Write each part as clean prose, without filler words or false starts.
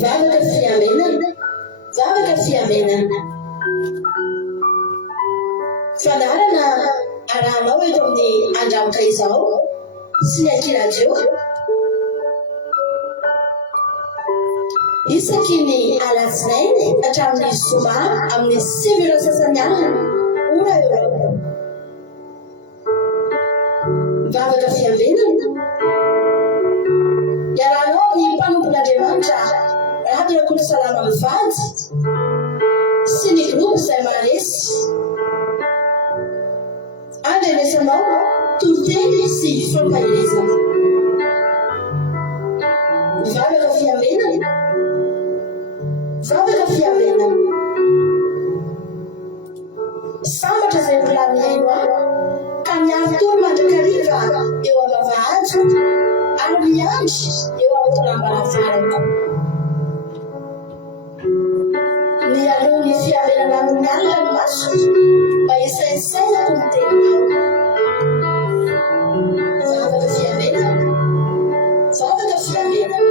Zavaka fiamenana, zavaka fiamenana. Fanarana arahanao eto amin'ny andramoka izao sy ny ankiradio. Isaky ny alatsinainy hatramin'ny zoma amin'ny 5 sasany alina ora eo. Mivavaka fiamenana iarahanao ny mpanompon'Andriamanitra Radio Kolo Salama Mivady sy ny groupe izay maharesy andrenesanao tonteny sy fampahelezana. Mivavaka fiamenana, mivavaka fiamenana. Sambatra izay volaniaino ka miantoa mandrakariva eo am-bavahady ary miandry eo am-tonambaravarana. Ny alohan'ny fiamenana amin'ny alina no maso mba isaisainako ny teninao. Zavaka fiamenana, zavaka fiamenana.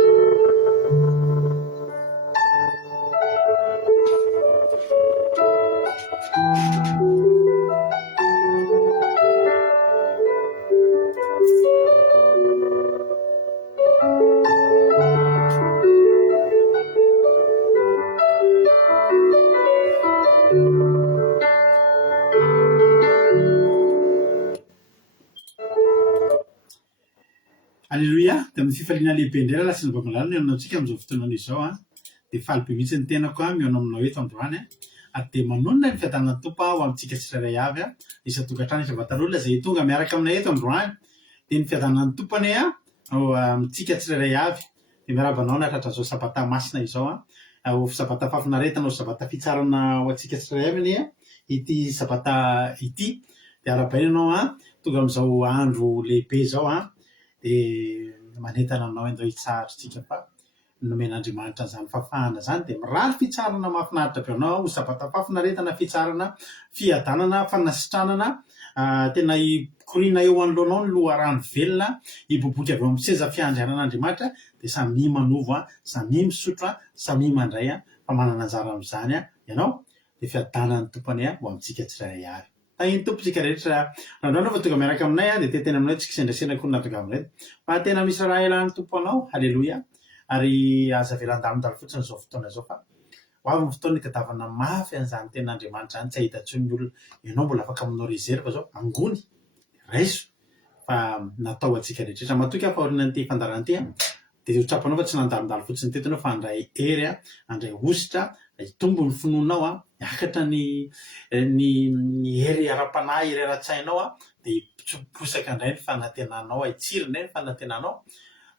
Alléluia, dia amin'ny fifaliana lehibe indray lasina babalala ny antsika amin'izao fotoana izao dia faly be mihitsy ny tenako mihaona aminao eto androany ary dia manonona ny fiadanan'ny tompo ho amintsika tsirairay avy isan-tokantrano isan-vatan'olona izay tonga miaraka aminay eto androany dia ny fiadanan'ny tompony amintsika tsirairay avy dia miarabanao nahatratran'izao sabata masina izao ho sabata fafinaretana ho sabata fitsarana ho antsika tsirairay avy anie ity sabata ity dia arabaina ianao tonga amin'izao andro lehibe izao dia manentana aminao indao hitsahatritsika fa nomen'Andriamanitra an'izany fafahana zany dia mirary fitsarana mahafinaritra be anao ho sabata fafinaretana fitsarana fiadanana fanasitranana tena hikoriana eo anoloanao ny loharano velona hiboboka avy eo amin'ny seza fiandrianan'Andriamanitra dia samy manovo samy misotro samy mandray fa manana anjara amin'izany ianao dia fiadanan'ny tompony ho amintsika tsirairay avy. Iny tompontsika rehetra nandrano fa tonga miaraka aminay dia tetena aminay tsika sendrasena koa natonga aminay fa tena misy raha ilan'ny tompo anao. Halleluia. Ary aza velan-damindalo fotsiny izao fotoana izao fa ho avy ny fotoana ikatavana mafy an'izany tenan'Andriamanitra izany tsy ahita tsony ny olona ianao mbola afaka aminao reserva zao angony raiso fa natao antsika rehetra matoky fa orinan'ity fandaran'ity dia hotrapanao fa tsy nandalondalo fotsiny tetinao fa andray hery andray ositra hitombo ny finoanao hiakatra ny hery ara-panahy hery ara-tsainao dia hiposaka indray ny fanantenanao hitsiro indray ny fanantenanao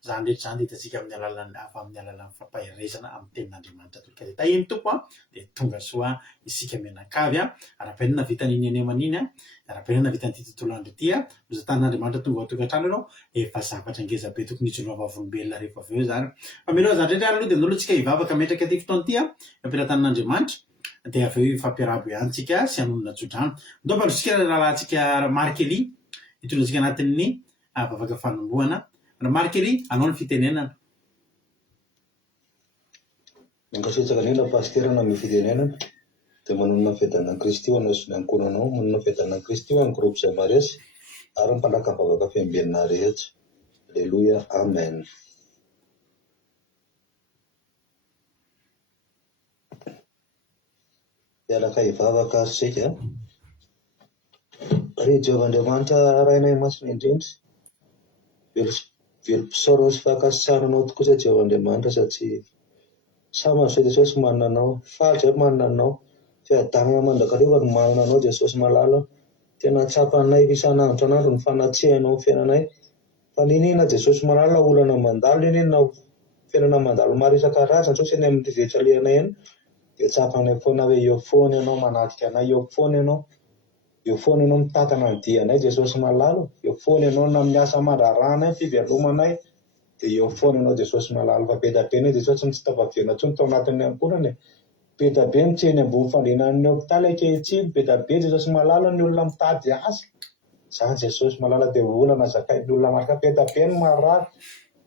zany rehetra zany dia hitantsika amin'ny alalan'ny fampaherezana amin'ny tenin'Andriamanitra tolika dia tahiny tompo dia tonga soa isika menakavy ara-penina vitan'iny eny aman'iny ara-penina vitan'ity tontolo andro ity noza tanin'Andriamanitra tonga ao tokantrano ianao efa zavatra ngeza be tokony hitsonova volombelona rehefa avy eo zany fa mila zany rehetra aloha dia andao antsika hivavaka metraka ty fotoana ity ampilatan'Andriamanitra dia avy eo fampiarahabo ihany tsika sy hanonona tsodrano ndao mbalosika rahalantsika Markely hitondrantsika anatin'ny vavaka fanombohana. Markely, anao ny fitenenana. Mankasitraka indrindra pasitera na amin'ny fitenenana dia manonona fiadanan'i Kristy ho anao sy ny ankonanao, manonona fiadanan'i Kristy ho an'ny groupe izay maresy ary ny mpandraka vavaka fiambinana rehetra. Alleluia, amen. Iaraka hivavaka sika ry Jehovan-Andriamanitra rainay masina indrindra velom-pisaorana sy fankasitrahananao tokoa izay Jehovan-Andriamanitra satria samy amin'izay Jesosy manana anao, faly izay manana anao, fiadanana mandrakariva no manana anao Jesosy malala. Tena tsapanay isan'andro isan'andro ny fanatsihanao ny fiainanay fa ninina Jesosy malala olana mandalo ninina fiainana mandalo maro isan-karazany sao sy ny amin'ny rehetra lehanay eny dia tsapanay foana hoe eo foana ianao manatrika anay, eo foana ianao mitantana ny dianay Jesosy malala, eo foana ianao na miasa mandraranay fivelomanay dia eo foana ianao Jesosy malala fa be da be ny Jesosy tsy tapaviana intsony tao anatin'ny ankonany be da be mitseny ambony fandrinan'ny hopitaly ankehitriny be da be Jesosy malala ny olona mitady asa zany Jesosy malala dia olana zakain'ny olona marika be da be ny marary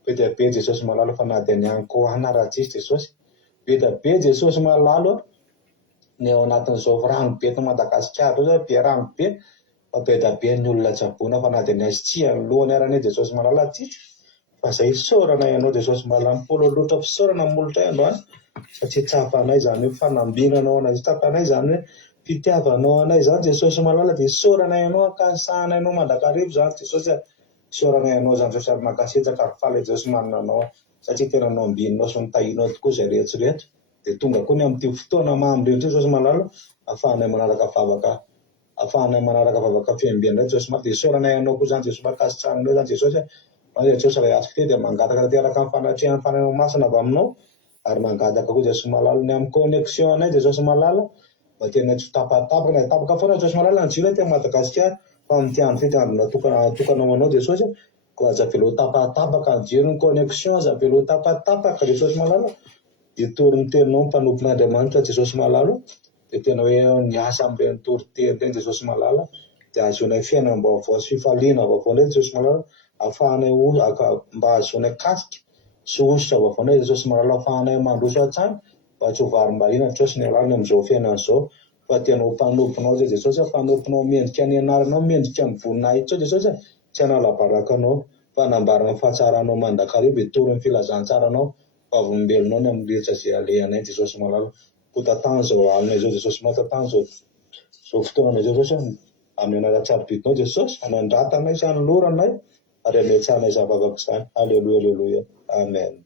be dia be Jesosy malalo fa na dia niankohana raha tsisy Jesosy. Be dia be Jesosy malalo ny ao anatin'izao ranobe eto Madagasikara zao be ranobe fa be dia be ny olona tsaboana fa na dia niazitsia ny lohany arany Jesosy malala atsika fa zay saorana ianao Jesosy malala mipololotra fisaorana molotra androany satria tsapanay zany hoe fanambinanao anay tsapanay zany hoe fitiavanao anay zany Jesosy malala dia saorana ianao akasahana ianao mandrakarivo zany Jesosy saorana ianao zany Jesosy ary mankasitraka ary faly Jesosy manana anao satria tena nombinao sy nitahinao tokoa zay rehetrarehetra dia tonga koa ny amin'ity fotoana mamindreny Jesosy malala ahafahanay manaraka vavaka fiembena Jesosy malala dia saorana ianao koa zany Jesosy makasitrahanao zany Jesosy Jesosy raha asika te dia mangataka teraka amin'ny fanatrehan'ny fananao masina avy aminao ary mangataka koa Jesosy malala ny amin'ny connexion anay Jesosy malala mba tena tsy tapatapaka tapaka foana Jesosy malala ny jiro te Madagasikara fa mitiany fitiandrona tokanao anao Jesosy ko aza velo tapatapaka ny jiro ny connexion aza velo tapatapaka Jesosy malala dia tory ny teninao mpanompon'Andriamanitra Jesosy malala dia tena hoe niasa amin'ireny toriteny ireny Jesosy malala dia azonay fiainana vaovao sy fifaliana vaovao indray Jesosy malala ahafahanay mba azonay kasika sy ositra vaovao indray Jesosy malala ahafahanay mandroso an-trano mba tsy ho varim-bariana Jesosy ny alalany amin'izao fiainana izao fa tena ho mpanomponao zay Jesosy mpanomponao mendrika ny anaranao mendrika ny voninahitra Jesosy tsy hanala-barakanao fa hanambarana fahatsaranao mandrakarivo hitory ny filazantsaranao vavombelonao ny amin'ny rehetra izay alehanay Jesosy malala ko tatany izao alina izao Jesosy malala tatany izao fotoana Jesosy amin'ny anara-tsarobidinao Jesosy hanandratanay sy hanoloranay ary hametsahanay zavavaka izany aleluia amen.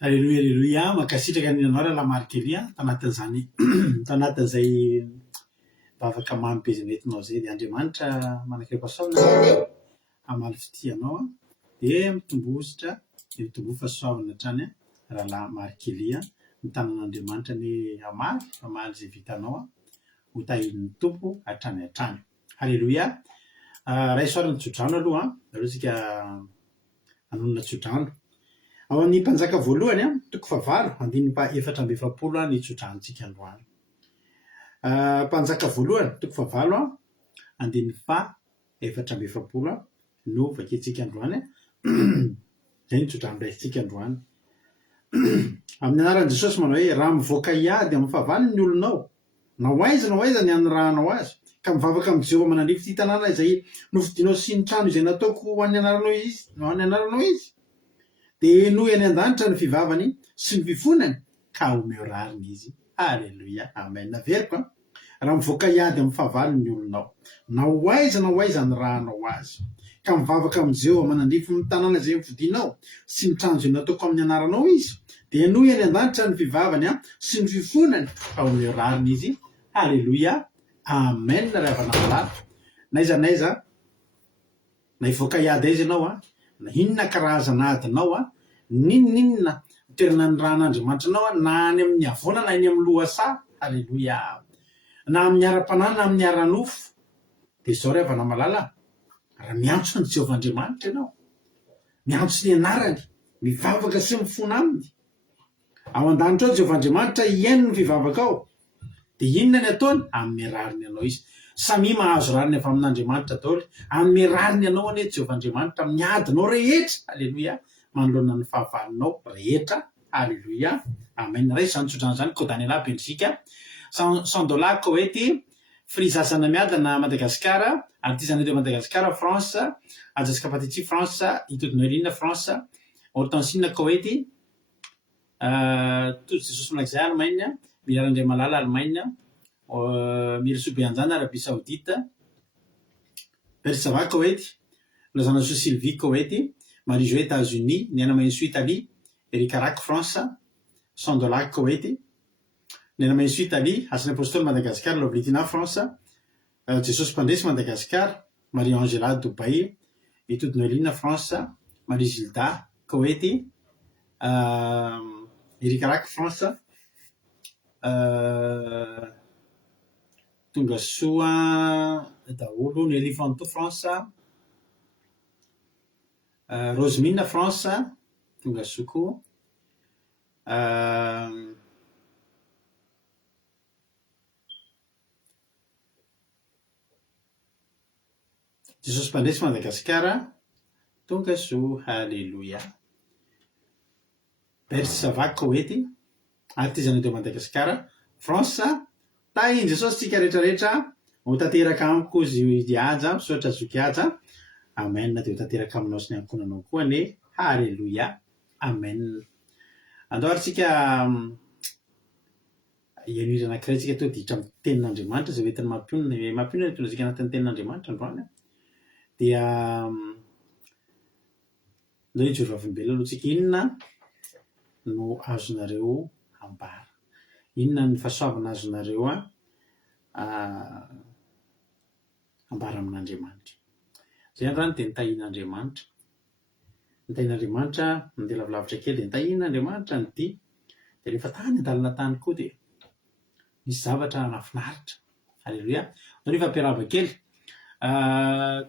Aleluia mankasitraka ny anao la Markelia tanatin'izay vavaka mamy be zay nentinao zay dia Andriamanitra manakaipasaona hamaly fitianao dia mitombositra dia mitombo fahasoavana hatrany raha la Markelia ny tanan'Andriamanitra ny hamaly zay vitanao ho tahin'ny tompo hatrany Aleluia. Raha isoarana tsodrano aloha aleo tsika anonona tsodrano ao amin'ny mpanjaka voalohany toko fahavalo andininy efatra amby efapolo ny tsodranontsika androany. Mpanjaka voalohany toko fahavalo andininy efatra amby efapolo no vakentsika androany zay ny tsodranoraisitsika androany. Amin'ny anaran'i Jesosy manao hoe raha mivoaka hiady amin'ny fahavalo ny olonao na hoaiza ny anorahanao azy ka mivavaka amin'ny Jehovah manandrify ty tanàna izay novidinao sy ny trano izay nataoko ho an'ny anaranao izy dia noho any an-danitra ny fivavany sy ny fifonany ka omeo rariny izy. Aleluia amen. Naveriko raha mivoaka hiady amin'ny fahavalo ny olonao na hoaiza ny rahanao azy ka mivavaka amin'ny Jehovah manandrify ny tanàna izay novidinao sy ny trano izay nataoko amin'ny anaranao izy dia noho any an-danitra ny fivavany sy ny fifonany ka omeo rariny izy. Aleluia amen. Ravana malala naiza na hivoaka hiady aiza ianao na inona karazana adinao ninona toerana ny rahan'Andriamanitra anao na any amin'ny avona na any amin'ny lohasa. Aleluia. Na amin'ny ara-panana na amin'ny ara-nofo dia izao ravana malala raha miantso ny Jehovah Andriamanitra ianao miantso ny anarany mivavaka sy mifona aminy ao an-danitra ao Jehovah Andriamanitra iaino ny fivavaka ao dia inona ny ataony amin'ny rariny ianao izy. Samy mahazo rariny avy amin'Andriamanitra daholo amin'ny rariny ianao ane Jehovah Andriamanitra miadinao rehetra. Aleluia manoloana ny fahavalonao rehetra. Aleluia amen. Ray izany tsodrano zany Kodaniela Belzika Sandola Koety Frizasana miadana Madagasikara artisanat de Madagasikara France Ajaska Patiti France Itodinoelina France Hortensina Koety Tous Jesosy Malakizay Allemagne Mirarandray Malala Allemagne Mirasobeanjana Arabie Saoudite Persava Koety Lazana So Sylvie Koety Marie-Jo États-Unis Niana Mainso Italie Erikarak France Sandola Koety Niana Mainso Italie Asana Apostole Madagascar Lovritina France Jesosy Mpandresy Madagascar Marie-Angela Dubai Itodinoelina France Marie Gilda Koety Erikarak France tonga soa daholo ny Elifanto France Rosemina France tonga soa koa Jesosy Mpandresy Madagasikara tonga soa. Halleloia. Persa vaky Koety, artizana teo Madagasikara, France, tahin Jesosy tsika rehetrarehetra ho tanteraka amiko izy aja, misaotra zoky aja. Amen. Dia ho tanteraka aminao sy ny ankonanao koa ne. Halleloia. Amen. Andao ary tsika ian'ira anankiray tsika teo ditra amin'ny tenin'Andriamanitra izay hoentin'ny mampionona hitondrantsika anatin'ny tenin'Andriamanitra androany. Dia no hijory vavolombelona aloha tsika, inona no azonareo ambara, inona ny fahasoavana azonareo ambara amin'Andriamanitra. Zay androany dia nitahian'Andriamanitra. Nitahian'Andriamanitra mandeha lavilavitra kely dia nitahian'Andriamanitra ny dia rehefa tany an-dalana tany koa dia misy zavatra nafinaritra. Halleloia. Nao rehefa ampiarahaba kely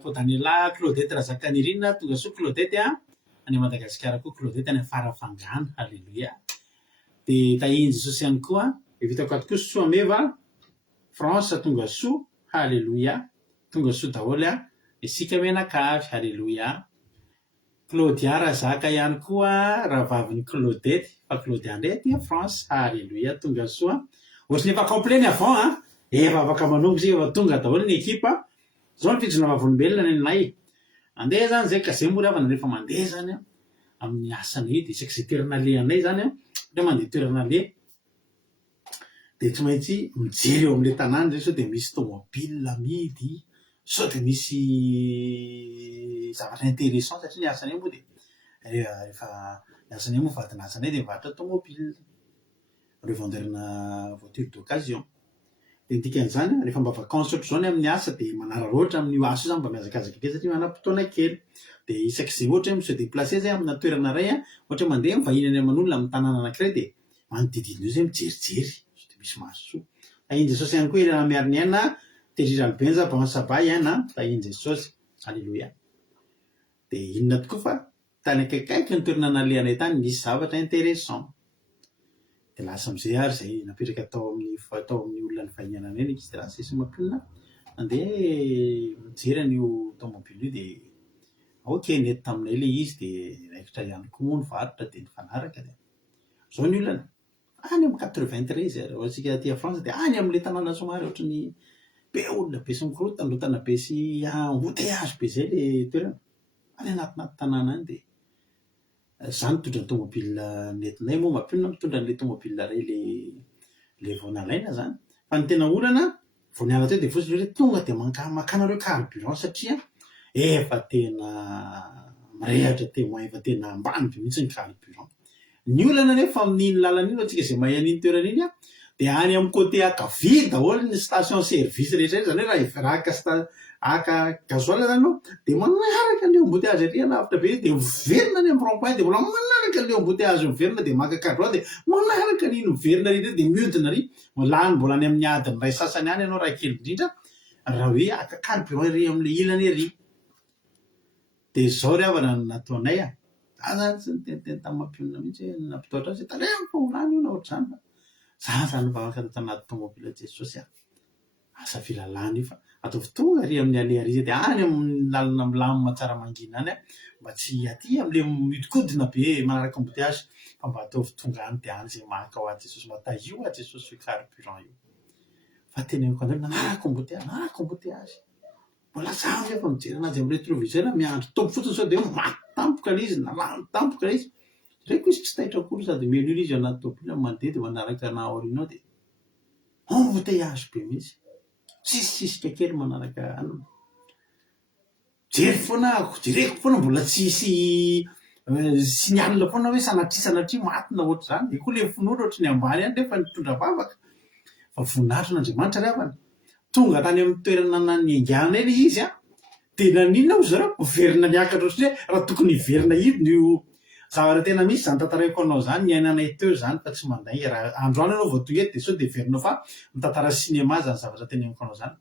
ko Daniela Claudette Razakanirinina tonga soa Claudette any Madagasikara koa Claudette any Farafangana. Halleloia. Dia tahian Jesosy ihany koa evitako ato koa soa meva France tonga soa. Halleloia. Tonga soa daholo isika menakavy. Halleloia. Claudia Razaka ihany koa ravavin'ny Claudette, fa Claudia ndray aty France. Halleloia. Tonga soa. Ohatrany efa complet ny avant efa afaka manongo zay efa tonga daholo ny ekipa. Zao ny fijona vavolombelona ny nay. Andeha zany zay ka zay mora avana rehefa mandeha zany amin'ny asany dia isaka izay toerana lehanay zany dia mandeha toerana le dia tsy maintsy mijery eo amin'ilay tanàna zay sao dia misy tomobile amidy, sao dia misy zavatra intéressant satria ny asanay moa dia rehefa ny asanay moa vadina asanay dia mivarotra tomobile, reo vendeurna voiture d'occasion. Dia dikan'izany rehefa mba vacances ohatry izao amin'ny asa dia manararaotra amin'ny asa zany mba mihazakazaka kely satria manam-potoana kely. Dia isak'izay ohatra hoe se déplacer zay amina toerana iray ohatra mandeha mivahiny any aman'olona amin'ny tanàna anankiray dia manodidina eo zay mijerijery sao dia misy mahasoa. Tahian Jesosy ihany koa irana miary ny aina Terira Albenja Bansabay tahian Jesosy. Halleloia. Dia inona tokoa fa tany akaikaiky ny toerana nalehanay tany misy zavatra intéressant. Dia lasa amizay ary zay napetraka tao amin'ny olona ny vahinanana eny izy dia lasa isy mampionona andeha mijery an'io tomobile io dia ok nety taminay ilay izy dia raikitra ihany koa moa nivarotra dia nifanaraka dia zao ny olona any amin'ny 93 raha tsika aty France dia any amin'ilay tanàna somary ohatrany be olona be sy mikorotana lotana be sy embouteillage be zay ilay toerana any anatin'aty tanàna any. Dia zany mitondra ny tomobile nentinay moa mampionona mitondra n'ilay tomobile ray le vao nalaina zany. Fa ny tena olana vao niala teo dia fotsiny hoe tonga dia makanareo carburant satria efa tena mirehatra témoin, efa tena ambany be mihitsy ny carburant. Ny olana nefa amin'iny lalana iny atsika izay mahay an'iny toerana iny dia any amin'ny côté ankavia daholo ny station service rehetra zany hoe raha aka gasoil zany anao dia manaraka an'ilay embouteillage ary lavitra be dia miverina any amin'ny rond-point dia mbola manaraka an'ilay embouteillage miverina dia maka carburant dia manaraka an'iny miverina rehetra dia mihodina ary lany mbola any amin'ny adiny ray sasany any ianao raha kely indrindra raha hoe aka carburant ery amin'ilay ilany ery. Dia zao ry havana nataonay zany tsy niteniteny tamin'ny mampionona mihitsy hoe nampitoatra azy talefa ho lany io na ohatr'izany fa zany mivavaka tanaty tomobile Jesosy asa filalana io fa ataovy tonga ary amin'ny alehiariza dia any amin'ny lalana milamina tsara mangina any mba tsy aty amin'ilay miodikodina be manaraka embouteillage fa mba ataovy tonga any dia any izay maka ho azy Jesosy mba tahio azy Jesosy io carburant io. Fa teneniko andreo nanaraka embouteillage mbola zany efa mijery anazy amin'ny rétroviseur miandro tompo fotsiny sao dia matampoka ilay izy nalany tampoka ilay izy reko izy tsy taitra akory sady meno iny izy anaty tomobile mandeha dia manaraka naorianao dia embouteillage be mihitsy tsisitsisika kely manaraka anona. Jereko foana mbola tsisy signal foana hoe sanatria matina ohatr'izany dia koa ilay fonora ohatry ny ambany any rehefa nitondra vavaka fa voninahitry n'Andriamanitra ry havana tonga tany amin'ny toerana nanenganana ilay izy dia naninona ho zareo miverina miakatra ohatrany hoe raha tokony hiverina hidina io zavatra tena misy zany tantarako anao zany ny ainanay teo zany fa tsy manday raha androany anao vao tonga eto dia sao dia verinao fa mitantara sinema zany zavatra teneniko anao zany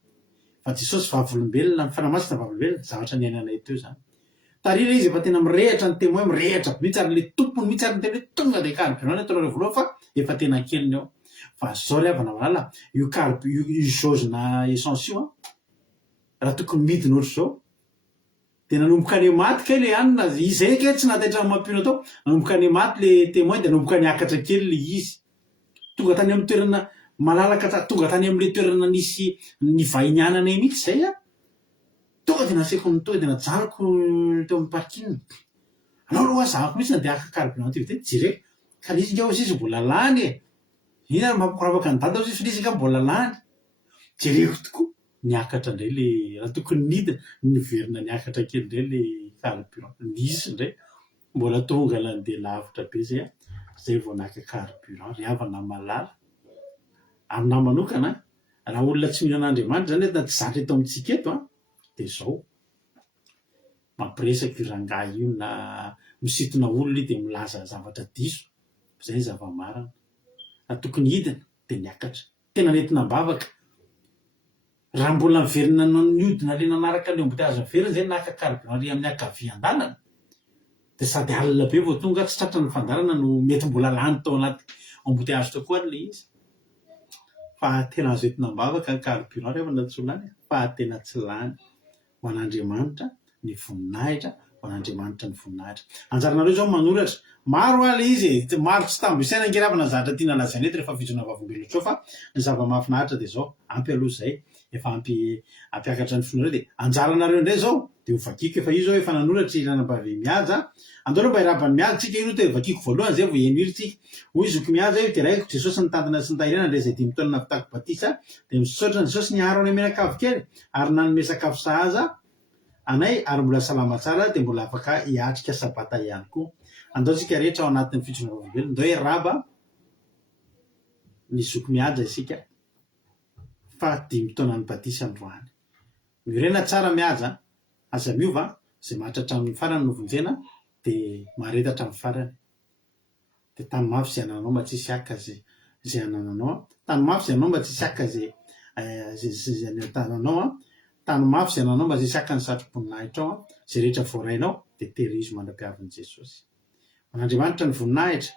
fa Jesosy vavolombelona fanamasina vavolombelona zavatra ny ainanay teo zany. Tarina izy efa tena mirehatra ny témoin mirehatra mihitsy ary le tompony mihitsy ary ny tena hoe tonga dia carburant ataonareo voaloha fa efa tena keliny ao. Fa zao ry havana malala io jauzina essence io raha tokony midina ohatr'izao dia nanomboka any maty kay le anina izay kay tsy nataitra mampino atao nanomboka any maty le témoin dia nanomboka niakatra kely le izy tonga tany amin'ny toerana malalaka tonga tany amin'le toerana nisy nivahinianana mihitsy zay a tonga dia naseiko tonga dia najaloko teo amin'ny parking anao aloha azahako mihitsy na dia aka carburant ty teny jereko ka izy nga izy mbola lany e iny ary mampikorapaka ny dada izy izy nga mbola lany jereko tokoa niakatra indray le raha tokony nidina niverina niakatra kely indray le carburant nisy indray mbola tonga landeha lavitra be zay a zay vao naka carburant ry havana malala aminah manokana raha olona tsy mihinan'Andriamanitra zany na tsy zatra eto amintsika eto a dia zao mampiresaka rangahy io na misintona olona dia milaza zavatra diso zay zava-marina raha tokony hidina dia niakatra tena nentina bavaka raha mbola miverina niodina le nanaraka le embouteillage miverina zay naka carburant ry amin'ny ankavia an-dalana dia sady alina be vao tonga tsy tratra ny fandarana no mety mbola lany tao anaty embouteillage tao koa le izy fa tena azo entina bavaka ny carburant rehefa natsolany fa tena tsy lany ho an'Andriamanitra ny voninahitra ho an'Andriamanitra ny voninahitra anjaranareo zao manoratra maro a le izy maro tsy tambo isaina ngeravana zatra tiana lazaina eto rehefa vitsona vavolombelona tsao fa ny zava-mahafinaritra dia zao ampy aloha zay efa ampiakatra ny fonareo dia anjaranareo indray zao dia hovakiko efa io zao efa nanoratra iranam-bavy mihaja andao aloha mba irabany mihaja tsika io te vakiko voalohany zay vao eniry tsika hoy izoko mihaja io dia raiko jesosy nitandina sy nitahirana indray zay 5 taonina vitako batisa dia misaotra ny jesosy niaro any amenakavy kely ary nanome sakafo sahaza anay ary mbola salama tsara dia mbola afaka hiatrika sabata ihany koa andao tsika rehetra ao anatin'ny fitsona vavolombelona andao iraba ny zoko mihaja isika fa 5 taona ny batisa androany mirena tsara mihaja aza miova zay mahatratra amin'ny farany novonjena dia maharetatra amin'ny farany dia tany mafy zay anananao mba tsisy aka zay anananao tany mafy zay anao mba tsisy aka zay tananao a tany mafy zay ananao mba tsisy aka ny satrom-poninahitra ao a zay rehetra voarainao dia terizo mandra-piavin'i Jesosy an'Andriamanitra ny voninahitra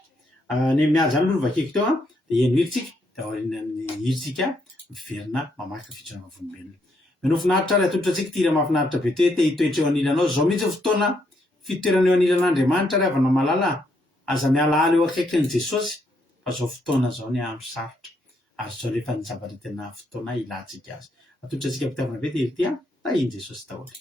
ny mihaja any aloha ny vakiko teo a dia eno hiritsika dia aorian'ny hiritsika miverina mamaka fitsona vavolombelona meno finaritra ary atolotra antsika tira mahafinaritra be te hitoetra eo anilanao zao mihitsy fotoana fitoerana eo anilan'Andriamanitra ry havana malala aza mialaala eo akaikin'i Jesosy fa zao fotoana zao ny ampy sarotra ary zao rehefa ny zavatra tena fotoana ilantsika azy atolotra antsika mpitiavana be dia ity a tahiny Jesosy daholo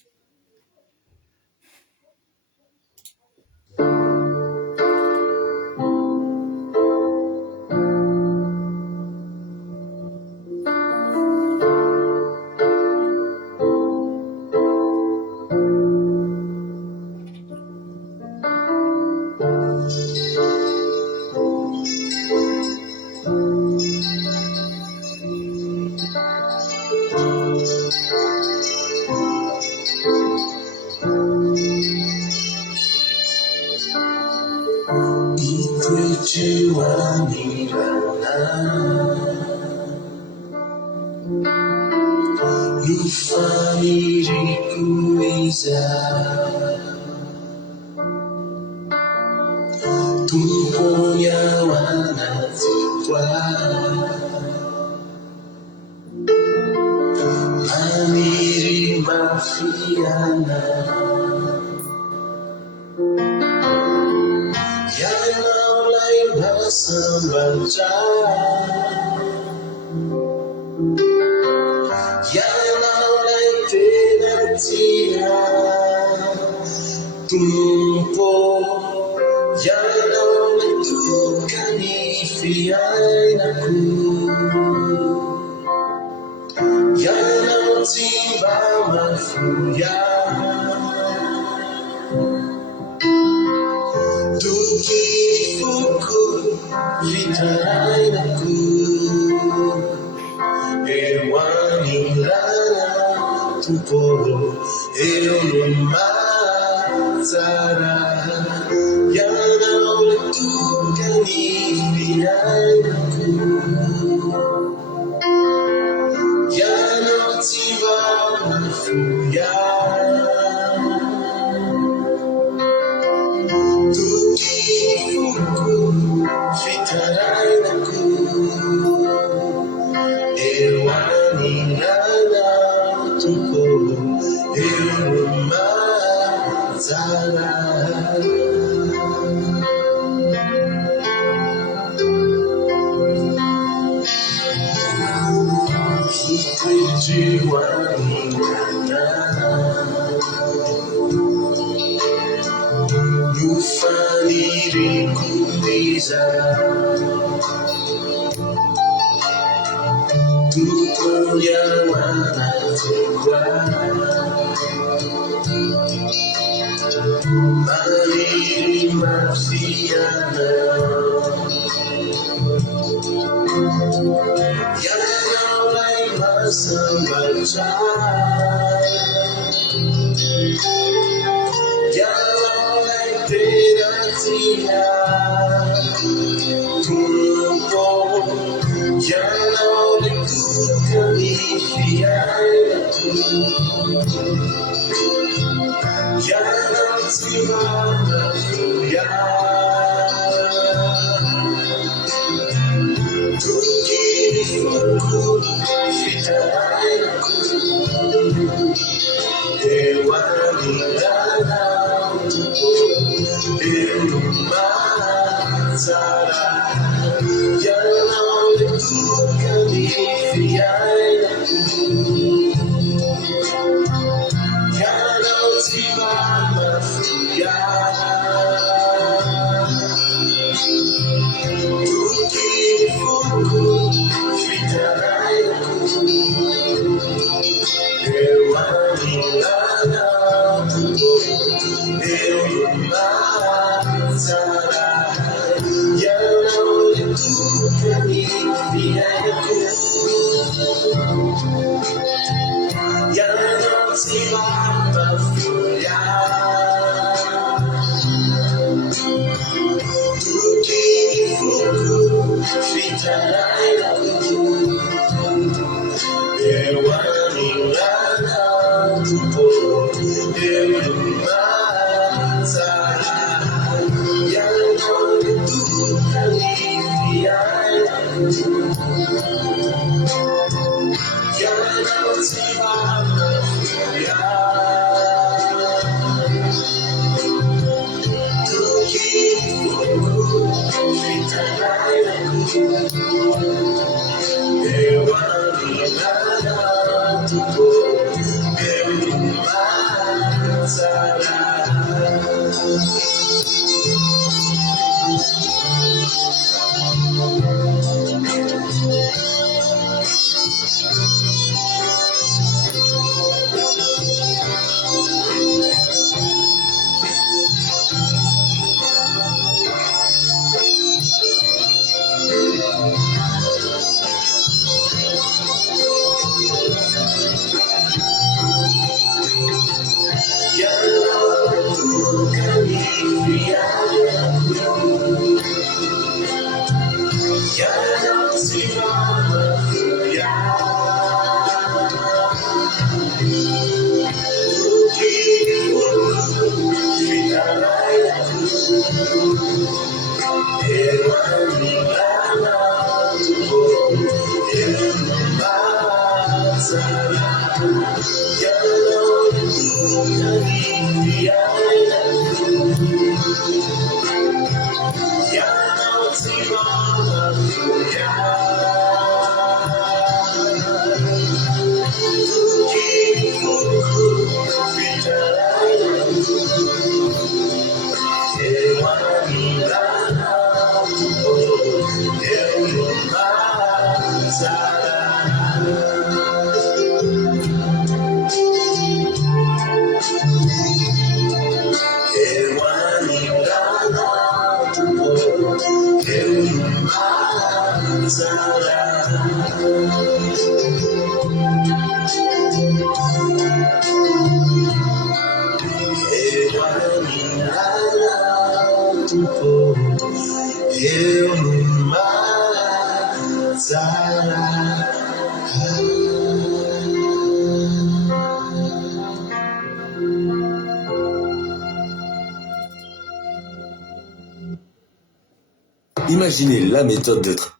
Imaginez la méthode de travail.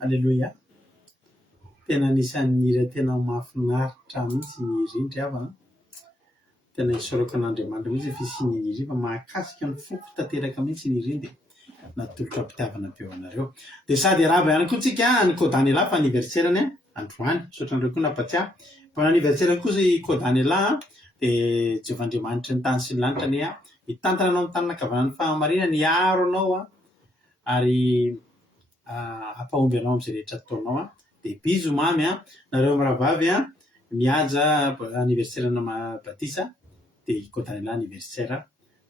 Alléluia. Tena anisan'ny hira tena mahafinaritra mihitsy ny rindry avana. Tena isorako an'Andriamanitra mihitsy fisian'ny riva mahakasika ny foko tanteraka mihitsy ny rindry natolotra mpitiavana be anareo. Dia sady araba ihany koa tsika ny Kodaniela fa aniverserany androany. Misaotra anareo koa nampatsiahy. Fa aniversera koa i Kodaniela dia Jehovandriamanitra ny tany sy ny lanitra ania hitantana anao amin'ny tanana kavanan'ny fahamarinana niaro anao ary ampahomby anao amin'izay rehetra ataonao dia bizo mamy nareo miravavy mihaja anniversaire-na Batisa dia i Kotanila anniversaire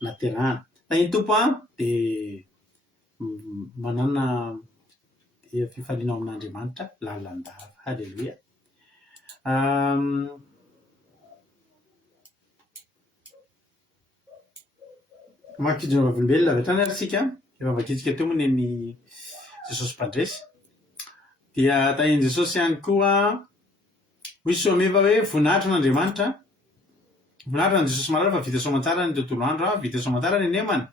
naterahana tahiny tompo dia manana fifaliana ao amin'Andriamanitra lalandava. Halleluia. Makijona olombelona avy hatrany ary isika efa vakitsika teo moa ny Jesosy mpandresy dia tahiny Jesosy ihany koa hoy soameva hoe voninahitra n'Andriamanitra, voninahitra ny Jesosy malala fa vita soamantsara ny tontolo andro vita soamantsara ny nemana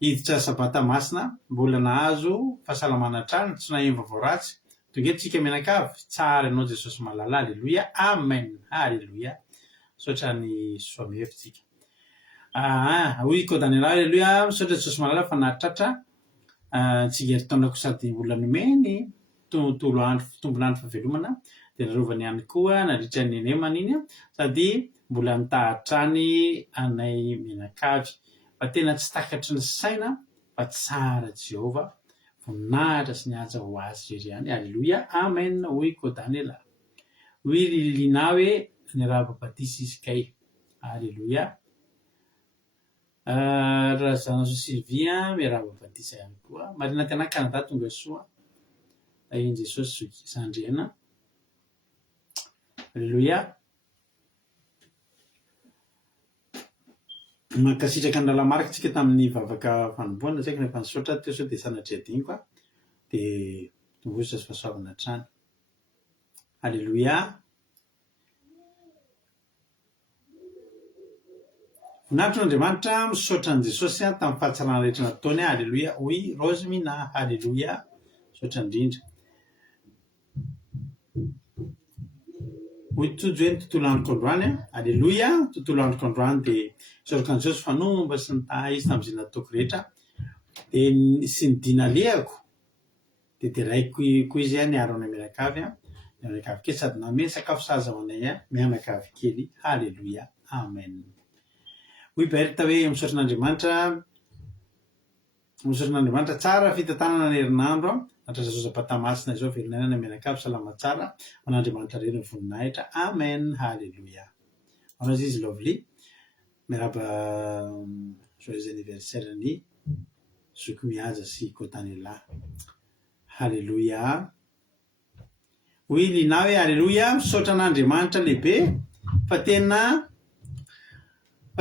hiditra sabata masina mbola nahazo fahasalamana trano tsy nahemva voaratsy tonga tsika mianakavy tsara ianao Jesosy malala. Halleluia, amen, halleluia. Misaotra ny soamevitsika. Hoy Kotanila, halleluia, misaotra Jesosy malala fa nahatratra tsika taonako sady olona nomeny tontolo andro tombonandro fahavelomana dia narovany ihany koa nandritra ny nemana iny sady mbola nitahatrany anay mianakavy fa tena tsy takatry ny saina fa tsara Jehova voninahitra sy nihaja ho azy iry ihany. Halleluia, amen. Hoy Kotanila. Hoy Lilina hoe ny Rahababatisa izy kay. Halleluia. Razana Sylvia Rahababatisa ihany koa marina tena Canada tonga soa tahiny Jesosy Sandriana. Halleluia. Mankasitraka ny lalamarika tsika tamin'ny vavaka fanomboana saika rehefa nisaotra teo sao dia sanatria diniko dia tongotra sy fahasoavana hatrany. Halleluia. Voninahitra n'Andriamanitra misaotra an' Jesosy tamin'ny fahatsarana rehetra nataony. Halleluia. Hoy Rose Mina. Halleluia. Misaotra indrindra. Hoy tojo hoe ny tontolo androko androany. Halleluia. Tontolo androko androany dia misaotra an'i Jesosy fanomba sy nitaha izy tamin'izay nataoko rehetra dia sy ny dinalehako dia teraiko koa izy niaro anay mianakavy mianakavy kely sady nameny sakafo sahaza ho anay mianakavy kely. Halleluia, amen. Hoy Berta hoe misaotra n'Andriamanitra tsara fitantanana ny herinandro natra Jesosy apatamasina izao velonay mianakavy salama tsara man'Andriamanitra reny ny voninahitra. Amen, halleluia. Honazy izy lovely miaraba joyeux anniversaire ny zoko mihaja sy Kotanila. Halleluia. Hoy Lina hoe halleluia, misaotra n'Andriamanitra lehibe fa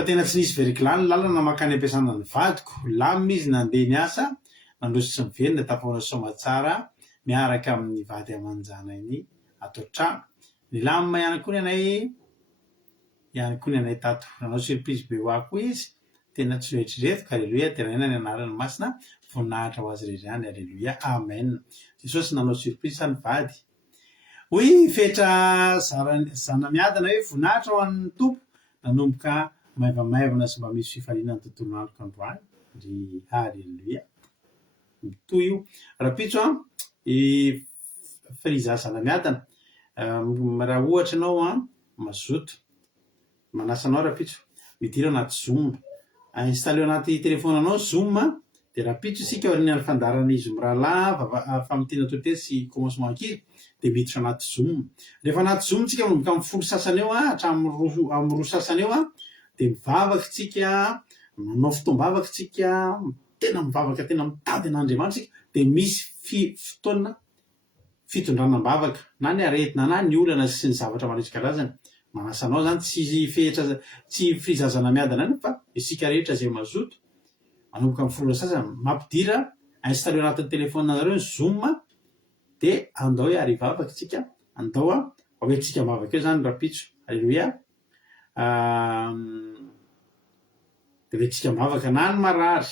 tena tsy nisy veriklany lalana makany ampiasana ny vadiko lamina izy nandeha niasa nandroso sy miverina tapahoana somatsara miaraka amin'ny vady amanjana iny atao trano ny lamina ihany koa ny anay tato nanao surprise be hoako izy tena tsy hoetrretiko. Halleluia. Tenaina ny anarany masina voninahitra ho azy rery ihany. Halleluia, amen. Jesosy nanao surprise sa ny vady. Hoy fetra zana miadana hoe voninahitra ho an'ny tompo nanomboka maivamaivana sy mba misy fifaliana ny tontolo androko androany. Ry halleluia. Mitoy io rapitso friza zana miadana raha ohatra ianao mazoto manasa anao rapitso midira anaty Zoom installé anaty telefonanao Zoom dia rapitso isika ny fandarana izy mirahalahy famitiana totely sy commencement kely dia miditra anaty Zoom. Rehefa anaty Zoom tsika manomboka amin'ny folo sasany eo hatramin'ny roa sasany eo dia mivavaka tsika manao fotoam-bavaka tsika tena mivavaka tena mitady an'Andriamanitra tsika dia misy fotoana fitondranam-bavaka na ny aretina na ny olana sy ny zavatra manisy karazany manasa anao zany tsy frizazana miadana any fa isika rehetra izay mazoto manomboka amin'ny folo sasany mampidira installé anatin'ny telefoninareo ny Zoom dia andao hoe ary vavaka tsika andao hoentsika mavaka eo zany rapitso. Halleluia. Dia hoentsika mavaka na ny marary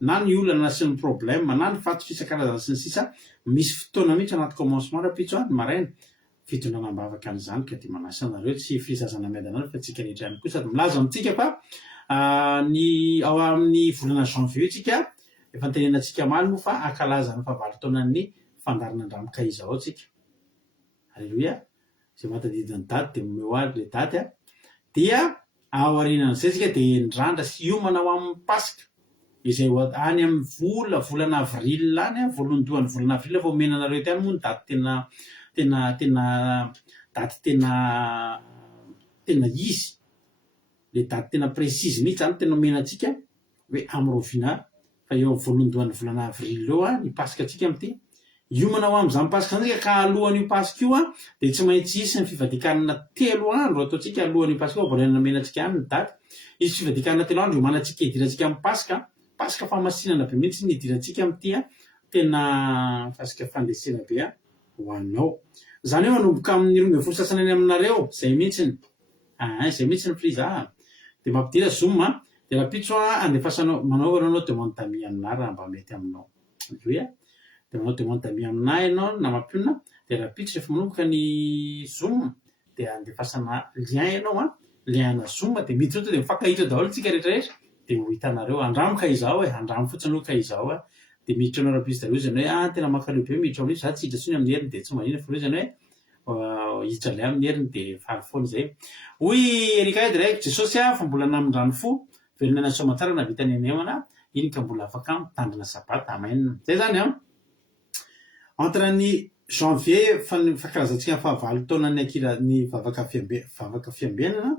na ny olana sy ny problème na ny fato fisan-karazana sy ny sisa misy fotoana mihitsy anaty commencement rapitso ny maraina fitondranam-bavaka an'izany ka dia manasa anareo tsy frizazana miadana fa tsika rehetra ihany koa sady milaza amintsika fa ao amin'ny volana janvier tsika efa nitenenantsika maly moa fa ankalaza ny fahavalo-taonan'ny fandarana andramoka izy ao tsika. Halleluia. Izay mahatadidiny dady dia mémoire le dady dia aorianan'izay tsika dia nirandra sy iomana ho amin'ny pasika izay any amin'ny volana avril any voalohandohan'ny volana avril vao menanareo ty any moa ny daty tena izy le daty tena précise mihitsy zany tena menantsika hoe am'rovina fa eo amin'ny voalohandohan'ny volana avril eo ny pasika atsika am'ty iomana ho amin'izany pasika zany tsika ka alohan'io pasika io dia tsy maintsy isy ny fivadikanana 3 andro ataotsika alohan'io pasika io voalohany menantsika any ny daty izy fivadikanana 3 andro iomanatsika idirantsika amin'ny pasika famasinana be mihitsy ny idirantsika am'ty tena pasika fandresena be ho anao zany hoe manomboka amin'ny 12 sasany any aminareo zay mihitsiny ny friza dia mampidira zoom dia raha pitso andefasanao manaovana anao demande d'amis aminah raha mba mety aminao dia manao demande d'amis aminah ianao na mampionina dia raha pitso rehefa manomboka ny zoom dia andefasana lien ianao lien-na zoom dia miditra dia mifankahitra daholo tsika rehetrarehetra dia ho hitanareo andramoka izao andramo fotsiny aloha ka izao dia miditra anao raha pitso daholo izy hoe tena mankaleobe miditra amin'io za tsy hiditra tsony amin'ny heriny dia tsy manina fa izany hoe hiditra lay amin'ny heriny dia faly foana zay hoy Erika edy raiky Jesosy fa mbola namindrano fo velona na somatsara na vitany anehoana iny ka mbola afaka mitandrina sabata amen zay zany entre ny janvier fankarazantsika ny fahavalo taona ny akira ny vavaka fiambenana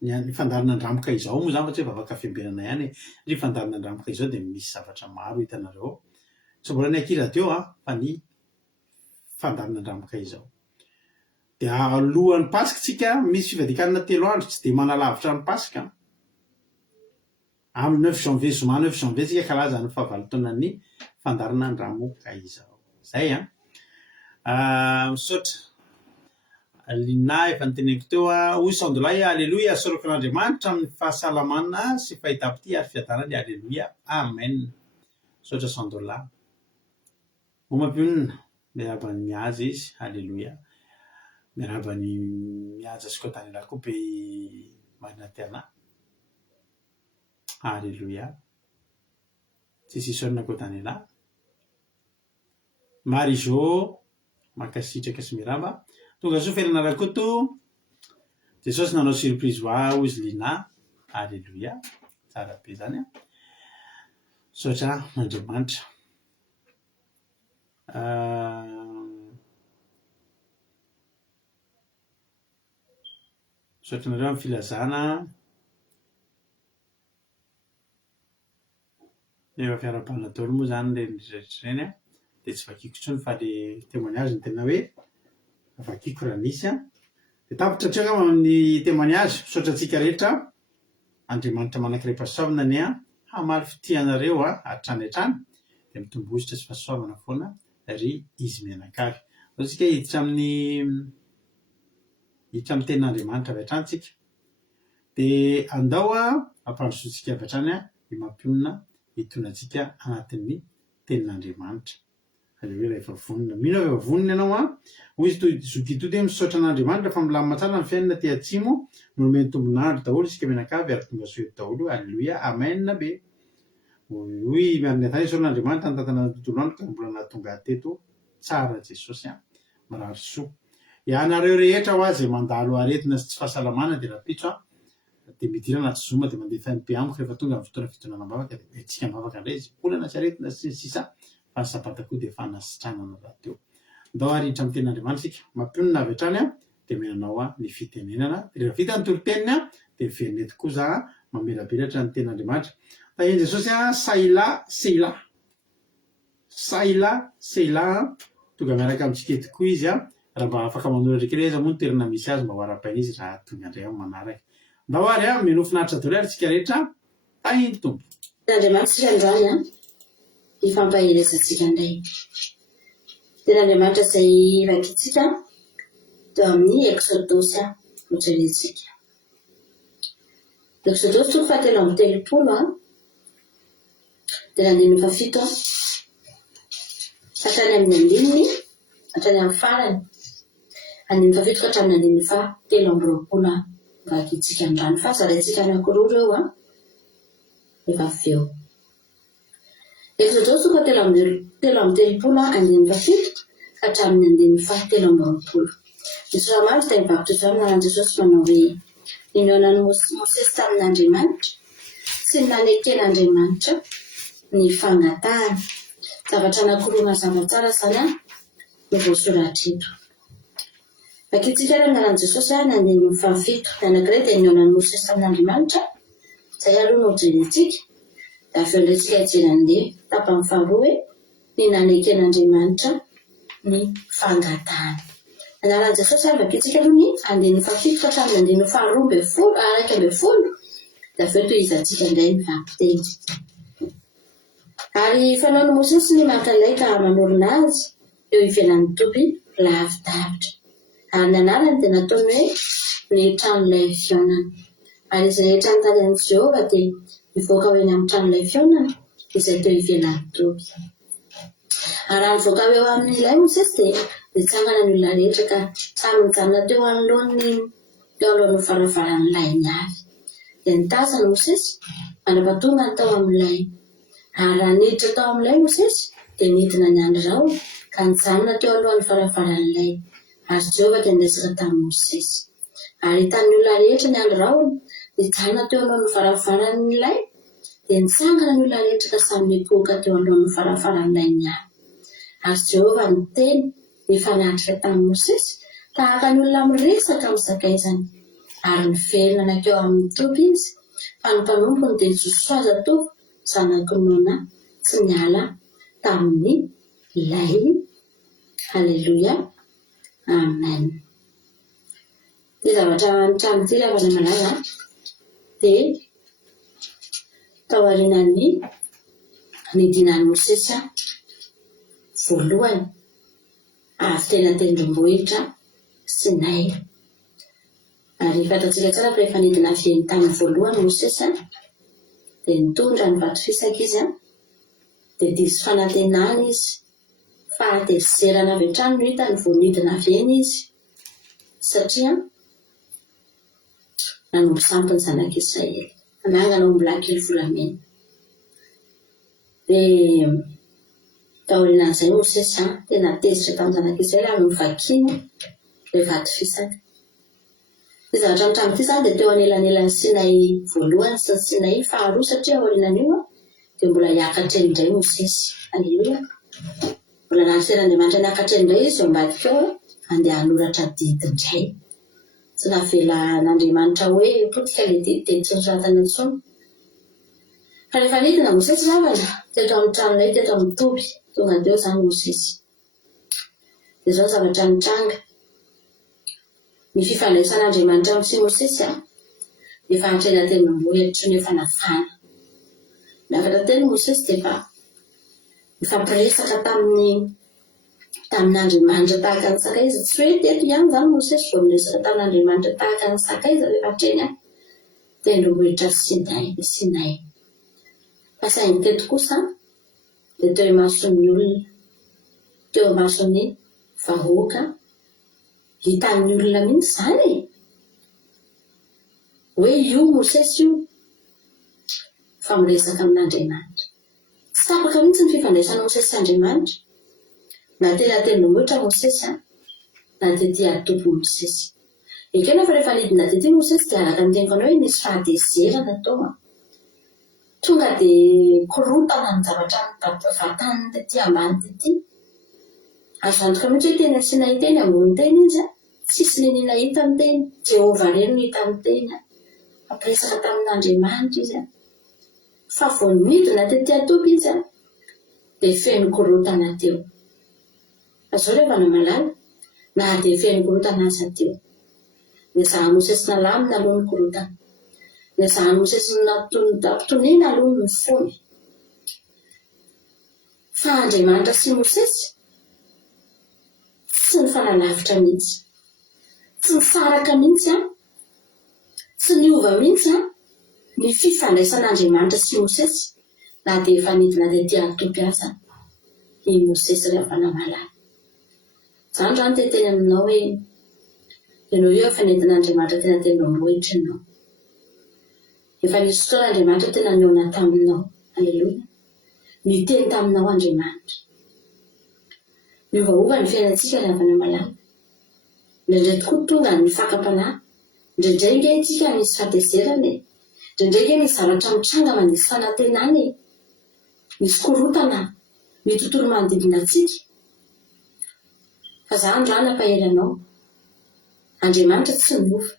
ny fandarina andramoka izao moa zany fa tsy hoe vavaka fiambenana ihany ny fandarina andramoka izao dia misy zavatra maro hitanareo tsy mbola ny akira teo fa ny fandarina andramoka izao dia alohan'ny pasika tsika misy fivadikanana 3 andro tsy dia manalavitra ny pasika amin'ny 9 janvier zoma 9 janvier tsika kalaza ny fahavalo taona ny fandarina andramoka izao zay misaotra lina efa nyteneniko teo hoy sandolay alleluia soroko an'Andriamanitra amin'ny fahasalamana sy fahitapity ary fiadanany alleluia amen misaotra sandola omampionina miarabany mihaza izy alleluia miarabany mihaza sy koa tany lahy koa be marina tiana alleluia tsisy isorina koa tany lahy Marizo makasitraka sy miraba tonga so ferana rakoto Jesosy nanao surprise ho izy lina alleluia tsara be zany misaotra Andriamanitra misaotra nareo amin'ny filazana efa fiarabanina daholo moa zany le rehetrarehetrany dia tsy vakiko intsony fa le témoignage ny tena hoe vakiko raha nisy dia tapitra treka amin'ny témoignage misaotra antsika rehetra Andriamanitra manankiray-pahasoavana ny hamaly fitianareo hatrany hatrany dia mitombositra sy fahasoavana foana ry izy mianakavy tsika hiditra amin'ny ten'Andriamanitra avy hatrany tsika dia andao ampandrosoantsika avy hatrany mampionina hitonantsika anatin'ny tenin'Andriamanitra alleluia rehefa vonona mino efa vonona ianao hoy zokitoto misaotra an'Andriamanitra fa milamina tsara ny fiainana ty atsimo nomeny tombonandro daholo isika mianakavy ary tonga soeto daholo alleluia amen be hoy miarina tany soran'Andriamanitra nytantana tontolo andro ka mbola nahatonga teto tsara Jesosy mirary soa ianareo rehetra zay mandalo aretina sy tsy fahasalamana dia rapitso dia midirana tsy zoma dia mandeha FNP amiko rehefa tonga amin'ny fotoana fitonana mavaka dia tsika mavaka indray izy olana tsy aretina sy sisa fa ny sabata koa dia fanasitranana raha teo ndao arindra amin'ny ten'Andriamanitra sika mampionina avy hatrany dia menanao ny fitenenana dia rehefa vita ny torotenina dia veneto koza mamelabelatra ny ten'Andriamanitra tahiny Jesosy saila tonga miaraka amintsika eto koa izy raha mba afaka manoratra kely izy moa ny toerana misy azy mba ho ara-paina izy raha tonga indray manaraka ndao ary meno finaritra daholo ary tsika rehetra tahiny tompo Ten'Andriamanitra androany ifampahelezantsika indray ten'Andriamanitra izay vakitsika teo amin'ny Exodosy hojerentsika Exodosy toko fahatelo amby 30 dia nandininy fafito hatrany amin'ny andininy hatrany amin'ny farany andininy fafito ka hatramin'ny andininy fahatelo amby 20 vakitsika andrany fa zaraitsika anankiroa reo efa avy eo Exodosy toko telo amby 30 andininy fafito ka hatramin'ny andininy fahatelo amby 20 Jesosy amandry dia mivakotra izao nanan'i Jesosy manao hoe Inonan'ny Mosesy tamin'Andriamanitra sy ny naneken'Andriamanitra ny fangatahana. Zavatra anankiroa mazava tsara izany no voasoratra eto. Ankehitriny ary anaran'i Jesosy nandeha ny fahavito. Ny anankiray dia inonan'ny Mosesy tamin'Andriamanitra, izay aloha no jerentsika. Da avy eo ilay tsika jeran'ilay tapany faharoa hoe ny naneken'Andriamanitra ny fangatahana. Anaran'i Jesosy ary ankehitriny aloha ny andeha ny fahavito ka hatramin'ny andeha ny faharoa ambin'ny folo, araika ambin'ny folo. Da avy eo toy izantsika indray ny vaky-teny. Ary fanaon'i Mosesy ny makalay ka manorina azy eo ivelan'ny tompy lavidavitra. Ary ny anarany dia nataony hoe ny tranon'ilay fionana. Ary izy rehetra notarian'i Jehova dia mivoaka ho eny amin'ny tranon'ilay fionana izay teo ivelan'ny tompy. Ary raha nivoaka eo amin'ilay Mosesy dia nitsangana ny olona rehetra ka samy nijanona teo alohan'ny varavaran'ilay ny avy. Dia nitazana Mosesy manam-patonga tao amin'ilay. Ary raha niditra tao amin'ilay Mosesy dia nidina ny andro rao ka nijanona teo alohan'ny varavaran'ilay. Ary Jehova dia niresaka tamin'i Mosesy. Ary hitan'ny olona rehetra ny andro rao nijanona teo alohan'ny varavaran'ilay dia nitsangana ny olona rehetra ka samy nipoaka teo alohan'ny varavaran'ilay ny avy. Ary Jehova niteny nifanatrika tamin'i Mosesy tahaka ny olona miresaka amin'ny sakaizany. Ary niverina nakeo amin'ny tompy izy fa ny mpanompony dia Josoaza tompy zanaky Nona tsy niala tamin'ny lay. Halleluia. Amen. Dia zavatra nitrano ity ravana malaza dia tao aorian'ny nidinan'i Mosesy voalohany avy tena tendrombohitra Sinay. Ary fantatsika tsara fa efa nidina avy eny tamin'ny voalohany Mosesy dia nitondra ny vato fisaka izy dia diso fanantenana izy fa hatezerana avy hatrany no hita ny vao nidina avy eny izy satria nanombo sampy ny zanak'Israely anangana ao mbola kely volamena. Dia taorian'izay Mosesy tena tezitra tamin'ny zanak'Israely ary novakiana ilay vato fisaka. Ny zavatra nitrano ity izany dia teo anelanelan'ny Sinay voalohany sy ny Sinay faharoa satria aorianan'io dia mbola hiakatra eny indray Mosesy. Halleluia. Mbola nanteran'Andriamanitra niakatra eny indray izy eo ambadika ao andeha hanoratra didy indray. Tsy navela n'Andriamanitra hoe potika ilay didy dia tsy nosoratana intsony. Fa rehefa nidina Mosesy ravana teto amin'ny tranonay teto amin'ny tompy tonga teo izany Mosesy. Dia izao zavatra nitranga. Ny fifandraisan'Andriamanitra amin'ny sy Mosesy efa hatrena tendrombohitra ny efa nafana. Nafatra teny Mosesy dia efa nifampiresaka tamin'Andriamanitra tahaka ny sakaiza. Tsy hoe teto ihany izany Mosesy vao miresaka tamin'Andriamanitra tahaka ny sakaiza rehefa hatreny tendrombohitra Sinay. Fa saingy teto kosa dia teo imason'ny olona, teo imason'ny vahoaka. Hitan'ny olona mihitsy izany hoe io Mosesy io fa miresaka amin'Andriamanitra. Tsy tapaka mihitsy ny fifandraisan'i Mosesy sy Andriamanitra. Na tena tendrombohitra Mosesy na tetỳ atopo Mosesy. Ekena fa rehefa nidina tetỳ Mosesy dia araka ny teniko anao hoe nisy fahatezerana tao. Tonga dia korotana ny zavatra vatany tetỳ ambany tetỳ. Azo antoka mihitsy hoe teny Sinay teny ambony teny izy tsisy nenina hita ny teny. Jehova reny no hita ny teny. Fampiresaka tamin'Andriamanitra izy fa vao nidina tetỳ atopo izy dia feno korotana teo. Azao rehefa namalala na dia feno korotana aza teo. Ny zahan'i Mosesy nalamina aloha ny korotana. Ny zahan'i Mosesy nampitoniana aloha ny fony. Fa Andriamanitra sy Mosesy tsy nifanalavitra mihitsy. Tsy nisaraka mihitsy tsy niova mihitsy ny fifandraisan'Andriamanitra sy Mosesy na dia efa nidina tetỳ atopo aza i Mosesy rehefa namalala. Izany izany teteny aminao hoe ianao io efa nentin'Andriamanitra tena tendrombohitra ianao. Efa nisy fotoan'Andriamanitra tena niona taminao. Halleluia. Niteny taminao Andriamanitra. Miovaova ny fiainantsika rehefa namalala. Ndraindray tokoa tonga ny fakam-panahy Indraindray nge tsika misy fatezerana e. Indraindray nge misy zavatra mitranga mandisy fanantenana e. Misy korotana ny tontolo manodidina antsika. Fa za androany ampahery anao. Andriamanitra tsy miova.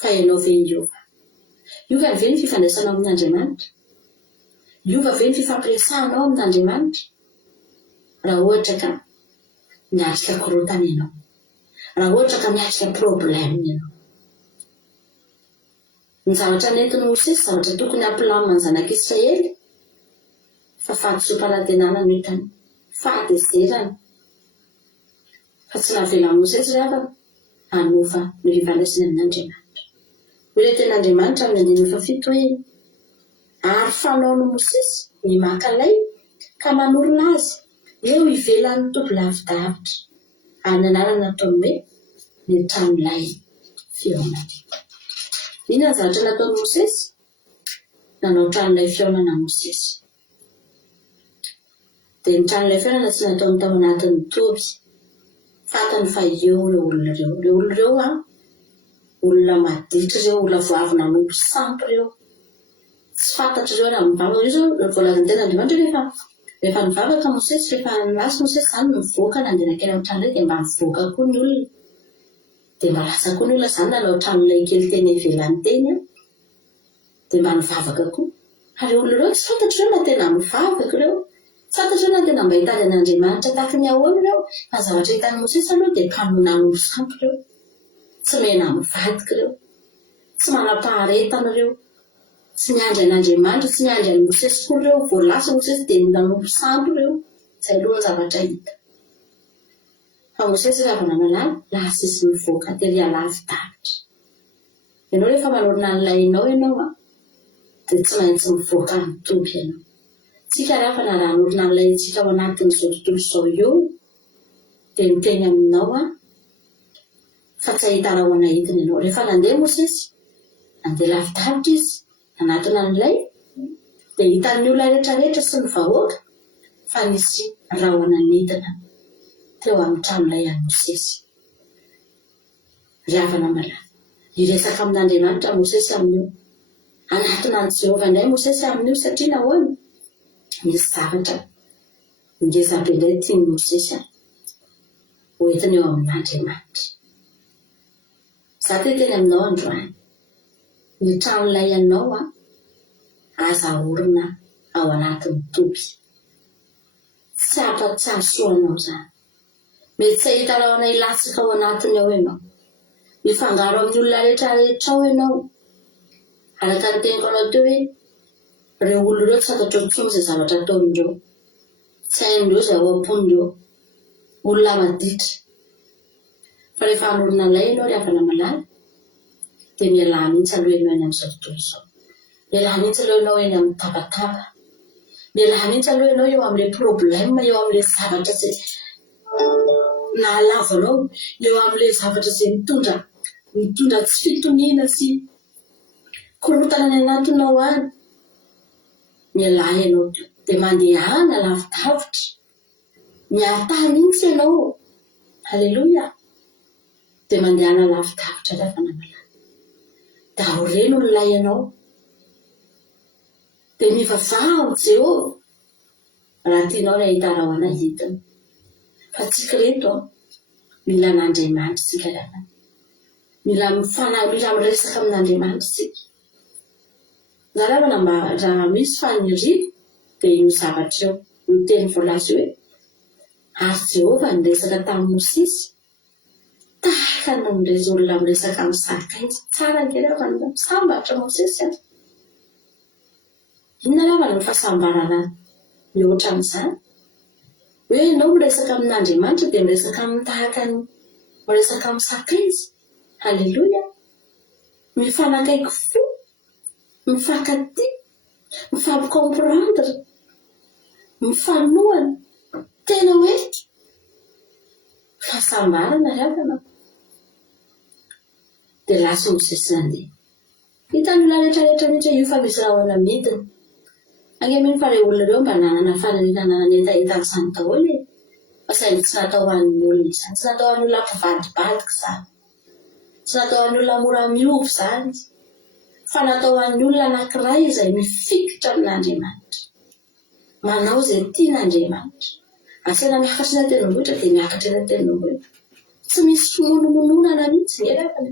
Fa ianao ve iova? Iova ve ny fifandraisanao amin'Andriamanitra? Iova ve ny fifampiresahanao amin'Andriamanitra? Raha ohatra ka miatrika korotana ianao. Raha ohatra ka miatrika problème ianao. Ny zavatra nentin'i Mosesy, zavatra tokony hampilamina ny zanak'Israely, fa fahatsopanatenana no hitany, fahatezerana. Fa tsy nahavela Mosesy rehefa hanofa ny fifandraisany amin'Andriamanitra. Hoe tena Andriamanitra amin'ny 17 hoe ary fanaon'i Mosesy ny makalay ka manorina azy eo ivelan'ny toby lavidavitra. Any anarana ataony hoe ny tranolay fihaonana. Inona ny zavatra nataon'i Mosesy? Nanao tranolay fihaonana Mosesy. Dia ny tranolay fihaonana tsy nataony tao anatin'ny toby. Fantany fa eo ireo olona ireo. Ireo olona ireo olona maditra ireo, olona voavina nompo sampy ireo. Tsy fantatra ireo raha mivavaka. Io zao voalazany tena Andriamanitra rehefa nivavaka Mosesy, rehefa nasy Mosesy zany mivoaka nandena kely amin'ny trano dia mba mivoaka koa ny olona. Dia mba lasa koa ny olona zany nanao tranolay kely teny ivelany teny dia mba nivavaka koa. Ary olona ireo tsy fantatra ireo na tena mivavaka ireo. Tsy fantatra ireo na tena mba hitady an'Andriamanitra tahaka ny ahoana ireo. Fa zavatra hitan'ny Mosesy aloha dia mpamona nompo sampy ireo. Tsy mena mivadika ireo. Tsy manam-paharetana ireo. Tsy miandry an'Andriamanitra, tsy miandry an'i Mosesy koa ireo. Voalasa Mosesy dia mila nompo sampy ireo. Izay aloha ny zavatra hita. Fa Mosesy rehefa namalala, lasa sisy mivoaka tery alavidavitra. Ianao rehefa manorina an'ilay ianao dia tsy maintsy mivoaka mitovy ianao. Tsika rehefa nanorina an'ilay tsika ao anatin'izao tontolo izao eo dia miteny aminao fa tsy ahita raha ho anahitiny ianao. Rehefa nandeha Mosesy, nandeha lavidavitra izy, nanatona an'ilay dia hitan'ny olona rehetrarehetra sy ny vahoaka fa nisy raha ho anahitana teo amin'ny tranolay an'i Mosesy. Ravana malala. Iresaka amin'Andriamanitra Mosesy amin'io. Anatona an'i Jehovah indray Mosesy amin'io satria nahoana? Misy zavatra ngezabe indray tian'i Mosesy hoentiny eo amin'Andriamanitra. Za teny aminao androany. Ny tranolay ianao aza orina ao anatin'ny toby. Tsy afa-tsasoanao zany. Mety tsy ahita raha ho ilatsika ao anatiny ao ianao. Mifangaro amin'ny olona rehetrarehetra ao ianao. Araka ny teniko anao teo hoe ireo olona ireo tsy fantatrao intsony izay zavatra ataon'ireo. Tsy hain'ireo izay ao am-pon'ireo. Olona maditra. Fa rehefa hanorina an'ilay ianao rehefa namalala dia miala mihitsy aloha ianao eny amin'izao tontolo izao. Miala mihitsy aloha ianao eny amin'ny tabataba. Miala mihitsy aloha ianao eo amin'ilay problème, eo amin'ilay zavatra izay nahalavanao, eo amin'ilay zavatra izay mitondra tsy fitoniana sy korotana ny anatinao any. Miala ianao dia mandehana lavidavitra. Miatah mihitsy ianao. Halleluja. Dia mandehana lavidavitra rehefa namalala. Dia aoreno ny lay ianao. Dia mivavaha amin'ny Jehovah. Raha tianao ny ahita raha ho anahitany. Fa tsika reto mila n'Andriamanitra tsika rehefa. Mila miresaka amin'Andriamanitra tsika. Na raha misy faniriako dia io zavatra eo. Io teny voalaza hoe ary Jehovah niresaka tamin'i Mosesy tahaka ny olona miresaka amin'ny zakaina. Tsara kely rehefa misambatra Mosesy. Inona rehefa ny fahasambarana mihoatra amin'izany? Hoe ianao miresaka amin'Andriamanitra dia miresaka amin'ny tahaka ny miresaka amin'ny sakaiza. Halleluja. Mifanakaiky fo, mifankatia, mifampikomprendre, mifanohana. Tena hoe fahasambarana rehefa dia lasa Mosesy nandeha. Hitan'ny olona rehetrarehetra mihitsy io fa misy raha ho anamidiny. Angeminy fa ilay olona ireo mba nanana fanerenana nanentahenta izany daholo e. Fa saingy tsy natao ho an'ny olona izany. Tsy natao ho an'ny olona mpivadibadika izany. tsy natao an'ny olona mora miovy zany fa natao an'ny olona anankiray izay mifikitra amin'Andriamanitra manao izay tian'Andriamanitra asena miakatra eny an-tendrombohitra dia miakatra eny an-tendrombohitra tsy misy monomononana mihitsy ngelafany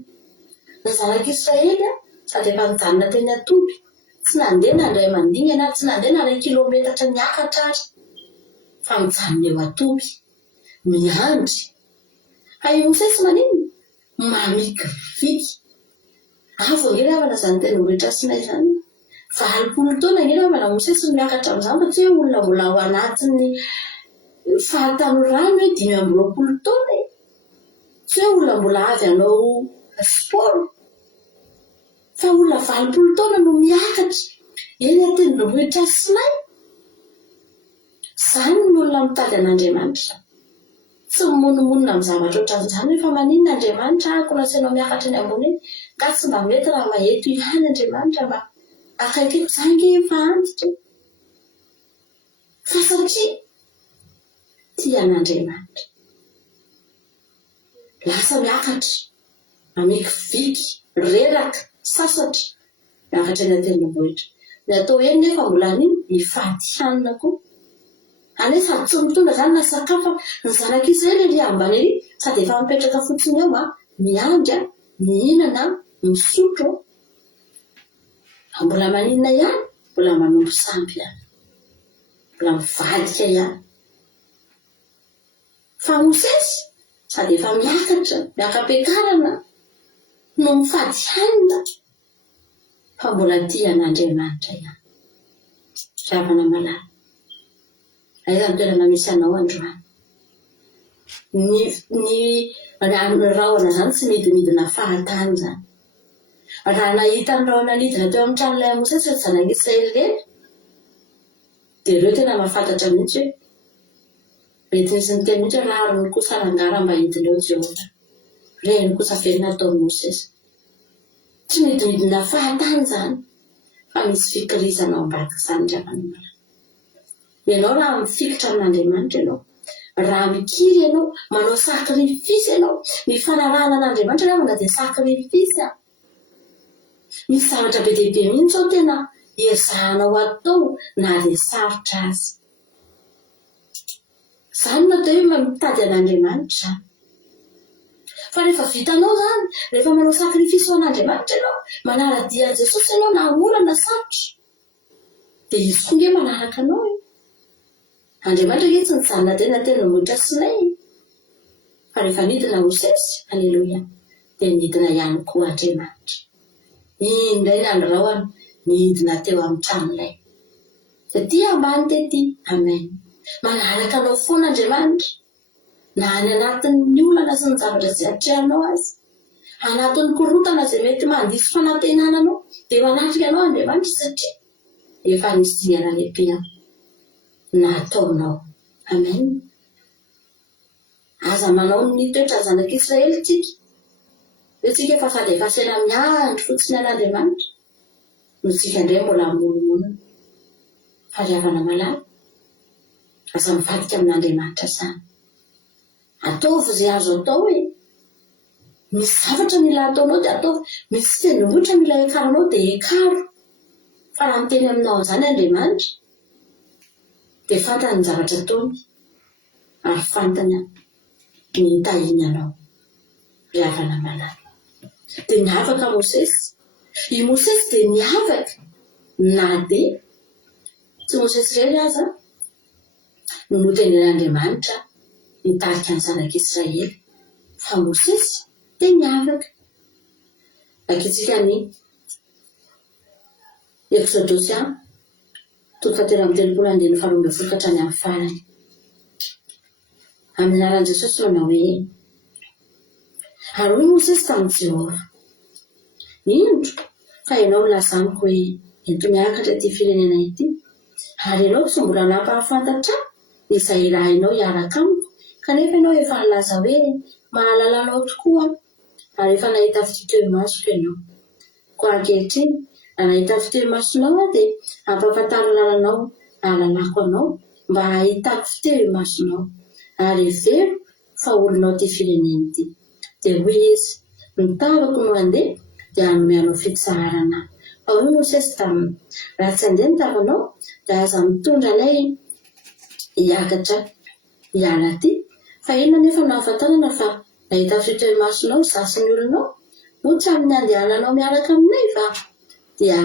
ny zanak'Israely sady efa nijanona teny Atoby tsy nandeha nandray mandingana tsy nandeha nandray kilometatra niakatra ary fa mijanona eo Atoby miandry fa i Mosesy manino mamikiviky avo ngelafana zany tendrombohitra Sinay zany 20 taona ngelafana Mosesy miakatra amin'izany fa tsy hoe olona mbola ao anatin'ny fahatanorano hoe 20 taona tsy hoe olona mbola avy hanao sport fa olona 20 taona no miakatra eny an-tendrombohitra Sinay zany ny olona mitady an'Andriamanitra tsy monomonina amin'ny zavatra ohatran'izany fa maninona Andriamanitra ako nasenao miakatra eny ambony eny ka tsy mba mety raha maheto ihany Andriamanitra mba akaikiko zange fa antitra fa satria tian'Andriamanitra lasa miakatra mamikiviky reraka sasatra miakatra eny an-tendrombohitra ny atao eny nefa mbola niny mifatihanina koa ane sady tsy mitondra zany na sakafa ny zanak'Israely ery ambany ery sady efa mipetraka fotsiny eo miandry mihinana misotro mbola maninona ihany mbola manompo sampy ihany mbola mivadika ihany fa Mosesy sady efa miakatra miaka-piakarana no mifatihanina fa mbola tian'Andriamanitra ihany ravana malala aiza toerana misy anao androany ny rahona zany tsy midimidina fahatany zany raha nahita ny rahona nidina teo amin'ny tranon'ilay Mosesy ny zanak'Israely rery dia ireo tena mahafantatra mihitsy hoe mety nisy ny teny mihitsy raha ary ny kosa nangara mba hidina eo Jehovah reny kosa ferina ataon'ny Mosesy tsy midimidina fahatany zany fa misy fikirizana ao ambadika zany ravana malala ianao raha mifikitra amin'Andriamanitra ianao raha mikiry ianao manao sakrifisy ianao ny fanarahana an'Andriamanitra rehefa dia sakrifisy misy zavatra be dia be mihitsy ao tena ezahanao atao na dia sarotra azy zany natao hoe mitady an'Andriamanitra fa rehefa vitanao zany rehefa manao sakrifisy ho an'Andriamanitra ianao manara-dia Jesosy ianao na mora na sarotra dia izy koa nge manaraka anao Andriamanitra nge tsy nijanona teny an-tendrombohitra Sinay fa rehefa nidina Mosesy aleloia dia nidina ihany koa Andriamanitra indray ny androraoana nidina teo amin'ny tranon'ilay dia ambany tety amen manaraka anao foana Andriamanitra na any anatin'ny olana sy ny zavatra izay atrehanao azy anatin'ny korotana izay mety mandisy fanantenana anao dia manatrika anao Andriamanitra satria efa nisy dingana lehibe nataonao amen aza manao ny toetra zanak'Israely tsika hoe tsika efa sady efa sena miandry fotsiny an'Andriamanitra no tsika indray mbola monomonona fa ravana malala aza mivadika amin'Andriamanitra zany ataovy izay azo atao misy zavatra mila ataonao dia ataovy misy tendrombohitra mila ekaranao dia ekaro fa raha miteny aminao zany Andriamanitra dia fantany ny zavatra ataony ary fantany mitahiny anao ravana malala dia niavaka Mosesy i Mosesy dia niavaka na dia tsy Mosesy rery aza no notenen'Andriamanitra nitarika ny zanak'Israely fa Mosesy dia niavaka akitsika ny Exodosy 3:30-faharoambin'ny farany amin'ny anaran'i Jesosy manao hoe ary hoy Mosesy tamin'i Jehovah indro fa ianao milaza amiko hoe ento miakatra ity firenena ity ary ianao tsy mbola nampahafantatra izay ilahinao hiaraka amiko kanefa ianao efa nilaza hoe mahalala anao tokoa ary efa nahita fitoemasoko ianao koa ankehitriny nahita fitoemasonao dia ampafantaro lalanao ahalalako anao mba hahitako fitoemasonao ary evero fa olonao ty firenena ity dia hoy izy Mitavako no andeha dia hanome anao fitsarana. Fa hoy Mosesy taminy, raha tsy andeha nitavanao dia aza mitondra anay hiakatra hiala aty. Fa inona nefa no ahafantarana fa nahita fitoemasonao zaho sy ny olonao ohatra amin'ny andehananao miaraka aminay fa dia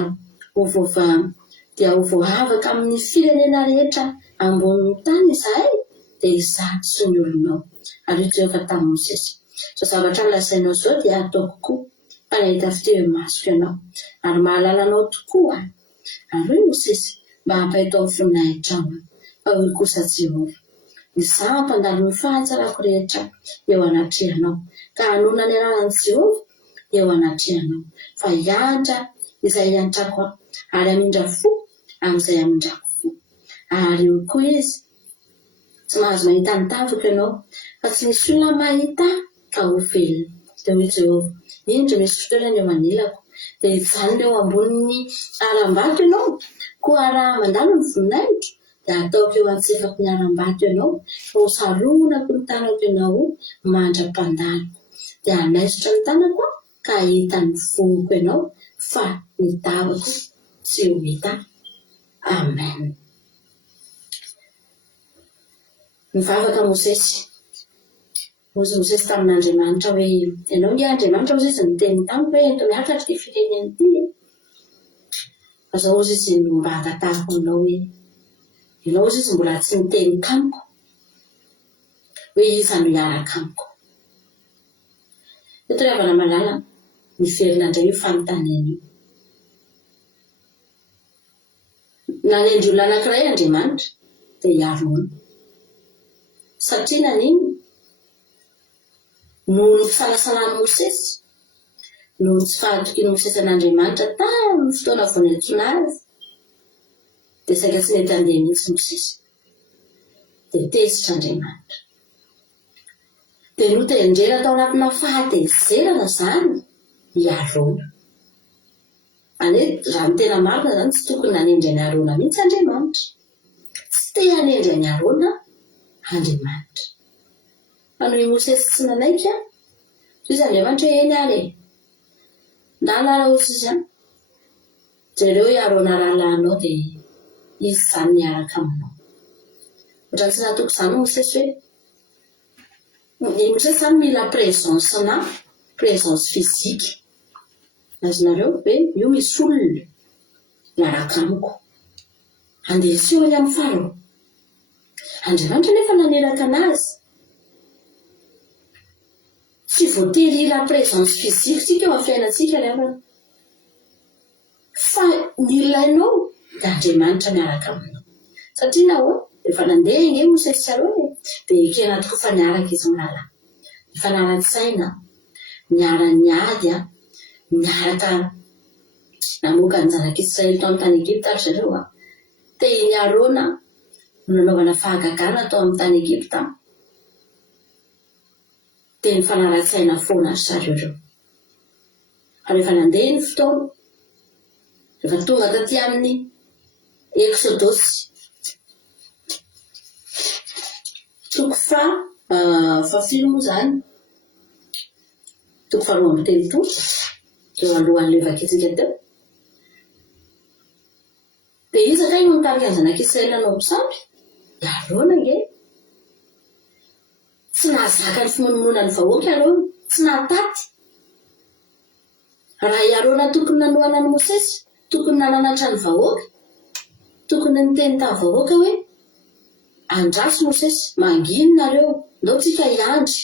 ho voavaka amin'ny firenena rehetra ambonin'ny tany izahay dia izaho sy ny olonao. Ary Jehova tamin'ny Mosesy, so zavatra nolazainao zao dia ataoko koa fa nahita fitoemasoko ianao ary mahalala anao tokoa. Ary hoy Mosesy mba hampaitao voninahitra aminy. Fa hoy kosa Jehova, izaho hampandalo ny fahatsarako rehetra eo anatrehanao ka hanona ny anaran'i Jehova eo anatrehanao. Fa hianatra izay hiantrako ary hamindra fo amin'izay hamindrako fo. Ary io koa izy tsy mahazo mahita ny tavako ianao fa tsy misy olona mahita ka ho velona. Dia hoy Jehova, indro misy fitoerana eo anilako dia hijanona eo ambonin'ny aram-bato ianao. Koa raha mandalo ny voninahitro dia ataoko eo antsefako ny aram-bato ianao fa hosaronako ny tanako ianao mandra-pandalo. Dia hanaisotra ny tanako ka hita ny voako ianao fa ny tavako tsy ho hita. Amen. Mivavaka Mosesy. Hoy Mosesy tamin'Andriamanitra hoe, ianao nge Andriamanitra hozy izy niteny tamiko hoe ento miakatra ty firenena ity. Fa zao hozy izy mba ahatatahako aminao hoe ianao hozy izy mbola tsy niteny tamiko hoe iza no hiaraka amiko. Eto ravana malala miverina indray io fanontaniana io. Nanendry olona anankiray Andriamanitra dia Arona. Satria nanino? Noho ny fisalasalany Mosesy, noho ny tsy fahatokian'ny Mosesy an'Andriamanitra tamin'ny fotoana vao niantsoana azy, dia saika tsy nety handeha mihitsy Mosesy. Dia tezitra Andriamanitra. Dia notendrena tao anatina fahatezerana izany i Arona. Raha ny tena marina izany tsy tokony nanendry any Arona mihitsy Andriamanitra. Tsy te hanendry any Arona Andriamanitra. Fa noho i Mosesy tsy nanaika, izy Andriamanitra hoe eny ary nalara hozy izy jereo i Arona rahalanao dia izy izany miaraka aminao. Ohatrany tsy nahatoky izany Mosesy hoe ny Mosesy izany mila présence physique. Azonareo hoe io misy olona miaraka amiko andeha any amin'ny farao. Andriamanitra nefa naneraka anazy. Tsy voatery ila présence physique sika eo amin'ny fiainantsika lefana. Fa ny ilainao dia Andriamanitra miaraka aminao. Satria na hoe efa nandeha enge Mosesy Arona dia ekena tokoa fa niaraka izy milalao. Efa naran-tsaina, niara-niady, niaraka namoaka ny zanak'Israely tao amin'ny tany Egipta ary zareo. Dia iny Arona no nanaovana fahagagana tao amin'ny tany Egipta. Dia nifanara-tsaina foana ry zareo ireo. Ary efa nandeha ny fotoana, efa tonga taty amin'ny Exodosy. Toko fafilo moa izany. Toko 13 eo alohan'ny levakitsika teo. Dia izy kay no nitarika ny zanak'Israely nanao mpisampy? Arona nge. Tsy nahazaka ny fimonomonoana ny vahoaka Arona, tsy nahataty. Raha i Arona tokony nanohana ny Mosesy, tokony nananatra ny vahoaka, tokony niteny tamin'ny vahoaka hoe andraso Mosesy, mangino nareo, ndao tsika hiandry.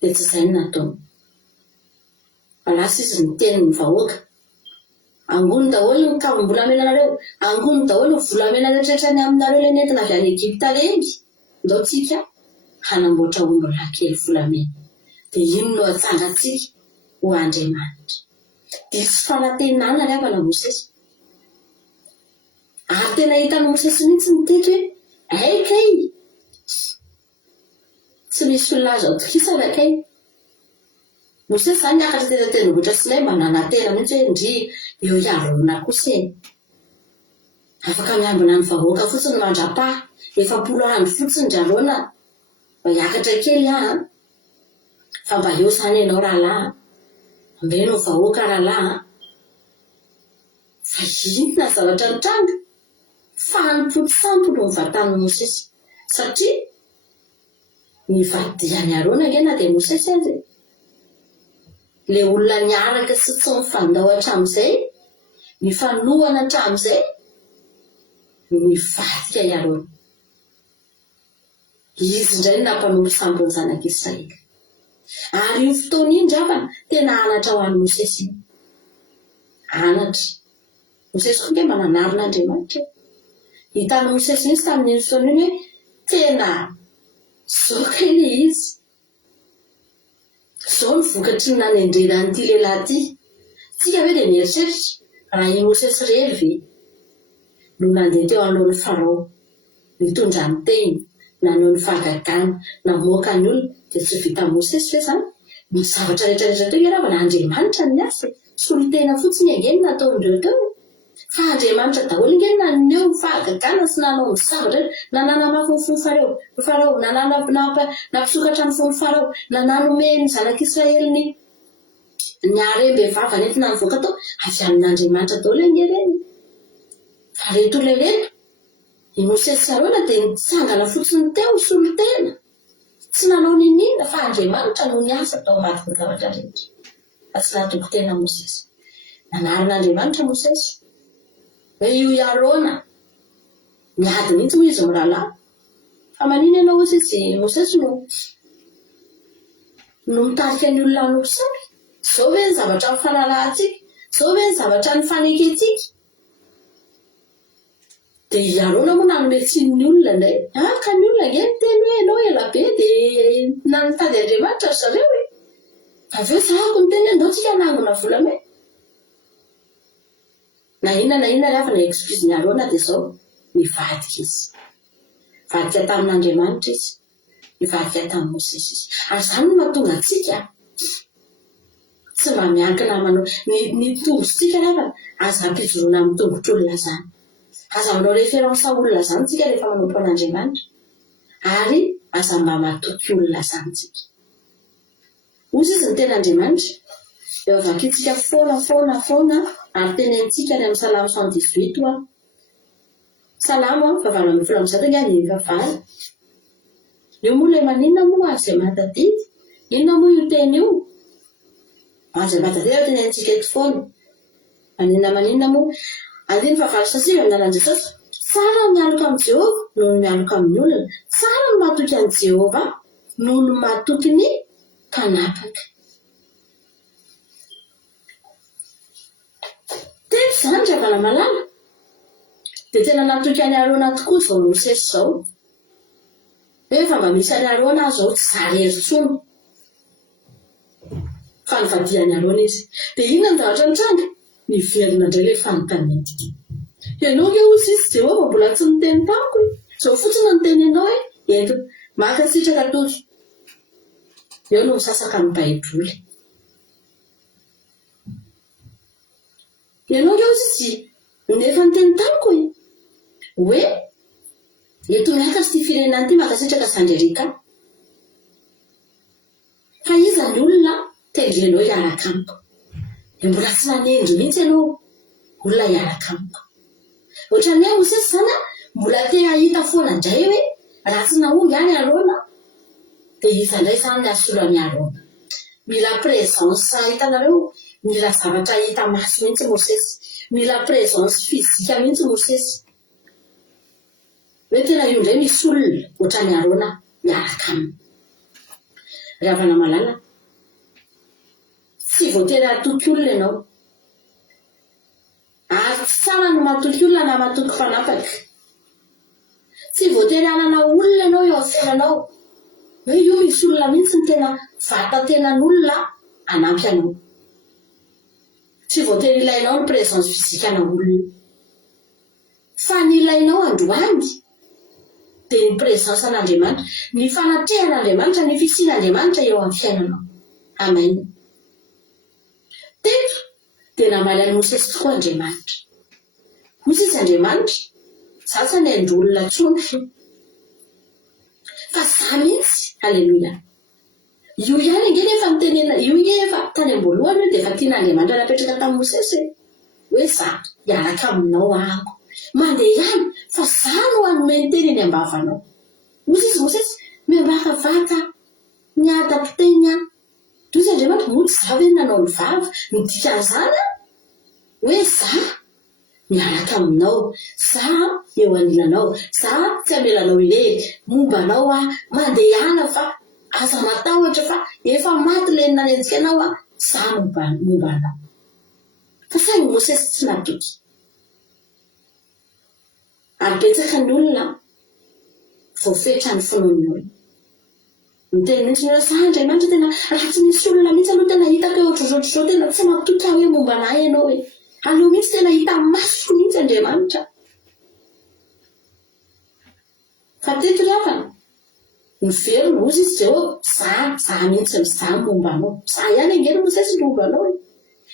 Dia tsy izay no nataony. Fa lasa izy niteny ny vahoaka. Angony daholo ny kavim-bolamena nareo, angony daholo ny volamena rehetrarehetra ny aminareo ilay nentina avy any Egipta rengy. Ndao tsika hanamboatra omby kely volamena. Dia ino no hatsangatsika ho Andriamanitra. Dia tsy fanantenana ry avana Mosesy. Ary tena hitan'ny Mosesy mihitsy mitety hoe aikay. Tsy misy olona azo atokisana akay. Mosesy izany niakatra tena tendrombohitra Sinay mba nanantena mihitsy hoe ndry eo i Arona kosa eny. Afaka miambina ny vahoaka fotsiny mandra-paha 700 andro fotsiny ry Arona mba hiakatra kely fa mba eo zany ianao rahalahy ambeno vahoaka rahalahy fa inona zavatra nitranga fanompoty sampolo mivatany Mosesy satria nivadiany Arona angena dia Mosesy azy le olona niaraka sy tsy mifandao hatramin'izay mifanohana hatramin'izay nivadika i Arona izy indray nampanompo sampony zanak'Israely ary io fotoana iny dravana tena anatra ho an'ny Mosesy iny anatra Mosesy koa nge mananarin'Andriamanitra hitan'ny Mosesy iny tamin'iny fotoana iny hoe tena zoka ile izy zao ny vokatry ny nanendrenan'ity lehilahy ty tsika hoe dia mieritreritra raha i Mosesy rery ve no nandeha teo alohan'ny Farao nitondra ny teny nanao ny fahagagana namoaka ny olona dia tsy vita Mosesy ve zany ny zavatra rehetrarehetra teo iarava na Andriamanitra ny asa solon-tena fotsiny angeny nataondreo teo fa Andriamanitra daholo angeny naneo ny fahagagana sy nanao ny zavatra nananamafy ny fony Farao nampisokatra ny fony Farao nananome ny zanak'Israely ny harem-behivavy nentina nivoaka tao avy amin'Andriamanitra daholo angeny reny fa reto ilay reto i Mosesy sy Arona dia nitsangana fotsiny teo solon-tena tsy nanao ninina fa Andriamanitra no niasa tao ambadiky ny zavatra rehetra fa tsy nahatoky tena Mosesy nanarin'Andriamanitra Mosesy hoe io i Arona miady mihitsy moa izy mirahalahy fa manino ianao ozy izy Mosesy no mitarika ny olona no samy zao hoe ny zavatra ny fanalahintsika zao hoe ny zavatra ny faneketsika dia i Arona moa nanometsiny ny olona indray ka ny olona angeny teny hoe ianao ela be dia nanitady Andriamanitra ry zareo hoe avy eo zahako ny teny andao tsika nangona volame na inona rehefa na excuse ny Arona dia zao mivadika izy vadika tamin'Andriamanitra izy mivadika tamin'ny Mosesy izy ary zany no mahatonga antsika tsy mba miankina manao ny tombontsika rehefa aza ampijoroana amin'ny tongotr'olona zany aza manao référence olona zany tsika rehefa manompo an'Andriamanitra ary aza mba matoky olona zany tsika ozy izy ny ten'Andriamanitra eo avakitsika foana ary tenentsika ny amin'ny Salamo 118 Salamo vavalo amin'ny folo amin'ny zato angany ny vavalo io moa ilay maninona moa azay matadidy inona moa io teny io azay matadidy ao tenentsika eto foana maninona moa andiny vavalo sasivy amin'ny anan'i Jesosy tsara ny mialoka amin'ny Jehova noho ny mialoka amin'ny olona tsara ny matoky an'i Jehova noho ny matoky ny mpanapaka teny zany ravana malala dia tena natoky any Arona tokoa zao Mosesy zao hoe fa mba misy any Arona zao tsy zarery tsony fa nivadiany Arona izy dia inona ny zavatra nitranga niverina indray ilay fanontaniana ianao nge ozy izy Jehova mbola tsy niteny tamiko zao fotsiny ny teninao hoe ento maka sitraka tojo eo no misasaka amin'ny Baiboly ianao nge ozy izy nefa niteny tamiko hoe eto miakatra ty firenena ty maka sitraka Sandrerika fa iza ny olona tendrenao hiaraka amiko dia mbola tsy nanendry mihitsy ianao olona hiaraka amiko ohatran'ny hoe Mosesy zany mbola te hahita foana indray hoe raha tsy naomby any Arona dia iza indray zany ny asolo any Arona mila présence hitanareo mila zavatra hita maso mihitsy Mosesy mila présence fizika mihitsy Mosesy hoe tena io indray misy olona ohatran'ny Arona miaraka aminy ravana malala tsy voatery hatoky olona ianao ary tsy tsara no matoky olona na matoky mpanapaka tsy voatery hanana olona ianao eo amin'ny fiainanao hoe io misy olona mihitsy ny tena vatantenan'olona anampy anao tsy voatery ilainao ny présence fizikana olona fa ny ilainao androany dia ny présence an'Andriamanitra ny fanatrehan'Andriamanitra ny fisian'Andriamanitra eo amin'ny fiainanao amen teto dia namaly an'i Mosesy tokoa Andriamanitra ozy izy Andriamanitra sasany andro-olona tsony fa za mihitsy alleluia io ihany ingeny efa mitenena io efa tany amboalohany dia efa tian'Andriamanitra napetraka tamin'ny Mosesy hoe za hiaraka aminao ahako mandeha ihany fa za no hanome ny teny eny ambavanao. Ozy izy Mosesy miambaka vata miadam-piteny any toy Andriamanitra moa tsy za hoe nanao ny vava midika zana hoe za miaraka aminao, za eo anilanao, za tsy amelanao ilery mombanao mandeha ihany fa aza matahotra fa efa maty le nanenjika anao za mombanao. Fa saingy Mosesy tsy natoky. Ary betsaka ny olona voafetra ny finoan'ny olona. Miteny mihitsy ny sa Andriamanitra tena raha tsy misy olona mihitsy aloha tena hitako hoe ohatr'izao tena tsy matoky aho hoe mombanay ianao hoe aloha mihitsy tena hita masoko mihitsy Andriamanitra. Fa teto lafana ny velona ozy izy Jehovah za mihitsy za mombanao, za ihany engeny Mosesy mombanao hoe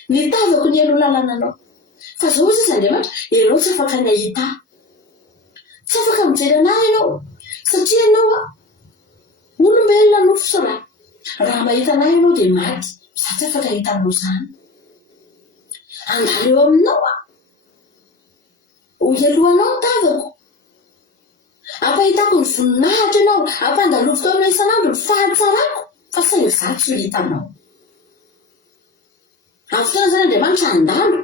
nitavako ny elo lalànanao. Fa zao ozy izy Andriamanitra ianao tsy afaka ny ahita, tsy afaka mijery anahy ianao satria ianao olombelona nofo raha mahita anahy ianao dia maty, za tsy afaka hitanao zany. Andalo eo aminao ho ialohanao ny tavako, ampahitako ny voninahitra ianao, ampandaloviko aminao isan'andro ny fahatsarako fa saingy za tsy ho hitanao. Amin'ny fotoana zany Andriamanitra andalo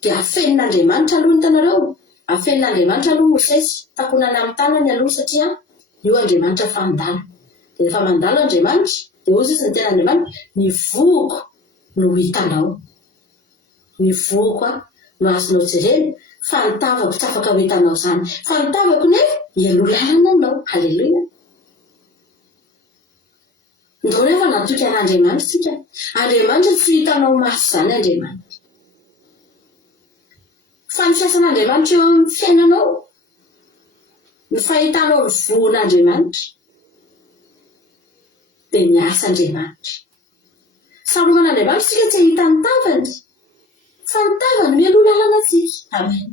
dia afenin'Andriamanitra aloha hitanareo, afenin'Andriamanitra aloha Mosesy takonana amin'ny tanany aloha satria io Andriamanitra fa mandalo. Dia rehefa mandalo Andriamanitra dia ozy izy ny tena Andriamanitra ny voko no hitanao, ny voko no azonao jerena fa ny tavako tsy afaka ho hitanao zany, fa ny tavako nefa hialolalana anao. Halleluia. Ndao rehefa natoky an'Andriamanitra tsika, Andriamanitra tsy hitanao maso zany Andriamanitra. Fa ny fiasan'Andriamanitra eo amin'ny fiainanao, ny fahitanao ny voan'Andriamanitra dia ny asa'Andriamanitra. Saroman'Andriamanitra tsika tsy ahita ny tavany, fa ny tavany mialoha lalana tsika. Amen.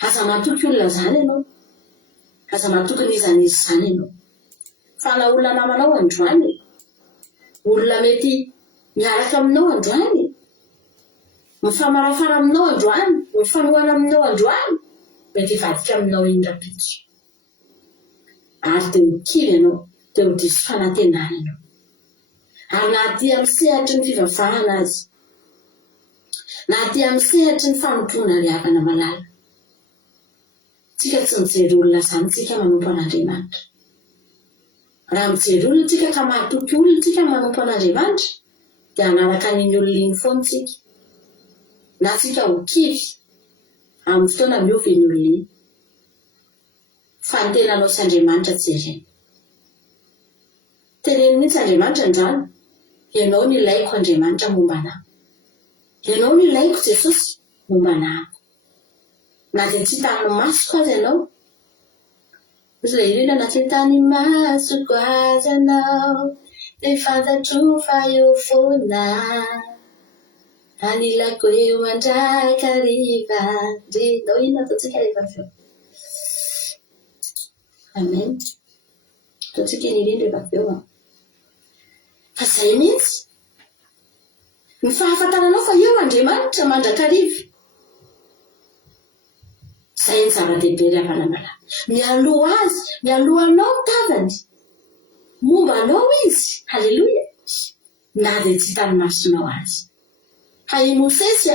Aza matoky olona zany ianao, aza matoky n'izan'izy zany ianao. Fa na olona namanao androany, olona mety miaraka aminao androany, mifamarafara aminao androany, mifanohana aminao androany, mety hivadika aminao indram-pitso. Ary dia mikivy ianao, dia ho diso fanantenana ianao. Ary na aty amin'ny sehatry ny fivavahana azy, na aty amin'ny sehatry ny fanompoana ary havana malala, tsika tsy mijery olona zany tsika manompo an'Andriamanitra. Raha mijery olona tsika ka mahatoky olona tsika manompo an'Andriamanitra dia anaraka n'iny olona iny foana tsika, na tsika ho kivy amin'ny fotoana miova iny olona iny. Fa ny tenanao sy Andriamanitra jerena. Teneny mihitsy Andriamanitra androany, ianao ny ilaiko Andriamanitra momba anahy, ianao ny ilaiko Jesosy momba anahy. Na dia tsy hitan'ny masoko azy ianao, izy ilay hirena na tsy hitany masoko azy ianao dia fantatro fa eo foana anilako eo mandrakariva. Ndao ino ataontsika rehefa avy eo. Amen. Ataontsika iny ireny rehefa avy eo. Fa izay mihitsy ny fahafantaranao fa eo Andriamanitra mandrakariva. Izay ny zava-dehibe ry havana malala. Mialoha azy, mialohanao ny tavany, mombanao izy. Halleluia. Na dia tsy hitan'ny masonao azy. Hay Mosesy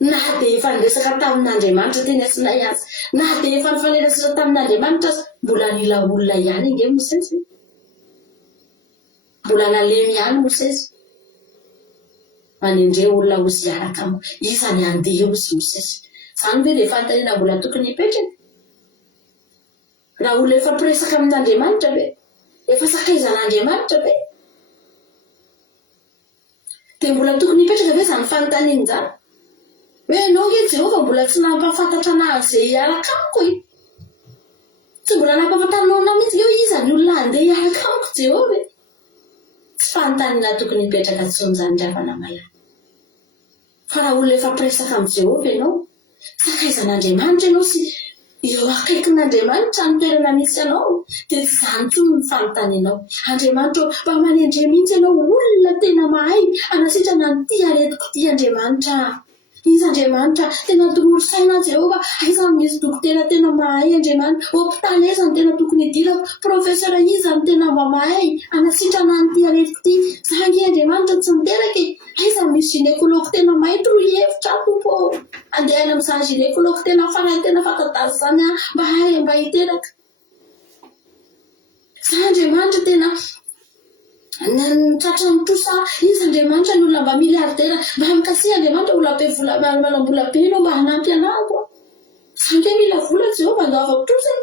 na dia efa niresaka tamin'Andriamanitra teny Sinay azy, na dia efa nifanerasera tamin'Andriamanitra azy, mbola nila olona ihany inge Mosesy. Mbola nalemy ihany Mosesy. Manindre olona ozy hiaraka aminy. Isany andeha ozy Mosesy. Zany hoe dia fantanina mbola tokony hipetraka. Raha olona efa mpiresaka amin'Andriamanitra be, efa sakaizan'Andriamanitra be, dia mbola tokony hipetraka ve izany fanontaniana izany? Hoe ianao nge Jehovah mbola tsy nampahafantatra anazy izay hiaraka amiko e. Tsy mbola nampahafantarinao anao mihitsy eo iza ny olona andeha hiaraka amiko Jehovah. Tsy fanontaniana tokony hipetraka intsony izany ry havana malala. Fa raha olona efa mpiresaka amin'ny Jehovah ianao, sakaizan'Andriamanitra ianao sy eo akaikin'Andriamanitra ny toerana misy anao dia tsy izany tsony ny fanontanianao. Andriamanitra mba manendre mihitsy ianao olona tena mahay anasitrana ny ty aretiko ty Andriamanitra. Izy Andriamanitra tena torory saina Jehova, aiza misy dokotera tena mahay Andriamanitra, hôpitaly aiza ny tena tokony idirako, profesera iza ny tena mba mahay anasitrana ny ty aretiko ty. Zangy Andriamanitra tsy miteraka, aiza misy ginekôlôgy tena mahay toroy hevitra tompo, andehana amin'izany ginekôlôgy tena farany tena fantadazy zany mba hiteraka. Za Andriamanitra tena tratra mitrosa, izy Andriamanitra ny olona mba miliardera, mba mikasi Andriamanitra olona manambola be anao mba hanampy anako. Zange mila vola Jehova mba avako trosa,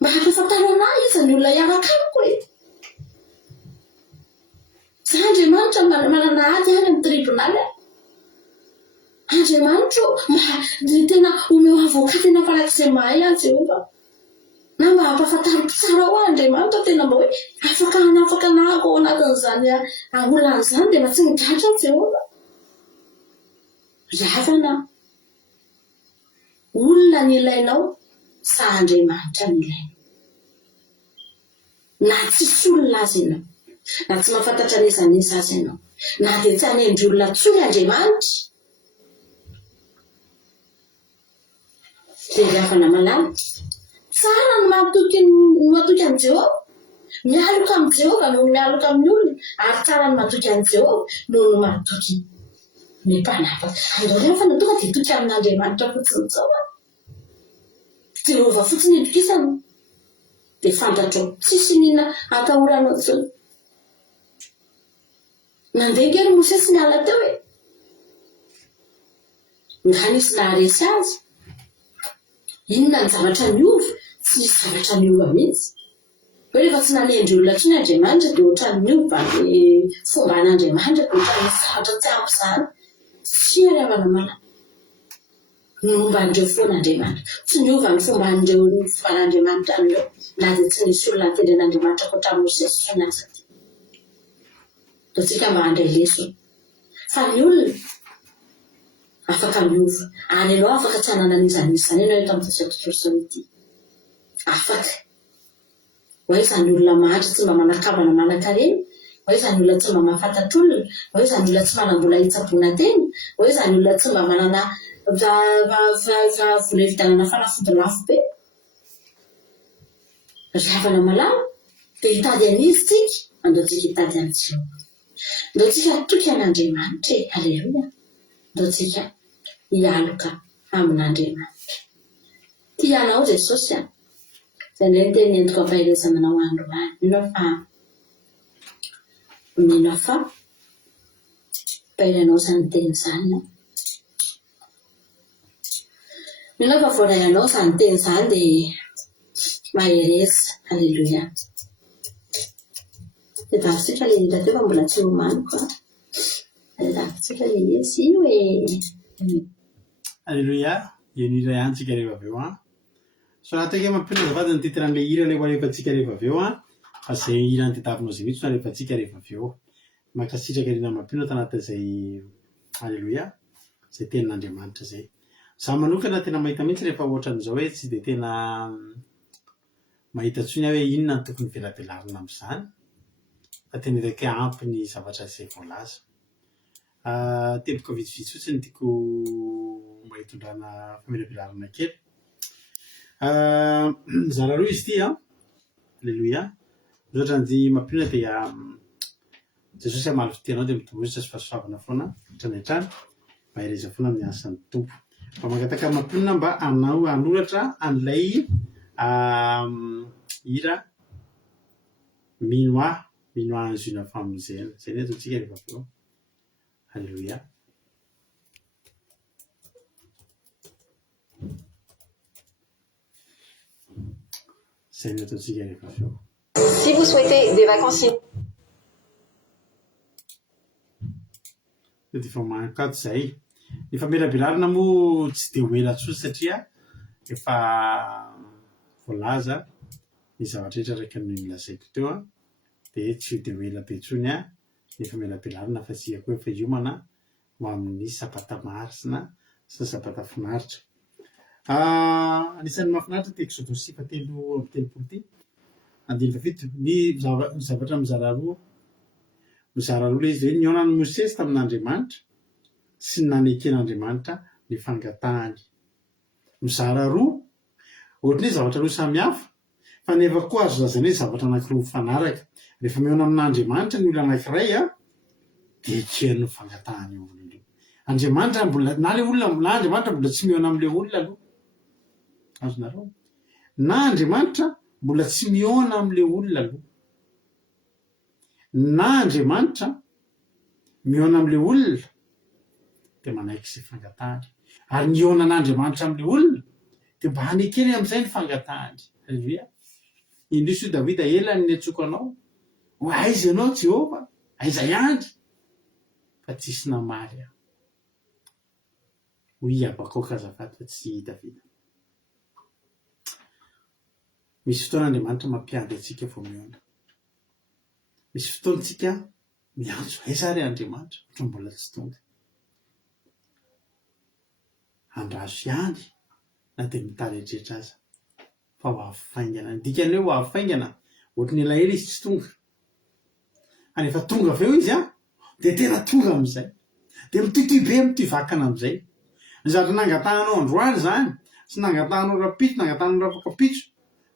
mba hampafantaro anahy izy ny olona iaraka amiko e. Za Andriamanitra manana ady any amin'ny tribunal. Andriamanitra mba tena omeo avoka tena farak'izay mahay Jehova. Na mba hampafantariko tsara ho Andriamanitra tena mba hoe afaka anahako ao anatin'izany olonan'izany dia mba tsy midratra Jehova. Ravana olona ny ilainao, sa Andriamanitra ny ilainao. Na tsisy olona azy ianao, na tsy mahafantatra n'izaniza azy ianao, na dia tsy hanendry olona tsony Andriamanitra, dia ravana malala. Tsara ny matoky amin'ny Jehova, mialoka amin'ny Jehova noho mialoka amin'ny olona, ary tsara ny matoky amin'ny Jehova noho ny matoky ny mpanapaka. Andao rehefa tonga dia toky amin'Andriamanitra fotsiny zao. Jehova fotsiny itokisana dia fantatrao, tsisy nina atahoranao tsony. Nandeha kely Mosesy miala teo e, nga nisy naharesy azy, inona ny zavatra miova? Tsy nisy zavatra miova mihitsy. Hoe rehefa tsy nanendry olona tsony Andriamanitra dia ohatran'ny miova ny fomba an'Andriamanitra, dia ohatran'ny zavatra tsy ampy izany. Tsy ravana malala. Momba an'ireo foan'Andriamanitra. Tsy miova ny fomba an'Andriamanitra amin'ireo, na dia tsy nisy olona natendry an'Andriamanitra ankoatran'i Mosesy foana aza. Totsika mba handray leso. Fa ny olona afaka miova, ary ianao afaka tsy hananan'izany ianao eto amin'ny tontolo ity. Afaka. Hoe izany olona mahantra tsy mba manakavana manankarena, hoe izany olona tsy mba mahafantatra olona, hoe izany olona tsy manambola hitsaboana tena, hoe izany olona tsy mba manana vola hividanana fanafody lafo be. Ravana malala dia hitady an'izy tsika, andao tsika hitady an'i Jehova. Andao tsika toky an'Andriamanitra e, aleluia. Andao tsika hialoka amin'Andriamanitra. Tianao Jesosy a. Izay indray ny teny entiko ampahelezana anao androany. Mino fa mpairanao izany teny izany. Mino fa voaray anao izany teny izany dia mahereza. Aleluia. Dia davitsika ilay hita teo fa mbola tsy homaniko. Davitsika ilay izy io e. Aleluia. Eny iray ihany tsika rehefa avy eo so raha teka mampirina azafady ny titiran'ilay hira ilay hoarehefantsika rehefa avy eo fa izay hira ny tetavinao izay mihitsy hoarehefantsika rehefa avy eo. Mankasitraka rina mampirina tanatin'izay aleluia izay tenin'Andriamanitra izay. Zaho manokana tena mahita mihitsy rehefa ohatran'izao hoe tsy dia tena mahita tsony hoe inona ny tokony velabelarina amin'izany, fa tena ireka ampy ny zavatra izay voalaza. Teboka vitsivitsy fotsiny tiako mba hitondrana famelabelarana kely. Zara roa izy ity aleluia. Ohatra ny mampirina dia Jesosy amaly fitianao dia mitomboza sy fahasoavana foana hatrany hatrany, mba hireza foana amin'ny asan'ny tompo. Mba mangataka mampirina mba hanoratra an'ilay hira mino ahy zona famonjena. Izay ny ataontsika rehefa avy eo. Alléluia. C'est notre aussi à Si vous souhaitez des vacances dia efa mankady izay. Ny famelabelarana moa tsy dia ho ela tsotra satria efa voalaza ny zavatra rehetra araka ny milazaiko teo dia tsy dia ho ela be intsony ny famelabelarana fa tsy koa efa hiomana ho amin'ny sabata marsina sy sabata finaritra. Anisan'ny mahafinaritra ty Exodus 3:3 ty. Andiny fafito ny zavatra mizara roa le izy hoe niona ny Mosesy tamin'Andriamanitra sy ny naneken'Andriamanitra ny fangatahany. Mizara roa ohatran'ny zavatra roa samihafa fa nefa koa azo lazana hoe zavatra anankiroa mifanaraka. Rehefa miona amin'Andriamanitra ny olona anankiray dia ekehany ny fangatahany eo amin'ilay. Andriamanitra mbola Andriamanitra mbola tsy miona amin'ilay olona aloha. Azonareo? Na Andriamanitra mbola tsy miona amin'ilay olona aloha. Na Andriamanitra miona amin'ilay olona dia manaiky izay fangatahany. Ary miona n'Andriamanitra amin'ilay olona dia mba hanekeny amin'izay ny fangatahany. Haleloia. Indrisy io Davida elany niantsoko anao. Ho aiza ianao Jehova? Aiza ihany? Fa tsisy namaly aho. Hoy Abakoka azafady fa tsy Davida. Misy fotoana Andriamanitra mampiady antsika vao miona. Misy fotoana tsika miantso aiza ary Andriamanitra ohatry mbola tsy tonga. Andraso ihany na dia mitaritritra aza fa ho afaingana. Dikany hoe ho afaingana ohatry ny elaela izy tsy tonga. Anefa tonga avy eo izy dia tena tonga amin'izay. Dia mitohitohy be mitohy vakana amin'izay. Ny zavatra nangatahanao androany zany sy nangatahanao rapitso nangatahanao rapakapitso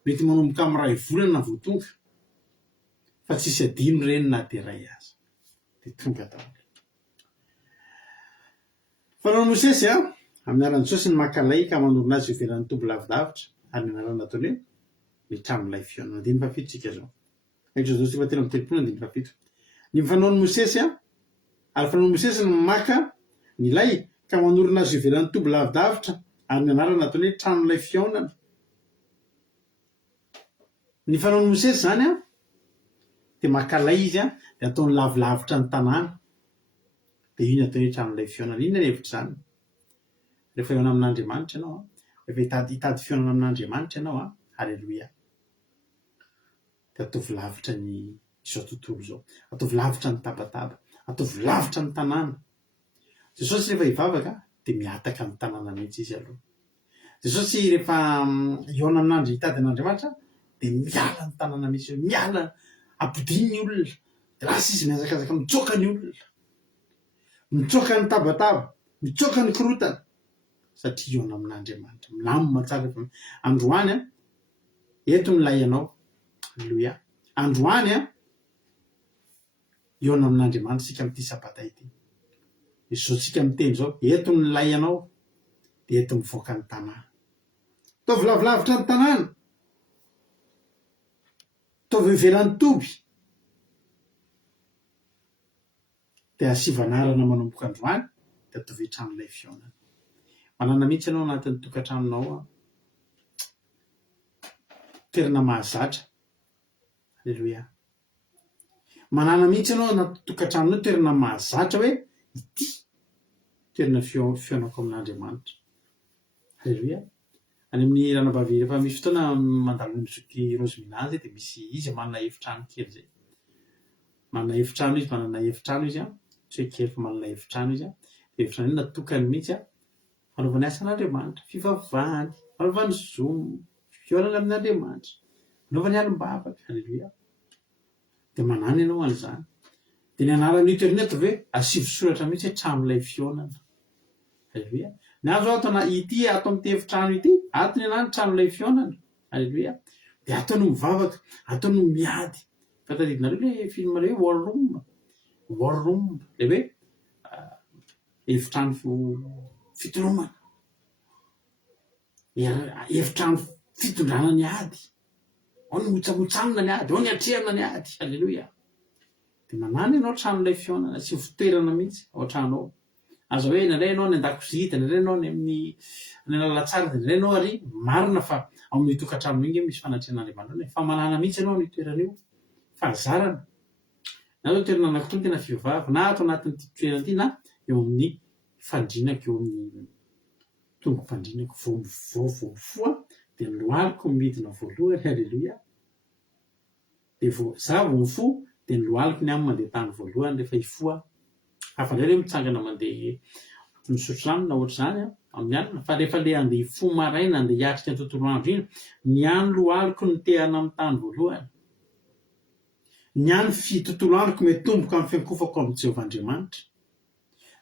mety manomboka amin'ny 2 volana vao tonga. Fa tsisy adino ireny na dia iray aza. Dia tonga daholo. Fanao Mosesy amin'ny anaran'i Jesosy ny makalay ka manorina azy ivelan'ny toby lavidavitra ary ny anarana ataony hoe mitramilay fiona. Andiny fafito tsika zao. Exodus 3:3-7. Ny fanaon'ny Mosesy ary fanaon'ny Mosesy ny maka ny lay ka manorina azy ivelan'ny toby lavidavitra ary ny anarana ataony hoe tranolay fionana. Ny fanaon'ny Mosesy zany dia makalay izy dia ataony lavilavitra ny tanàna. Dia iny ataony hoe tranolay fionana. Inona ny hevitra zany? Rehefa iona amin'Andriamanitra ianao rehefa hitady fionana amin'Andriamanitra ianao haleloia. Dia ataovy lavitra ny izao tontolo izao. Ataovy lavitra ny tabataba. Ataovy lavitra ny tanàna. Jesosy rehefa hivavaka dia miataka amin'ny tanàna mihitsy izy aloha. Jesosy rehefa iona amin'andro hitady an'Andriamanitra dia miala ny tanàna mihitsy. Miala ampidiny ny olona. Dia lasa izy mihazakazaka mitsoaka ny olona. Mitsoaka ny tabataba. Mitsoaka ny korotana. Satria iona amin'Andriamanitra. Milamina tsara rehefa androany eto ny lay ianao. Halleluia. Androany iona amin'Andriamanitra sika amin'ity sabata ity. Izao tsika miteny zao eto ny lay ianao dia eto mivoaka ny tanàna. Ataovy lavilavitra ny tanàna. Ataovy ivelan'ny toby. Dia asivanarana manomboka androany dia ataovy tranolay fionana. Manana mihitsy ianao anatin'ny tokantranonao toerana mahazatra. Halleluia. Manana mihitsy ianao anaty tokantranonao toerana mahazatra hoe ity toerana fionako amin'Andriamanitra. Halleluia. Any amin'ny ranabavy rehefa misy fotoana mandalo mizoky roziminazy dia misy izy manana efitrano kely zay. Manana efitrano izy tsy hoe kely fa manana efitrano izy. Efitrano iny natokany mihitsy fanaovany asan'Andriamanitra, fivavahany, fanaovany zomo, fionana amin'Andriamanitra, fanaovany alim-bavaka. Halleluia. Dia manana ianao an'izany. Dia ny anaran'io toerana eto hoe asivy soratra mihitsy hoe tranolay fionana. Halleluia. Ny azo ity ato amin'ity efitrano ity, ato ny anany tranolay fionana. Halleluia. Dia ataony mivavaka, ataony miady. Fatadidinareo ilay film ilay War Room, ilay hoe efitrano fitolomana. Efitrano fitondrana ny ady. Ao ny motsamotsamina ny ady, ao ny atrehana ny ady. Halleluia. Dia manana ianao tranolay fionana, sy votoerana mihitsy ao tranao. Aza hoe nandray ianao ny an-dakozia, nandray ianao ny amin'ny lalatsara, nandray ianao ary marina fa ao amin'ny tokantrano iny misy fanatrehan'Andriamanitra. Fa manana mihitsy ianao ny toerana io. Fahazarana. Na zao toerana anankiroa tena fivavaka, na ato anatin'ity toerana ity na eo amin'ny fandrinako, eo amin'ny tongom-pandrinako voafoa dia ny lohaliko midina voalohany. Halleluia. Dia za vao mifoha dia ny lohaliko ny amin'ny mandeha tany voalohany rehefa hifoha. Hafa indray hoe mitsangana mandeha misotro rano na ohatr' zany amin'ny alina fa rehefa le andeha fo maraina andeha hiatrika ny tontolo andro iny ny any loaliko no tehana amin'ny tany voalohany ny any tontolo androko mitomboka amin'ny fiankofako amin'ny Jehovahandriamanitra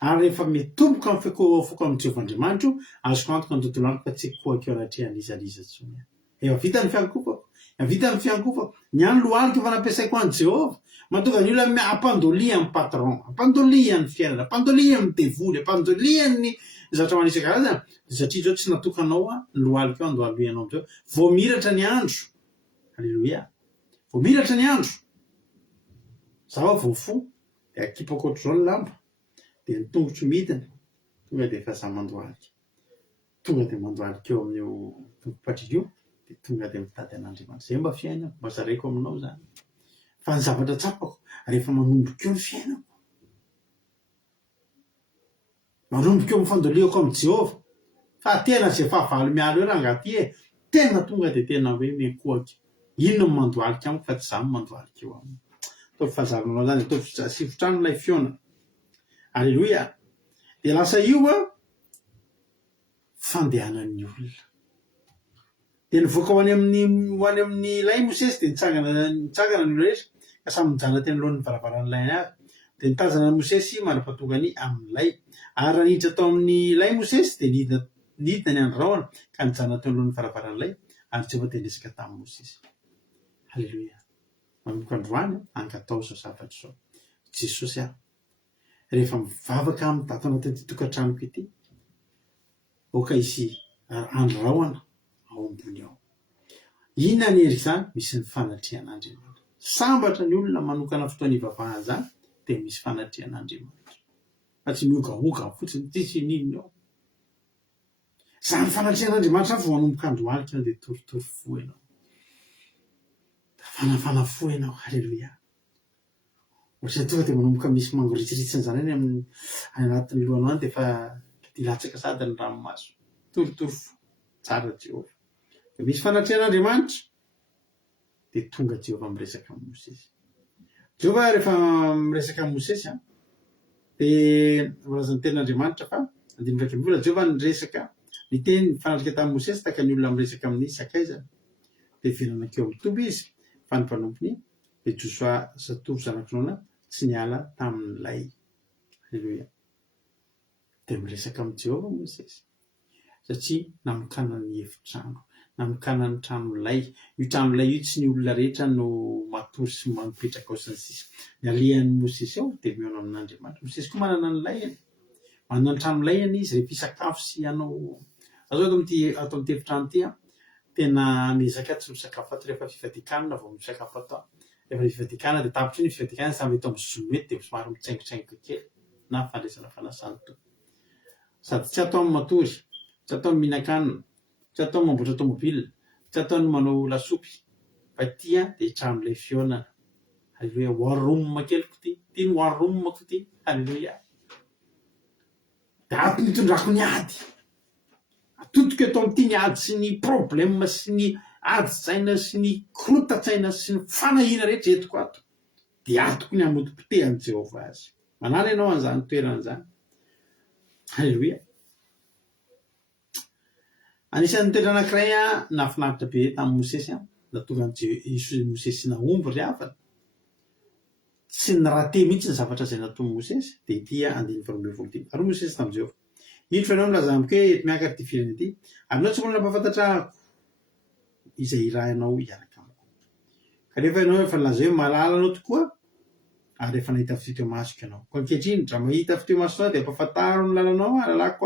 ary rehefa mitomboka amin'ny fiankofako amin'ny Jehovahandriamanitra azoko antoka ny tontolo androko fa tsy koako eo rahatrehan'izaliza tsony efa vita ny fiankofako vita ny fiankofako ny any loaliko efa nampiasaiko an'i Jehova mahatonga ny olona ampandolia amin'ny patron ampandolia ny fiainana ampandolia ny devoly ampandolia ny zatra maro isan-karazany satria zao tsy natokanao ny loaliko eo andohalohanao am'zao vao miratra ny andro halleloia vao miratra ny andro zaho vao fo de akipako ohatr'izao ny lamba de ny tongotro midina tonga de efa za mandohalika tonga de mandohalika eo amin'io tongo-patrilio de tonga de mitady an'Andriamanitra zay mba fiainako mba zaraiko aminao zany fa ny zavatra tsapako rehefa manomboka eo ny fiainako manomboka eo amin'ny fandoliako amin'ny Jehova fa tena zay fahavalo mialo eo raha angaty tena tonga de tena hoe miankohaka ino no mandohalika amiko fa tsy za mandohalika eo aminy ataovy fahazaranao zany ataovy sifotrano ilay fiona alleloia de lasa io fandehanan'ny olona de nivoaka ho any amin'ny lay Mosesy de nitsangana ny olona rehetra ka samy mijana teny alohan'ny varavaran'ny lay avy de nitazana ny Mosesy manam-patongany amin'ny lay ary raha niditra tao amin'ny lay Mosesy de nidina ny andrahona ka nijana teo alohan'ny varavaran'ny lay ary Jehova de nisika tamin'ny Mosesy halleloia manomboka androany angatao zao zavatra zao Jesosy rehefa mivavaka amin'ny ato anatin'ity tokantranoko ity oka izy andrahona ao ambony ao inona ny hery zany misy ny fanatrehan'Andriamanitra sambatra ny olona manokana fotoana ivavahana zany de misy fanatrehan'Andriamanitra fa tsy miogaoga fotsiny tsisy ninona ao zany fanatrehan'Andriamanitra vao manomboka androalika de toritory fo ianao fanafana fo ianao halleloia ohatry tonga de manomboka misy mangoritsiritsiny zany any amin'ny anatin'ny lohanao any de fa dilatsaka sady ny ranomaso toritory fo tsara Jehova de misy fanatrehan'Andriamanitra de tonga Jehova miresaka amin'ny Mosesy Jehova rehefa miresaka amin'ny Mosesy de voalazan'ny tenin'Andriamanitra fa andiny raiky mbola Jehova niresaka ny teny fanarika tamin'ny Mosesy taka ny olona miresaka amin'ny sakaizana de velanakeo amin'ny toby izy fa ny mpanompony de Josoa zatovo zanak'Nona tsy niala tamin'ny lay halleloia de miresaka amin'ny Jehova Mosesy satria namokana ny efitrano namokana ny trano lay io trano lay io tsy ny olona rehetra no matory sy mipetraka ao sy ny sisa ny alehan'ny Mosesy ao de mihaona amin'Andriamanitra Mosesy koa manana ny layany manana ny trano layany izy rehefa isakafo sy anao azo ato amin'ity efitrano ity tena miezaka tsy misakafo ato rehefa fivadikanana vao misakafo ato rehefa fivadikana de tapitra ny fivadikana samy eto amin'ny zomety de somary mitsaingotsaingoka kely na fandraisana fanasany to sady tsy atao amin'ny matory tsy atao amin'ny mihinan-kanina tsy atao amin'ny mamboatra tomobila tsy atao ny manao lasopy fa tia de trano lay fionana halleloia war room keliko ty ny war room ko ty halleloia de ato nitondrako ny ady atotoko eto amin'ity ny ady sy ny problème sy ny ady-tsaina sy ny korotatsaina sy ny fanahina rehetra etiko ato de atoko ny hamotom-pitehan'i Jehova azy manala ianao an'izany toerana zany halleloia anisan'ny toerana anankiray nahafinaritra be tamin'ny Mosesy natonga Mosesy nahomby ry havana tsy ny rahaté mihitsy ny zavatra zay nataon'i Mosesy de ity andiny faharoa ty ary Mosesy tamin'i Jehova ino fa ianao milaza amiko hoe eto miakatra ty filana ity aminao tsy molina mpafantatra izay irahanao hiaraka amiko ka rehefa ianao efa nilaza hoe malala anao tokoa ary rehefa nahita fiteo masoko ianao ko ankehitriny raha mahita fiteo masonao de ampafantaro ny lalanao lalako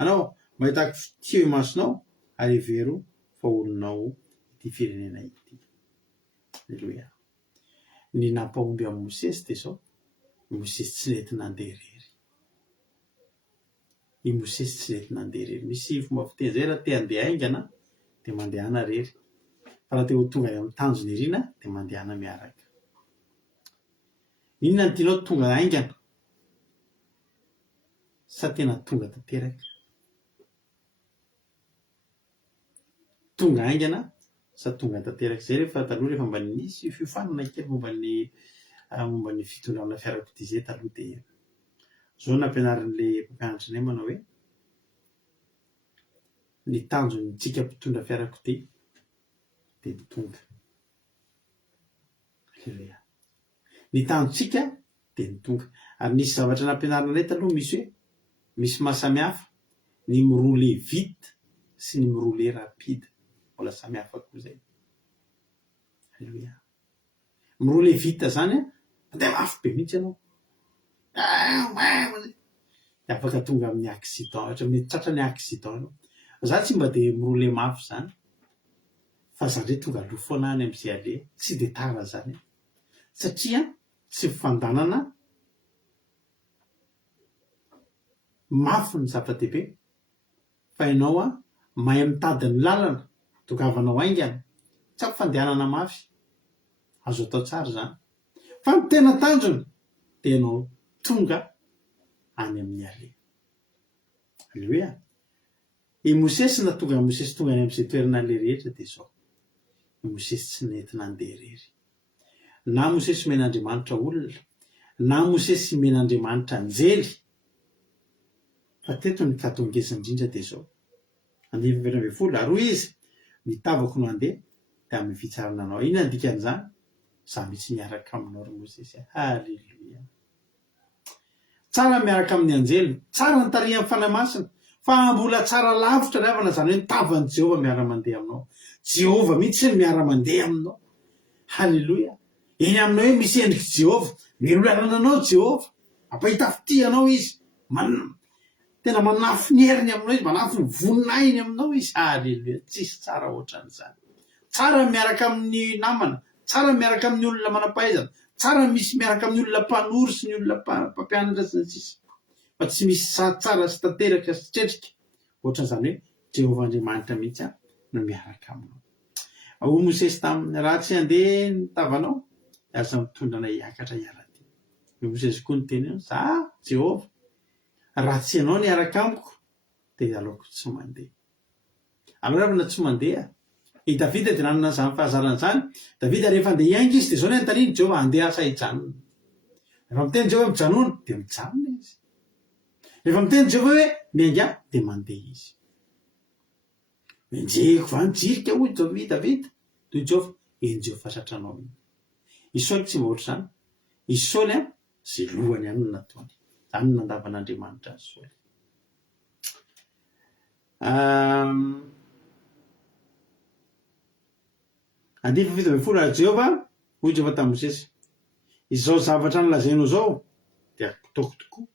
anao mahitako fiteo masonao ary evero fa olonao ity firenena ity halleloia ny nampahomby amin'ny Mosesy de zao Mosesy tsy nety nandeha rery i Mosesy tsy nety nandeha rery misy fomba fiteny zay raha te handeha aingana de mandehana rery fa raha te ho tonga amin'ny tanjony irina de mandehana miaraka inona ny tianao tonga aingana sa tena tonga tanteraka tonga aingana sa tonga tanteraka zay rehefa taloha rehefa mba nisy fiofanana kely momba ny fitondrana fiarakodia zay taloha de zao nampianarin'le mpampianatrinay manao hoe ny tanjon'ny tsika mpitondra fiarakodia dia nitonga. Haleluia. Ny tanjontsika dia nitonga. Ary nisy zavatra nampianarinay taloha misy hoe misy mahasamihafa ny miroule vite sy ny miroule rapide. Mbola samihafa koa zay. Haleluia. Miroule vite zany mandeha mafy be mihitsy ianao. Afaka tonga amin'ny accident, ohatra mety tratra ny accident ianao. Za tsy mba dia miroule mafy zany, fa za ndray tonga aloha foana any amin'izay aleha, tsy dia tara zany. Satria tsy fifandanana mafy ny zava-dehibe, fa ianao mahay mitady ny lalana, togavanao aingana, tsy ampifandehanana mafy. Azo atao tsara zany. Fa ny tena tanjony dia ianao tonga any amin'ny aleha. Haleluia. I Mosesy na tonga Mosesy tonga any amin'izay toerana le rehetra dia izao. I Mosesy tsy nety nandeha irery. Na Mosesy men'Andriamanitra olona, na Mosesy men'Andriamanitra anjely. Fa teto ny katongeza indrindra dia izao. 2020 aroa izy mitavako no andeha dia amin'ny fitsarana anao. Inona dikan'izany? Za mitsy miaraka aminao ry Mosesy. Haleluia. Tsara miaraka amin'ny anjely, tsara ny tarihy amin'ny fanahy masina, fa mbola tsara lavitra ny havana zany hoe tavan'i Jehova miara-mandeha aminao. Jehova mihitsy ny miara-mandeha aminao. Haleluia. Eny aminao hoe misy endriky Jehova, mirolalana anao Jehova, ampahita fity anao izy, tena manafy ny heriny aminao izy, manafy ny voninahiny aminao izy. Haleluia. Tsisy tsara ohatran'izany. Tsara miaraka amin'ny namana, tsara miaraka amin'ny olona manam-pahaizana, tsara misy miaraka amin'ny olona mpanory sy ny olona mpampianatra sy ny sisa. Fa tsy misy tsara sy tanteraka sy tretrika ohatran'izany hoe Jehova Andriamanitra mihitsy no miaraka aminao. Ao Mosesy taminy raha tsy handeha ny tavanao, aza mitondra anay hiakatra hiara-tia. Io Mosesy koa ny teny za Jehova, raha tsy ianao ny araka amiko dia aleoko tsy mandeha. Aleo raha tsy mandeha. I Davida dia nanana izany fahazarana izany. Davida rehefa andeha hiainga izy dia zao ny anontaniany Jehova, andeha asa hijanona. Rehefa miteny Jehova mijanona dia mijanona izy. Rehefa miteny Jehova hoe miainga dia mandeha izy. Menjeko vanjirika hoy Davida. Toy Jehova, Jehova fasatranao. Isaoly tsy mba ohatr'izany. Isaoly izay lohany ihany no nataony. Izany no nandavan'Andriamanitra azy Isaoly. Andify 20 Jehova, hoy Jehova tamin'i Mosesy, izao zavatra nolazainao zao dia ataoko tokoa.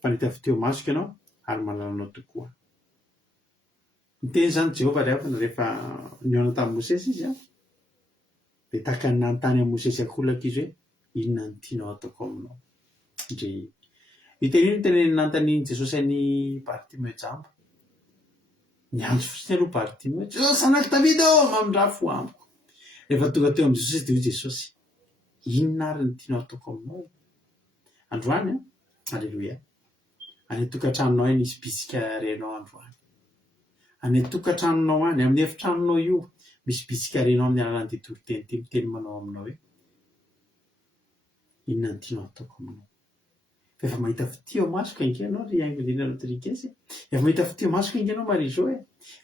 Fa nitafy teo masoko ianao ary malalanao tokoa. Niteny zany Jehova rehefa nihaona tamin'i Mosesy izy dia tahaka ny nanontany amin'ny Mosesy akolaka izy hoe inona ny tianao ataoko aminao. Iteny ny teny nanontaniany Jesosy any Bartimeo jambo. Niantso fotsiny aloha Bartimeo, Jesosy zanaky Davida mamindra fo amiko. Rehefa tonga teo amin'ny Jesosy dia hoy Jesosy, inona ary ny tianao ataoko aminao? Androany, haleluia. Any tokantranonao any misy bitsika renao androany. Any tokantranonao any, amin'ny efitranonao io, misy bitsika renao amin'ny alalan'ity toriteny ity miteny manao aminao hoe inona ny tianao ataoko aminao? Efa mahita fitio masoko ange ianao ry Angelina Rodriguez. Efa mahita fitio masoko ange ianao Marie-Jo.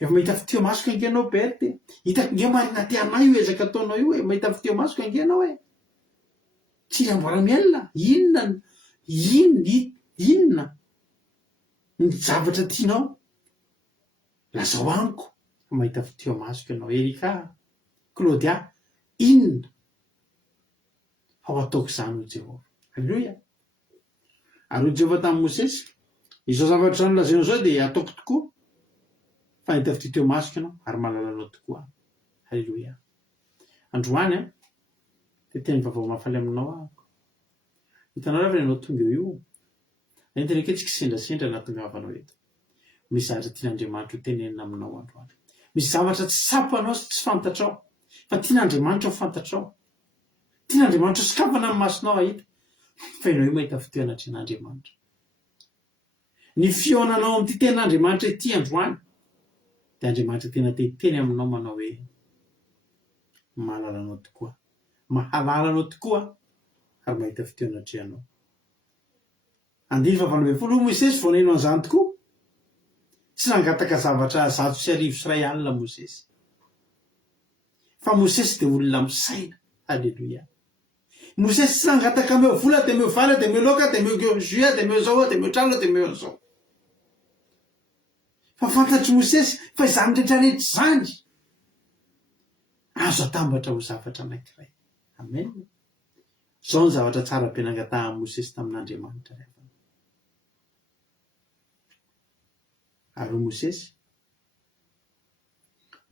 Efa mahita fitio masoko ange ianao Berthe. Hitako nge marina ty anay io ezaka ataonao io. Mahita fitio masoko ange ianao tsy amboara-mielona. Inona ny zavatra tianao lazao amiko. Mahita fitio masoko ianao Erika, Claudia, inona ao ataoko izany ho Jehova. Haleluia. Ary Jehova tamin'i Mosesy, izao zavatra nolazainao zao dia ataoko tokoa. Fa nahita fitio masoko ianao ary malalanao tokoa. Haleluia. Androany dia teny vaovao mahafaly aminao ahako. Hitanao rehefa ianao tonga eo. Entana antsika sendrasendra na tonga avanao eto. Misy zavatra tian'Andriamanitra ho tenenina aminao androany. Misy zavatra tsy sapanao sy tsy fantatrao. Fa tian'Andriamanitra ho fantatrao. Tian'Andriamanitra sokafana amin'ny masonao ahita. Fa ianao io mahita fiteo anatrehan'Andriamanitra. Ny fionanao amin'ity tenan'Andriamanitra ity androany dia Andriamanitra tena teteny aminao manao hoe mahalalanao tokoa. Mahalalanao tokoa ary mahita fiteo anatrehanao. 9:20 Mosesy voaneno an'izany tokoa tsy nangataka zavatra 150 Mosesy fa Mosesy dia olona misaina. Halleloia. Mosesy tsy nangataka meo vola dia meo vala dia meo loka dia meo juillet dia meo zao dia meo trano dia meo zao. Fa fantatry Mosesy fa izany rehetrarehetra izany azo atambatra ho zavatra anankiray. Amen. Zao ny zavatra tsara be nangatahan'i Mosesy tamin'Andriamanitra. Ary Mosesy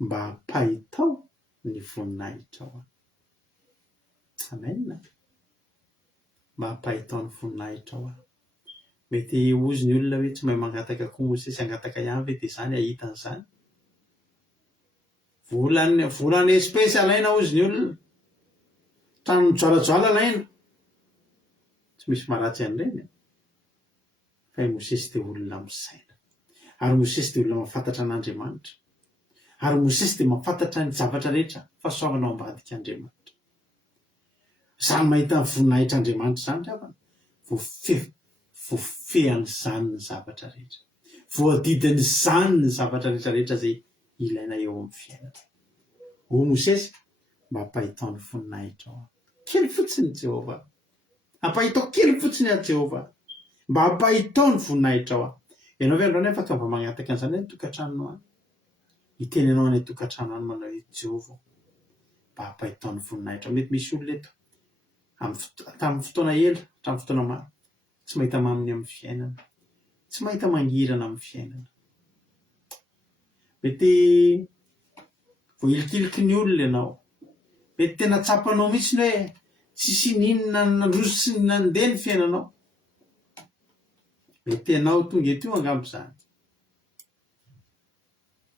mba hampahitao ny voninahitra ao. Amen. Mba hampahitao ny voninahitra ao. Mety ozy ny olona hoe tsy mahay mangataka koa Mosesy angataka ihany ve dia izany ahitan'izany. Volany espèce alaina ozy ny olona. Trano mijoalajoala alaina. Tsy misy maharatsy an'ireny. Fa Mosesy dia olona misaina. Ary Mosesy dia olona mahafantatra an'Andriamanitra. Ary Mosesy dia mahafantatra ny zavatra rehetra fahasoavana ao ambadika Andriamanitra. Izany mahita ny voninahitr'Andriamanitra izany ravana. Voafehan'izany ny zavatra rehetra. Voadidin'izany ny zavatra rehetrarehetra izay ilaina eo amin'ny fiainana. Ho Mosesy mba hampahitao ny voninahitra ao. Kely fotsiny Jehovah. Hampahitao kely fotsiny a Jehovah. Mba hampahitao ny voninahitra ao. Ianao ve androany afaka mba magnataka an'izany ny tokantrano any. Iteny ianao any tokantrano any manao hoe Jehovah mba hampahitao ny voninahitra. Mety misy olona eto tamin'ny fotoana ela, tamin'ny fotoana maro tsy mahita maminy amin'ny fiainana. Tsy mahita mangirana amin'ny fiainana. Mety voilikiliky ny olona ianao. Mety tena tsapanao mihitsy hoe tsisy ninona nandroso sy nandeha ny fiainanao. Mety ianao tonga eto angamba izany.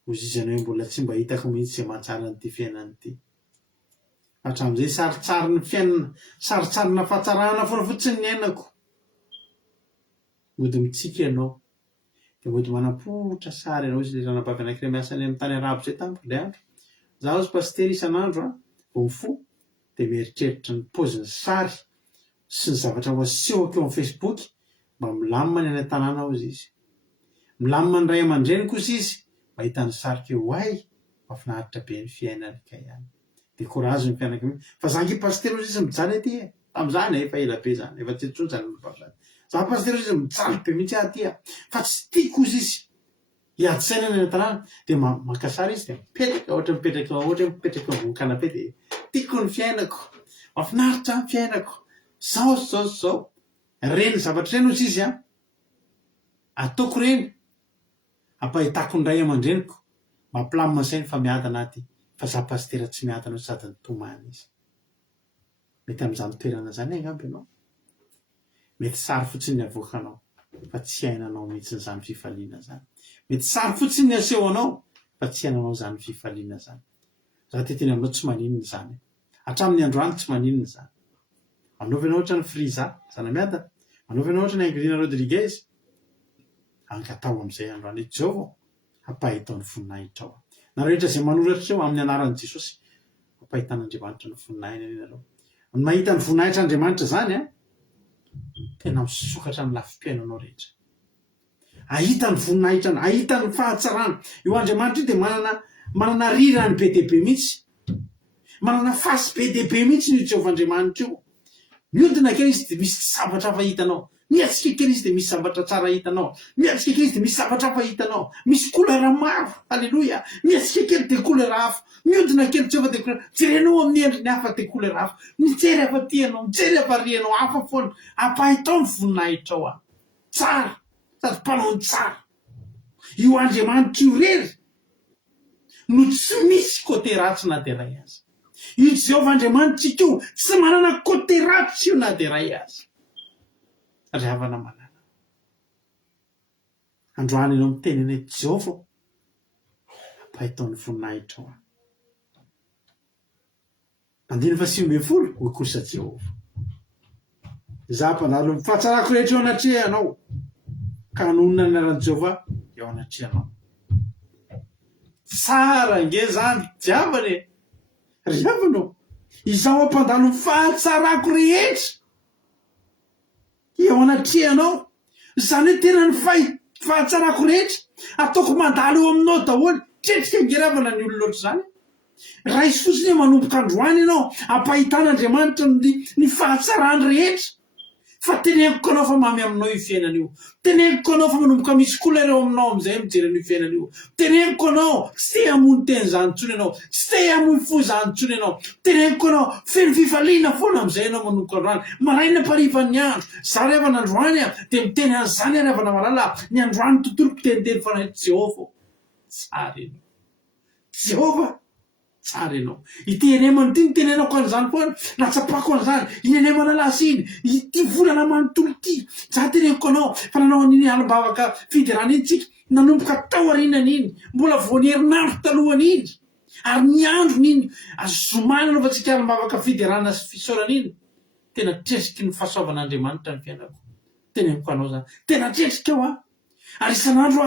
Hozizana hoe mbola tsy mba hitako mihitsy izay mahatsara n'ity fiainana ity. Hatramin'izay saritsary ny fiainana, saritsarina fahatsarana foana fotsiny ny ainako. Mody mitsika ianao. Dia mody manampotra sary ianao izy ilay ranabavy anankiray miasa any amin'ny tany Arabo izay tamiko ilay andro. Zaho sy pasitera isan'andro vao mifoha dia mieritreritra ny paoziny sary sy ny zavatra wasehoko eo amin'ny Facebook mba milamina ny any an-tanàna ao izy. Milamina ny ray aman-dreny kosa izy mba hitany sarika eo ay mahafinaritra be ny fiainany ka ihany. Dia korazy ny fiainana. Fa zangy pasitera izy mijaly aty e. Amin'izany efa ela be izany. Efa tsy tsotsa ny bavany. Za pasitera izy mijaly be mihitsy aty a. Fa tsy tiako izy hiady-saina ny an-tanàna dia maka sary izy dia mipetraka ohatra mipetraka ambony kanape dia tiako ny fiainako. Mahafinaritra ny fiainako. Zao. Reny zavatra reny ozy izy a. Ataoko reny. Ampahitako ny ray aman-dreniko. Mampilamina sainy fa miady anaty. Fa za pasitera tsy miady anao sady nitomany izy. Mety amin'izany toerana izany angamba ianao. Mety sary fotsiny avoakanao fa tsy hainanao mihitsy izany fifaliana izany. Mety sary fotsiny asehonao fa tsy hainanao izany fifaliana izany. Raha teteny aminao tsy maninona izany. Hatramin'ny androany tsy maninona izany. Anaovanao ohatra ny Friza, Zanamiada. Anaovanao ohatra ny Angelina Rodriguez. Angatao amin'izay androany Jehovah hampahitao ny voninahitra ao. Na rehetra izay manoratra eo amin'ny anaran'i Jesosy hampahitan'Andriamanitra ny voninahitra ianareo. Ny mahita ny voninahitra Andriamanitra izany a tena misokatra ny lafim-piainanao rehetra. Ahita ny voninahitra, ahita ny fahatsarana. Io Andriamanitra io dia manana rirany be dia be mihitsy. Manana fasy be dia be mihitsy ny Jehovah Andriamanitra io. Mihodina kely izy dia misy zavatra hafa hitanao. Miatsika kely izy dia misy zavatra tsara hitanao. Miatsika kely izy dia misy zavatra hafa hitanao. Misy kolera maro. Halleluja. Miatsika kely dia kolera hafa. Mihodina kely Jehovah dia kolera. Jerenao amin'ny endriny hafa dia kolera hafa. Mijery hafa tianao, mijery hafa rianao hafa foana. Ampahitao ny voninahitra ao. Tsara. Sady mpanao ny tsara. Io Andriamanitra io rery no tsy misy côté ratsy na dia ray aza. Io Jehovah Andriamanitra io tsy manana côté ratsy io na dia ray aza. Ry havana manana. Androany ianao miteny ny Jehovah ampahitao ny voninahitra ao. 9:20 ho kosa Jehovah. Za mpanalo mifahatsarako rehetra eo anatrehanao. Ka anonona ny anaran'i Jehovah eo anatrehanao. Tsara nge zany diavany. Ry havanao. Izaho ampandalo mifahatsarako rehetra eo anatrehanao. zany hoe tena ny fahatsarako rehetra ataoko mandalo eo aminao daholo tretrika ngeravana ny olona loatra zany raha isy fotsiny hoe manomboka androany ianao ampahitan'Andriamanitra ny fahatsarany rehetra fa teneniko anao fa mamy aminao io fiainana io teneniko anao fa manomboka misy kola ireo aminao am'izay mijery an'io fiainana io teneniko anao tsy te hamono teny zany ntsony ianao tsy te hamono fo zany ntsony ianao teneniko anao feno fifaliana foana am'izay ianao manomboka androany maraina parivan'ny andro za rehefa n'androany dia miteny an'izany arevana malala ny androany tontoloko teniteny fa nahy Jehova tsara ianao Jehova tsara ianao itenemana ty nitenenako an'izany foana natsapako an'izany inenemana lasiny ity volana manontolo ity za teneniko anao fa nanao an'iny alim-bavaka fiderana iny tsika nanomboka tao arinana iny mbola voan'ny herinandro talohany iny ary ny andro n'iny azomana anaova tsika alim-bavaka fiderana sy fisaorana iny tena tretriky ny fahasoavan'Andriamanitra ny fiainako teneniko anao zany tena tretrika eo ary isan'andro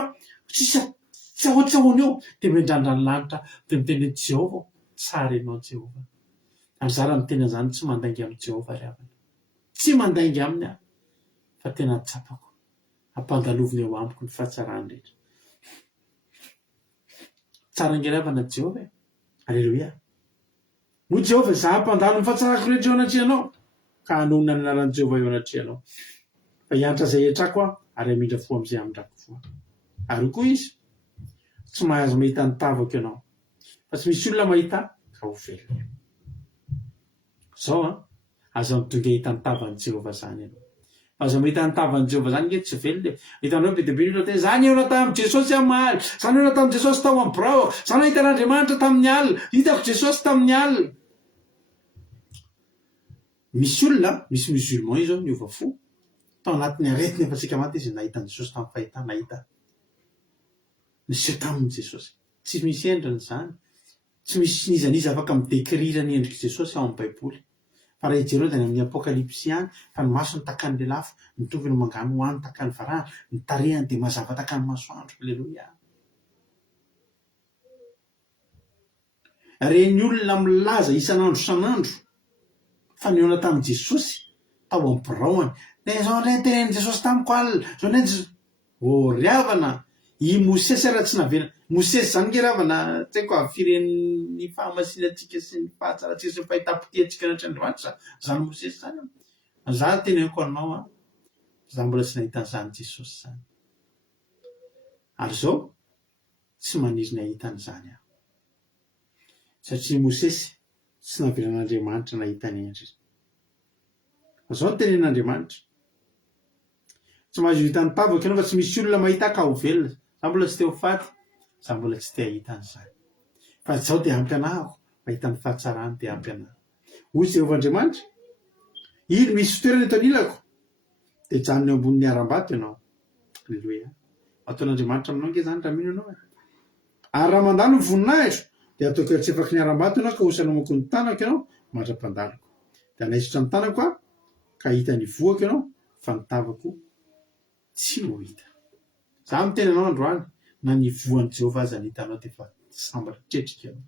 tsy ahoatsahoana eo dia mendrandra ny lanitra dia miteny hoe Jehova tsara ianao Jehova ary za raha miteny an'izany tsy mandaingy amin'ny Jehova ry havana tsy mandaingy aminy fa tena tsapako ampandalovina eo amiko ny fahatsarany rehetra tsara ngeravana Jehova alleluia hoy Jehova za hampandalo ny fahatsarako rehetra eo anatrehanao ka hanonona ny anaran'i Jehova eo anatrehanao fa hianatra zay etrako ary hamindra fo am'izay amindrako foa ary koa izy tsy mahazo mahita ny tavako ianao fa tsy misy olona mahita ka ho velona zao aza mitonga hita ny tavan'i Jehova zany ianao aza mahita ny tavan'i Jehova zany nge tsy velona hitanao be dia be olona te zany eo nata amin'i Jesosy amin'ny maly zany eo nata amin'i Jesosy tao amin'ny birao zany nahita n'Andriamanitra tamin'ny alina hitako Jesosy tamin'ny alina misy olona misy musulman io zao niova fo tao anatin'ny aretiny efa tsika maty izy nahita Jesosy tamin'ny fahitana nahita niseo tamin'ny Jesosy tsy misy endriny zany tsy misy nizaniza afaka midécrire ny endriky Jesosy ao amin'ny baiboly fa raha ijereo dia amin'ny apokalypsy any fa ny masony takan'ny lelafo mitovy ny mangano hoany takan'ny varahana ny tarehany dia mazava takan'ny masoandro alleluia reny olona milaza isan'andro isan'andro fa niona tamin'i Jesosy tao amin'ny biraony dia zao indray tenen'i Jesosy tamiko alina zao indray ry havana i Mosesy raha tsy navena Mosesy zany nge ravana tsy haiko avy firen'ny fahamasinantsika sy ny fahatsaratsika sy ny fahitapotiantsika anatry Andriamanitra zany Mosesy zany za teneniko anao za mbola tsy nahita an'izany Jesosy zany ary zao tsy maniry ny ahita an'izany satria Mosesy tsy navelan'Andriamanitra nahita ny endry zao ny tenen'Andriamanitra tsy mahazo hita ny tavako ianao fa tsy misy olona mahita ka ho velona za mbola tsy te ho faty za mbola tsy te hahita an'izany fa zao dia ampy anahako mahita ny fahatsarany dia ampy anahy hoy Jehova Andriamanitra iny misy fitoerana eto anilako dia janony eo ambonin'ny aram-bato ianao alleluia ataon'Andriamanitra aminao nge zany raha mino ianao ary raha mandalo ny voninahitro dia ataoko eritsefaky ny aram-bato ianao ka hosanamako ny tanako ianao mandra-pandaloko dia anaisotra ny tanako ka hita ny voako ianao fa ny tavako tsy ho hita za miteny anao androany na ny voan'i Jehova aza nitanao dia fa sambatra tretrika ianao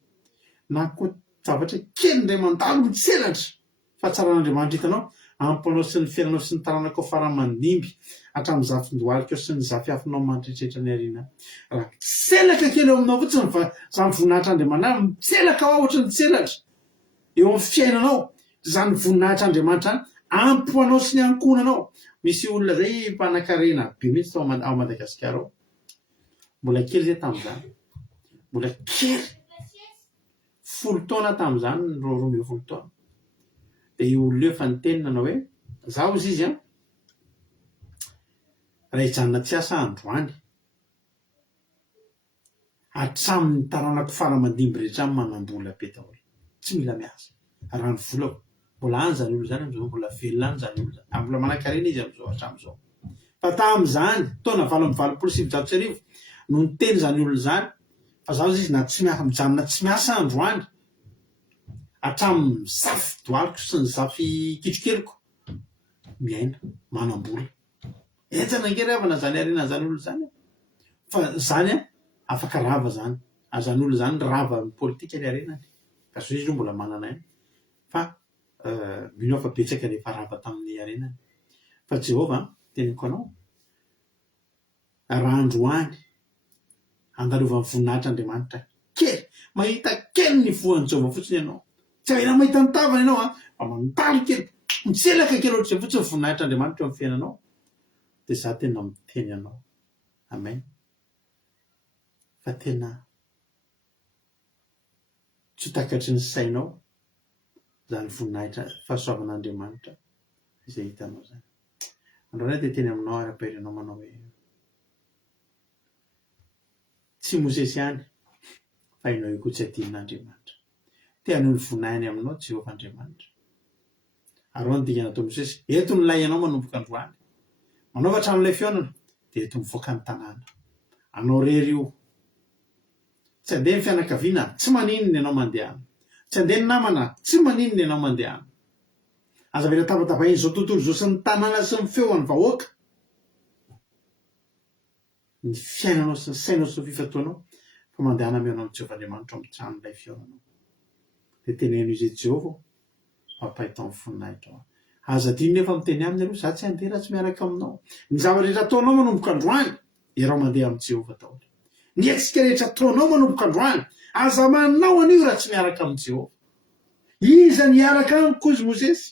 na koa zavatra kely indray mandalo mitselatra fa tsaran'Andriamanitra hitanao ampanao sy ny fiainanao sy ny taranakao faramandimby hatramin'ny zafin-dohaliko sy ny zafiafinao mandritretra ny ariana raha mitselaka kely eo aminao fotsiny fa zany voninahitr'Andriamanitra mitselaka ao ohatra ny tselatra eo amin'ny fiainanao zany voninahitr'Andriamanitra any ampo anao sy ny ankonanao misy olona zay mpanan-karena be mihitsy ao Madagasikara ao mbola kely zay tamin'izany mbola kely 10 taona tamin'izany roa 10 taona dia io olona eo fa nitenina anao hoe zaho izy izy raha hijanona tsy asa androany hatramin'ny taranako faramandimby rehetra amin'ny manam-bola be daholo tsy mila miasa raha ny volako mbola any zany olo zany am'izao mbola velona any zany olo zany mbola manan-karena izy am'izao hatramin'izao fa tamin'izany taona 20 no niteny zany olo zany fa zaho izy na tsy miasa mijanona tsy miasa androany hatramin'ny zafy dohaliko sy ny zafy kitrokeliko miaina manam-bola etsana nge ravana zany arenana zany olo zany fa zany afaka rava zany azany olo zany rava politika ny arenany ka so izy io mbola manana ainy fa mino fa betsaka rehefa rava tamin'ny arenany fa Jehova teneniko anao raha androany andalovany voninahitra Andriamanitra kely mahita kely ny voan'ny Jehova fotsiny ianao tsy avela mahita ny tavana ianao fa mantaly kely mitselaka kely ohatr'izay fotsiny voninahitra Andriamanitra eo amin'ny fiainanao dia za tena miteny ianao amen fa tena tsy takatry ny sainao zany voninahitra fahasoavan'Andriamanitra izay hitanao zany. Androany dia teny aminao ara-pairenao manao hoe tsy Mosesy ihany fa ianao io koa tsy adin'Andriamanitra. Te hanao ny voninahiny aminao Jehova Andriamanitra. Ary ho ny natao Mosesy, eto ny lay ianao manomboka androany. Manaova hatramin'ilay fihaonana dia eto mivoaka ny tanàna. Anao rery io. Tsy handeha ny fianakaviana, tsy maninona ianao mandehana. Tsy handeha ny namana, tsy maninona ianao mandehana. Aza vela tabatabahiny izao tontolo izao sy ny tanàna sy ny feo an'ny vahoaka. Ny fiainanao sy ny sainao sy ny fifatoanao fa mandehana mihaonao amin'ny Jehova Andriamanitra amin'ny tranon'ilay fihaonanao. Dia teneno izy Jehova mampahitao amin'ny voninahitra. Aza dino nefa miteny aminy aloha, za tsy handeha raha tsy miaraka aminao. Ny zavatra ataonao manomboka androany, iarao mandeha amin'ny Jehova daholo. Ny eksika rehetra ataonao manomboka androany, aza manao an'io raha tsy miaraka amin'ny Jehova. Iza niaraka amiko kozy Mosesy?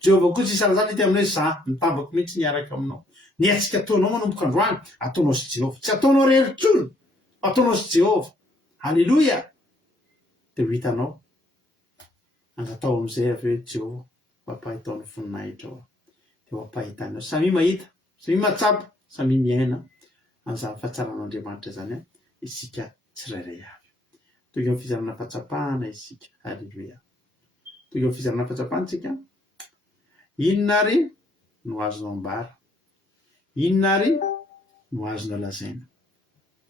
Jehova koa tsy isarazany ity amin'izay za mitambako mihitsy niaraka aminao. Ny eksika ataonao manomboka androany, ataonao sy Jehova. Tsy ataonao rery tsony, ataonao sy Jehova. Halleloia! Dia ho hitanao angatao amin'izay avy hoe Jehova mampahitao ny voninahitra ao. Dia mampahitanao samy mahita, samy matsapa, samy miaina an'izany fahatsaran'Andriamanitra zany isika tsirairay avy. Toy ny fizarana fahatsapahana isika. Halleluia. Toy ny fizarana fahatsapahana isika. Inona ary no azonao ambara? Inona ary no azonao lazaina?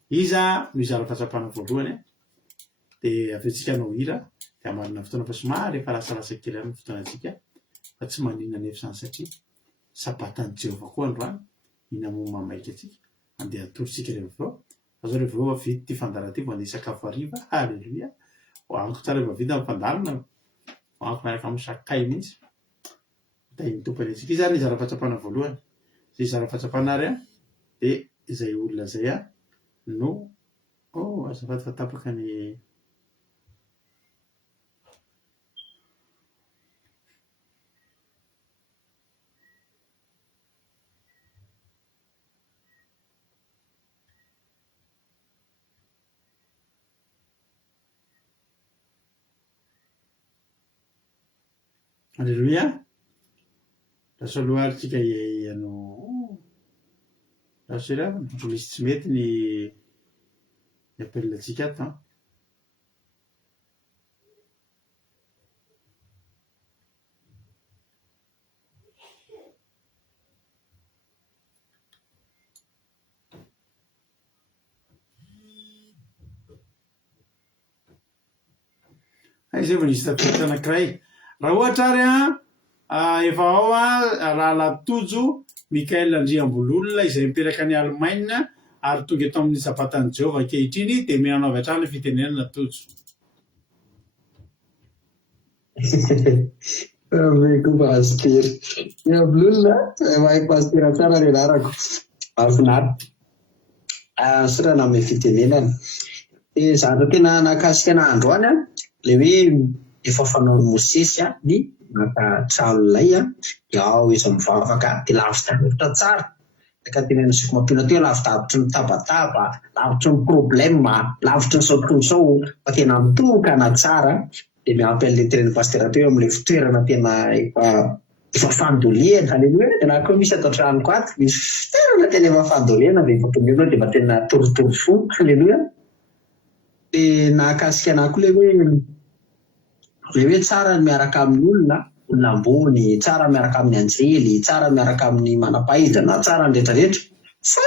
Iza no izara fahatsapahana voalohany dia avetsika nao hira dia amarina fotoana fa somary efa lasalasa kely amin'ny fotoanantsika fa tsy maninona nefa izany satria sabatan'i Jehova koa androany inamoa mamaika atsika andeha atoritsika rehefa avao. Azao rehefa avao vita ity fandara ity vao andeha sakafo hariva. Halleluia. Hoaniko tsara rehefa vita amin'ny fandarana, hoaniko miaraka amin'ny sakay mihitsy. Ny tompony antsika izany izara fahatsapahana voalohany. Izay izara fahatsapahana ary dia izay olona izay no azafady fa tapaka ny Halleluia. Lasa loharitsika ianao lasera misy tsy mety ny appelantsika ato. Izay efa nisy tafiditra anankiray. Raha ohatra ary efa ao raha latojo Mikael Andriambololona izay mipetraka any Allemagne ary tonga eto amin'ny sabatan'i Jehova ankehitriny dia mianao avy hatrany fitenenana latojo. Amigo pastor. Andriambololona mahay pastor tsara ny anarako. Mahafinaritra. Sirana amin'ny fitenenana. Dia zany tena nakasika androany le hoe efa fanaon'ny Mosesy ny maka trano lay dia ao izy mivavaka dia lavitra davitra tsara. Ka tena nisoko mampiana teo lavitra ny tabataba, lavitra ny problème, lavitra ny sao tontolo sao fa tena mitokana tsara. Dia miampy an'ilay teren'ny pasteur teo amin'ilay fitoerana tena efa fandoliana. Halleluia. Dia nahako misy atao tranoko ato misy fitoerana tena efa fandoliana dia efa dia mba tena torotoro fo. Halleluia. Dia nahakasika anako ilay hoe tsara ny miaraka amin'ny olona ambony, tsara miaraka amin'ny anjely, tsara miaraka amin'ny manampahaizana, tsara ny rehetrarehetra. Fa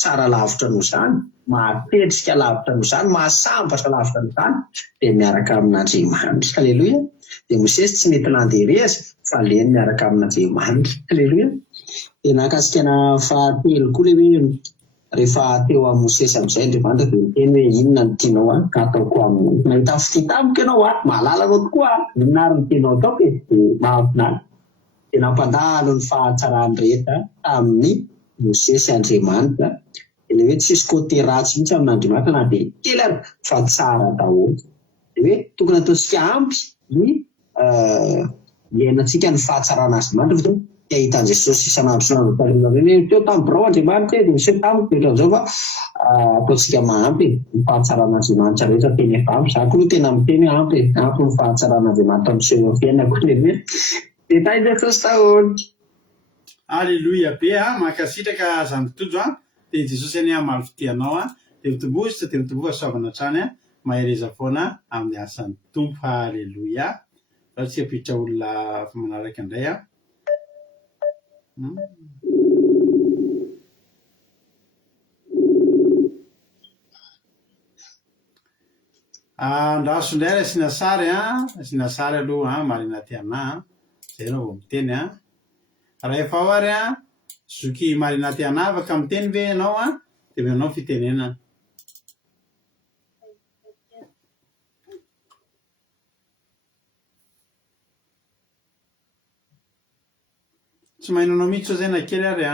tsara lavitra noho izany, matetrika lavitra noho izany, mahasambatra lavitra noho izany dia miaraka amin'Andriamanitra. Halleluia. Dia Mosesy tsy mety landerezy fa aleny miaraka amin'Andriamanitra. Halleluia. Dia nahakasikana fahatelo koa ilay hoe rehefa teo amin'ny Mosesy amin'izay Andriamanitra dia miteny hoe inona no tianao ataoko aminy. Nahita fitampoka ianao mahalala anao tokoa inona ary no tianao ataoko dia mahafinaritra. Dia nampandalo ny fahatsarany rehetra tamin'ny Mosesy Andriamanitra Ilay hoe tsisy côté ratsy mihitsy amin'Andriamanitra na dia kely ary fa tsara daholo. Dia hoe tokony ataontsika ampy ny iainantsika ny fahatsarana azy Andriamanitra fa dia ahitan Jesosy isan'andro sy andro tariana ireny teo tamin'ny birao Andriamanitra dia misy tamin'ny toetra'izao fa ataontsika mahampy ny fahatsarana Andriamanitra rehetra teny efa ampy. Za koa aloha tena miteny ampy ny fahatsarana Andriamanitra amin'izay eo fiainako lehibe. Dia tahi Jesosy daholo. Alleluia be mankasitraka zany tontolo dia Jesosy any amaly fitianao dia mitombozy dia mitombo fahasoavana hatrany mahereza foana amin'ny asan'ny tompo. Alleluia. Fa tsy apiditra olona manaraka indray andraso indray asiana sary asiana sary aloha marina tiana zay anao vao miteny raha efa ao ary zoky marina tiana afaka miteny ve ianao dia menao fitenenana. Tsy mahinanao mihitsy zay na kely ary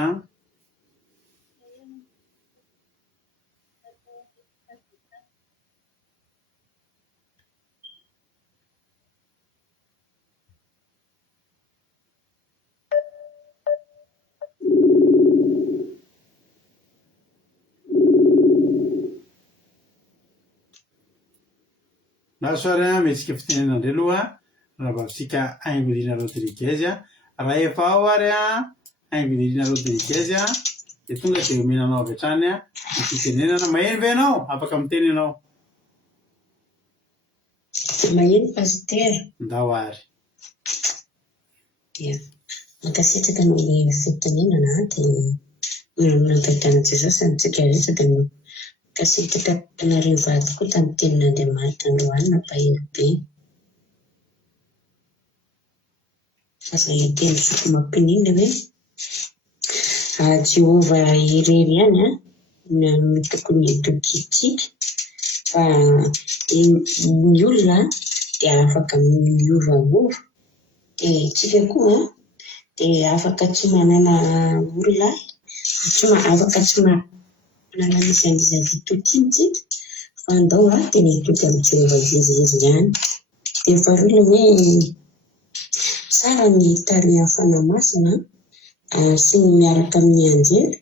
na soary metsika fitenenana indray aloha raha vavisika Aingonina Rodriguez raha efa ao ary Aingonina Rodriguez dia tonga dia omenanao avy hatrany ny fitenenana. Maheno ve ianao? Afaka miteny ianao. Maheno pasitera. Ndao ary. Dia mankasitraka ny fitenenana dia nampahitana Jesosy antsika rehetra dia mankasitraka anareo vady koa tamin'ny tenin'Andriamanitra androany nampahelo be. Aza hiteny soko mampinina hoe Jehova irery ihany no tokony itokiitsika fa ny olona dia afaka miovaova dia tsika koa dia afaka tsy manana olona afaka tsy manana izay itokiitsika fa andao tena hitoky amin'ny Jehova izy ihany. Dia faharoa hoe tsara ny tarihan'ny fanahy-masina sy ny miaraka amin'ny anjely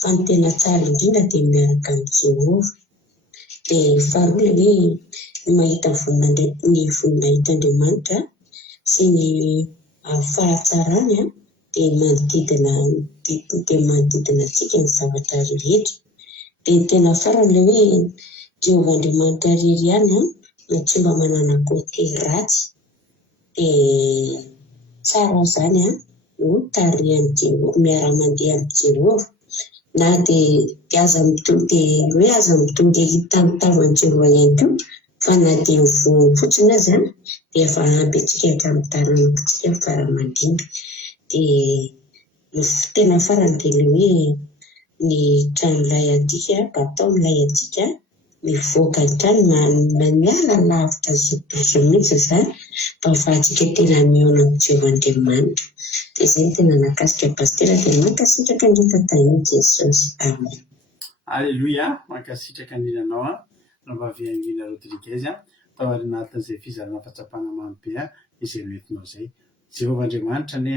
fa ny tena tsara indrindra dia miaraka amin'ny Jehova. Dia faharoa hoe ny mahita ny voninahit'Andriamanitra sy ny fahatsarany dia manodidina antsika ny zavatra rehetra. Dia ny tena farany hoe Jehova Andriamanitra irery ihany no tsy mba manana côté ratsy. Dia tsara zany no tarihan'ny Jehova miara-mandeha amin'ny Jehova na dia aza mitonga hitanitavan'ny Jehova ihany koa fa na dia mivoha fotsiny azy dia efa ampy antsika hatramin'ny taranaka faramandimby. Dia ny tena farany dia ilay hoe ny tranolay adika atao milay adika mivoaka trano na miala lavitra zotozo mihitsy izany mba ahafahantsika tena mihaona amin'ny Jehova Andriamanitra. Dia izay tena nakasika pasitera dia mankasitraka indrindra tahin'i Jesosy. Amen. Alleluia. Mankasitraka indrindra anao rahavavy Aingonina Rodriguez tao anatin'izay fizarana fahatsapana mamy be izay noentinao izay. Jehova Andriamanitra ane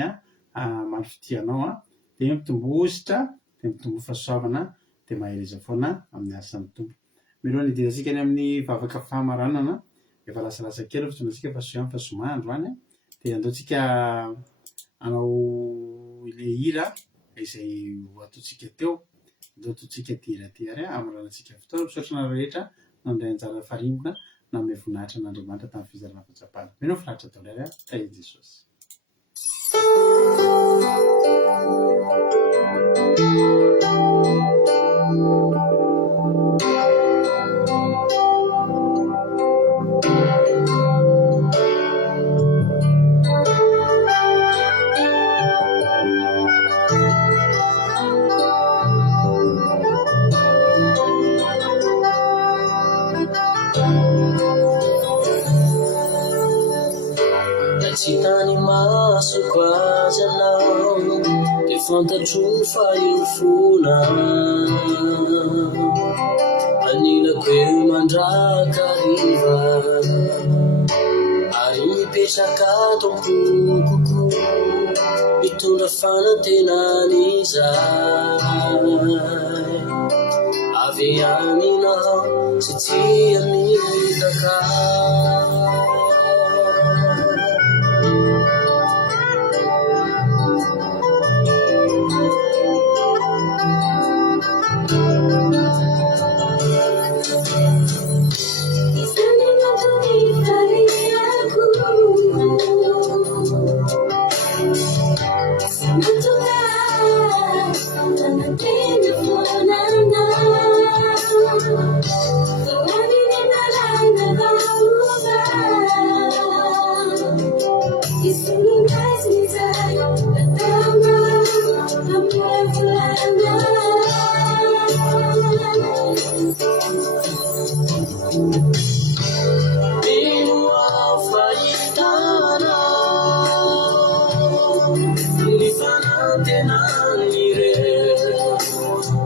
marifitianao dia mitombositra dia mitombo fahasoavana dia mahereza foana amin'ny asan'ny tompo. Miloha ny idirantsika any amin'ny vavaka fahamaranana efa lasalasa kely fotoanantsika fa soa fa somandro any dia andaontsika anao ilay hira izay ataontsika teo ataontsika ty ary amaranantsika fotoana misaotrana rehetra nandray anjara farimbona na amin'ny voninahitra n'Andriamanitra tamin'ny fizarana fahatsapana. Mino finaritra tao indray tahin'i Jesosy. Tany masoko azy anao dia fantatro fa io fona maninako eo mandrakariva ary mipetraka tompokoko mitondra fanantenany izay avy aminao sy tsy amitaka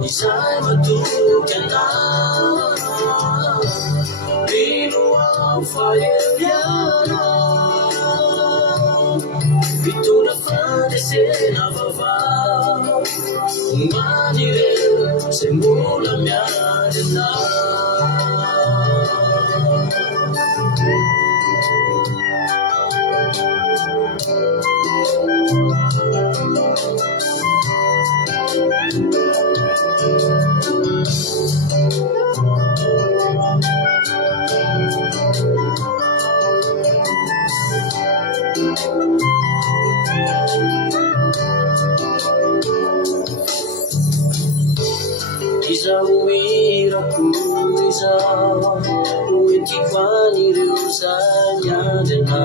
Isai matukana Binu afayeliana Bituna fande sena vava Manire semula miadena Iza uira kuiza uiti kwani rusanya dena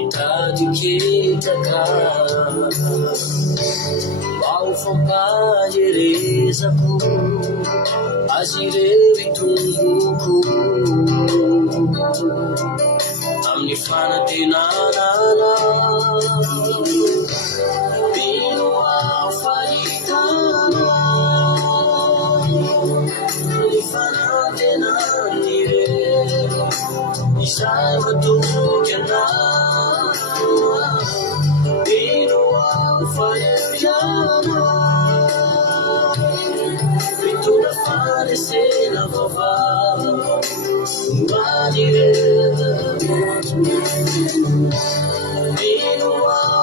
Itadi kitaka Mau fampaye rezaku Azire vitunguku Amni fana dinanana Binu afayitana Nifana dinanire Isai matukana Binu afayitana Bituna fare sena vava Manire Binu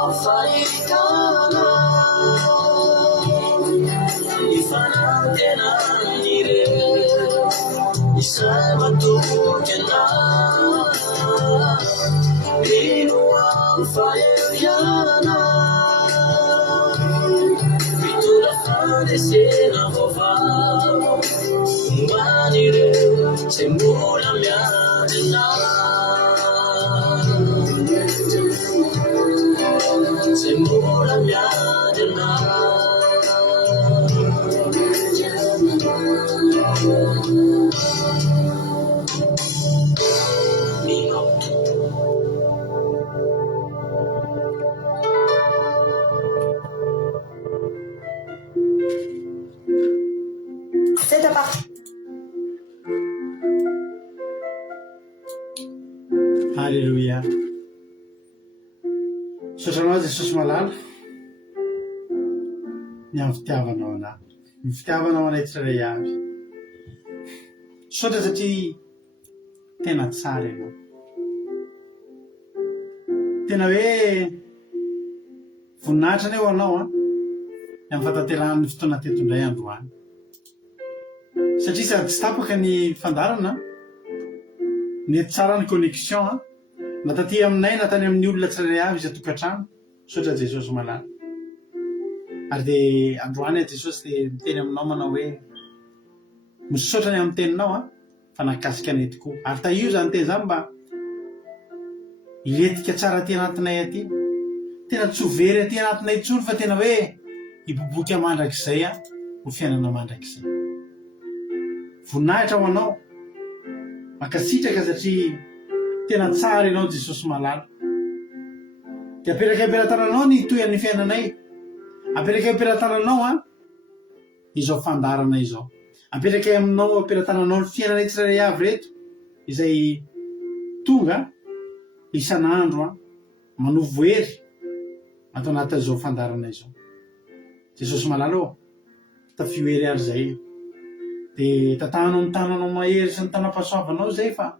afayitana Ifana tenanire Isai matukana Binu afayitana Bituna fare sena vava Manire semula miadena Semula miadena C'est à part. Alléluia. Sotranao Jesosy malala ny amin'ny fitiavanao anahy, ny fitiavanao anay tsirairay avy. Sotra satria tena tsara ianao. Tena hoe voninahitra anao anao amin'ny fatateran'ny fotoana tetondray androany. Satria sady tsy tapaka ny fandarana, nety tsara ny connexion na taty aminay na tany amin'ny olona tsirairay avy izy tokantrano. Sotra Jesosy malala. Ary dia androany Jesosy dia miteny aminao manao hoe misaotra ny amin'ny teninao fa nakasika anay tokoa. Ary ta io zany teny zany mba hiletika tsara aty anatinay aty. Tena tsy ho very aty anatinay intsony fa tena hoe hiboboka mandrakizay ho fiainana mandrakizay. Voninahitra ho anao, makasitraka satria tena tsara ianao Jesosy malala. Dia apetraka ampelantananao ny toyan'ny fiainanay. Apetraka ampelantananao izao fandarana izao. apetraka aminao ampelantananao ny fiainana tsirairay avy reto izay tonga isan'andro manovo hery atao anatin'izao fandarana izao. Jesosy malalo tafio hery ary zay dia tantahanao ny tananao mahery sy ny tanam-pahasoavanao zay fa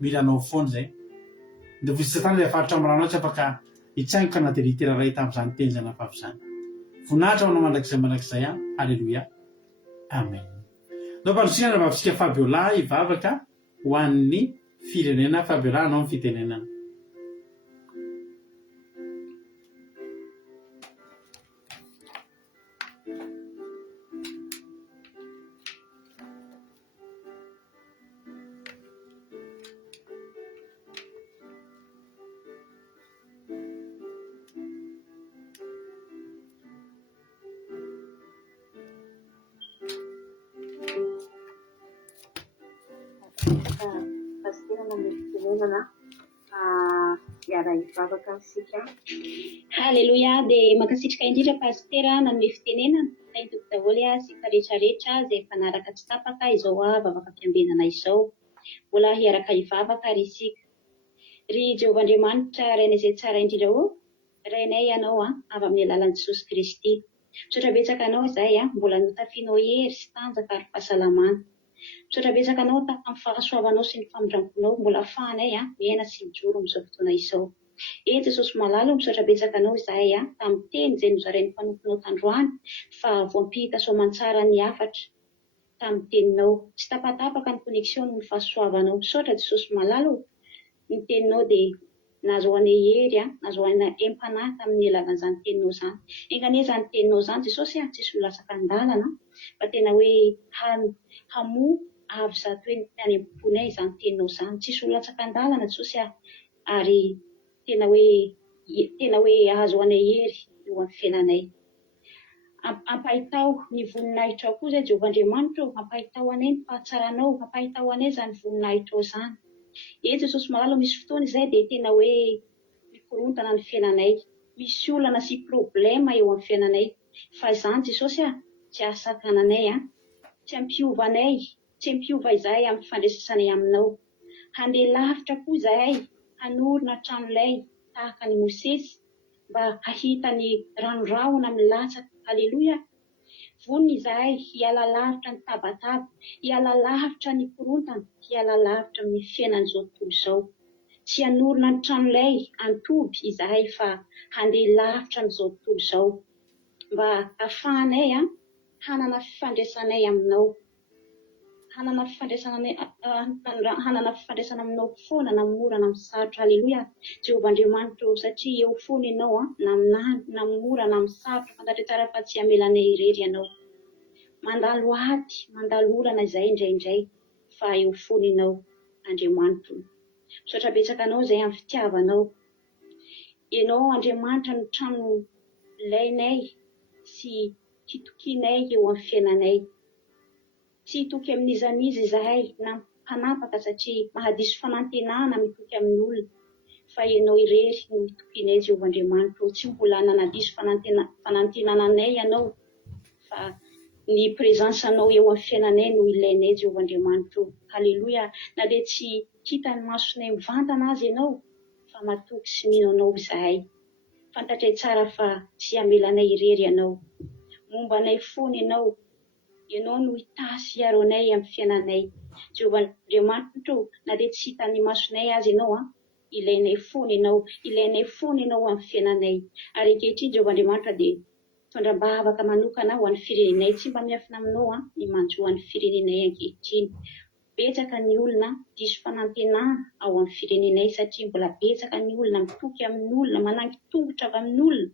mila anao foana zay. Dia vozy Satana ilay faritra am'ranao tsy afaka hitsaingoka anaty litera ray tamin'izany tenjana avy zany. Voninahitra ho anao mandrakizay Alleluia. Amen. Nampandrotsiana vavisika Fabiola hivavaka ho an'ny firenena. Fabiola anao ny fitenenana. Halleluja, dia mankasitrika indrindra pastera nanome fitenenana sainy toko daholo sy rehetrarehetra izay fanaraka tsy tapaka izao vavaka fiambenana izao. Mbola hiaraka hivavaka ry isika. Ry Jehovahandriamanitra rainay izay tsara indrindra rainay ianao avy amin'ny alalan'i Jesosy Kristy. Misaotra betsaka anao izahay mbola notafianao hery sy tanjaka ary fahasalamana. Misaotra betsaka anao amin'ny fahasoavanao sy ny famindramponao mbola ahafahanay miaina sy mijoro amin'izao fotoana izao. Jesosy malalo misaotra betsaka anao izahay tamin'ny teny izay nozarain'ny mpanomponao tandroany fa voampita soamantsara ny hafatra tamin'ny teninao. Tsy tapatapaka ny koneksiona ny fahasoavanao. Misaotra Jesosy malalo ny teninao dia nahazoanay hery nahazoanay empanahy tamin'ny alalan'izany teninao izany. Engane izany teninao izany Jesosy tsisy ho lasaka an-dalana fa tena hoe hamoa avy zato hoe ny any am-ponay izany teninao izany. Tsisy ho lasaka an-dalana Jesosy ary tena hoe ahazoanay hery eo amin'ny fiainanay. Ampahitao ny voninahitra koa izay Jehovahandriamanitra, ampahitao anay ny fahatsaranao, ampahitao anay izany voninahitra izany. Jesosy malalo misy fotoana izay dia tena hoe mikorontana ny fiainanay, misy olana sy problema eo amin'ny fiainanay fa izany Jesosy tsy ahasakananay, tsy ampiovanay, tsy ampiova izahay amin'ny fandraisanay aminao. Handeha lavitra koa izahay hanorina tranolay tahaka ny Mosesy mba hahita ny ranorahona milatsaka. Halleluja. Vonona izahay hiala lavitra ny tabataba, hiala lavitra ny korontana, hiala lavitra amin'ny fiainan'izao tontolo izao. Tsy hanorina ny tranolay antoby izahay fa handeha lavitra amin'izao tontolo izao mba ahafahanay hanana fifandraisanay aminao. Hanana fifandraisana aminao foana na mora na misarotra. Halleluja. Jehovahandriamanitra satria eo foana ianao na aminany na mora na misarotra fantatra tsara fa tsy hamelanay irery ianao. Mandalo ady, mandalo olana izay indraindray fa eo foana ianao Andriamanitra. Misaotra betsaka anao izay amin'ny fitiavanao. Ianao Andriamanitra ny trano ilainay sy hitokianay eo amin'ny fiainanay. Tsy hitoky amin'izamiza izahay na mpanapaka satria mahadiso fanantenana mitoky amin'ny olona fa ianao irery no hitokianay Jehovahandriamanitra. Tsy mbola nanadiso fanantenananay ianao fa ny prezansanao eo amin'ny fiainanay no ilainay Jehovahandriamanitra. Halleluja. Na dia tsy hita ny masonay mivantana azy ianao fa matoky sy mino anao izahay. Fantatray tsara fa tsy hamelanay irery ianao. Mombanay foana ianao. Ianao no hitasy hiaro anay amin'ny fiainanay. Jehovahandriamanitra na dia tsy hita ny masonay azy ianao ilainay foana ianao, ilainay foana ianao amin'ny fiainanay. Ary ankehitriny Jehovahandriamanitra dia tondram-bavaka manokana ho an'ny firenenay. Tsy mba miafina aminao ny manjoan'ny firenenay ankehitriny. Betsaka ny olona diso fanantenana ao amin'ny firenenay satria mbola betsaka ny olona mitoky amin'ny olona, manangy tongotra avy amin'ny olona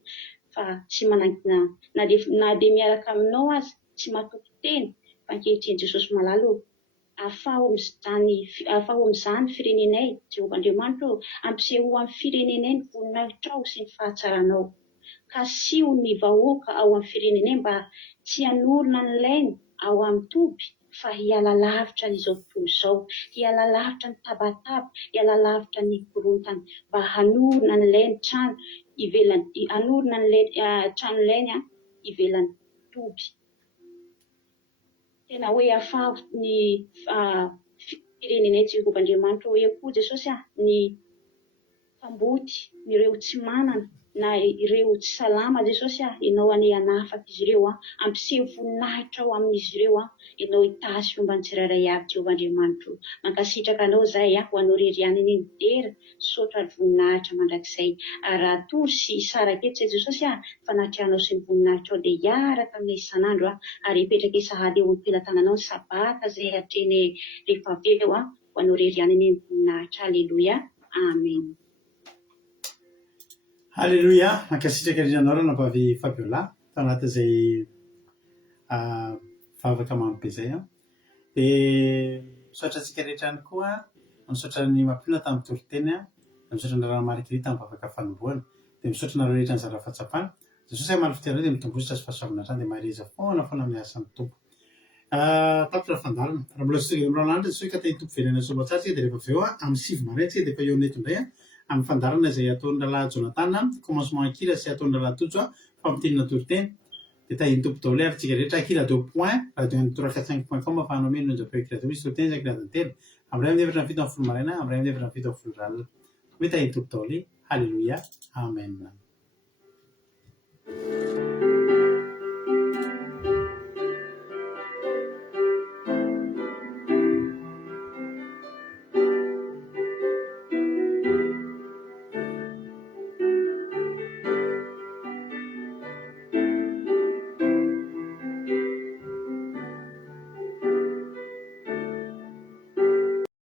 fa tsy manankina na dia miaraka aminao aza tsy matoky teny. Fa ankehitriny Jesosy malalo ahafaho amin'izany firenenay Jehovahandriamanitra ampiseho amin'ny firenenay ny voninahitrao sy ny fahatsaranao. Kasiho ny vahoaka ao amin'ny firenenay mba tsy hanorina ny lainy ao amin'ny toby fa hiala lavitra n'izao tontolo izao, hiala lavitra ny tabataba, hiala lavitra ny korontana mba hanorina ny lainy trano ivelany, hanorina ny trano lainy ivelany toby. tena hoe afavo ny firenenay Jehovah-Andriamanitra hoe koa Jesosy ny tamboty, ny ireo tsy manana na ireo tsy salama Jesosy ianao ane hanafaka izy ireo ampiseho voninahitra ao amin'izy ireo ianao hitasy fomba ny tsirairay avy Jehovah-Andriamanitra. Mankasitraka anao zay ho anao rerianiny midera sotra voninahitra mandrakizay ary atory sy sara ketra Jesosy fanatrianao sy ny voninahitra ao dia hiaraka amin'ny isan'andro ary hipetraka isahady eo amin'ny pilatananao ny sabata zay hatreny rehefa avy eo ho anao rerianiny voninahitra. Aleluia, amen. Alléluia, mankasitraka rinanao ranavavy Fabiola tanatin'izay vavaka mamy be zay dia misaotra antsika rehetra ihany koa misaotra ny mampirona tamin'ny toriteny misaotra ny rano marikirity tamin'ny vavaka fanombohana dia misaotra nareo rehetra ny zara fahatsapana Jesosy maly fitianao dia mitombositra sy fahasoavana hatrany dia mareza foana ny asan'ny tompo. Tapitra fandalina raha mbola tsy tonga amin'ny ranandro Jesosy ka te-tompo venana soa matsara tsika dia rehefa avy eo amin'ny 7 maraina tsika dia efa eo neto indray amin'ny fandalana izay ataon'ny rahalahy Jonathan commencement akila sy ataon'ny rahalahy Tojo fampitinana toriteny dia tahiny tompo daholo ary tsika rehetra akila 2 points radio 345.com afahanao meno nonjapeo akila misy toriteny zay akila tantely amin'ny 7:7 maraina amin'ny 7:7 alina hoe tahiny tompo daholo. Halleluja, amen.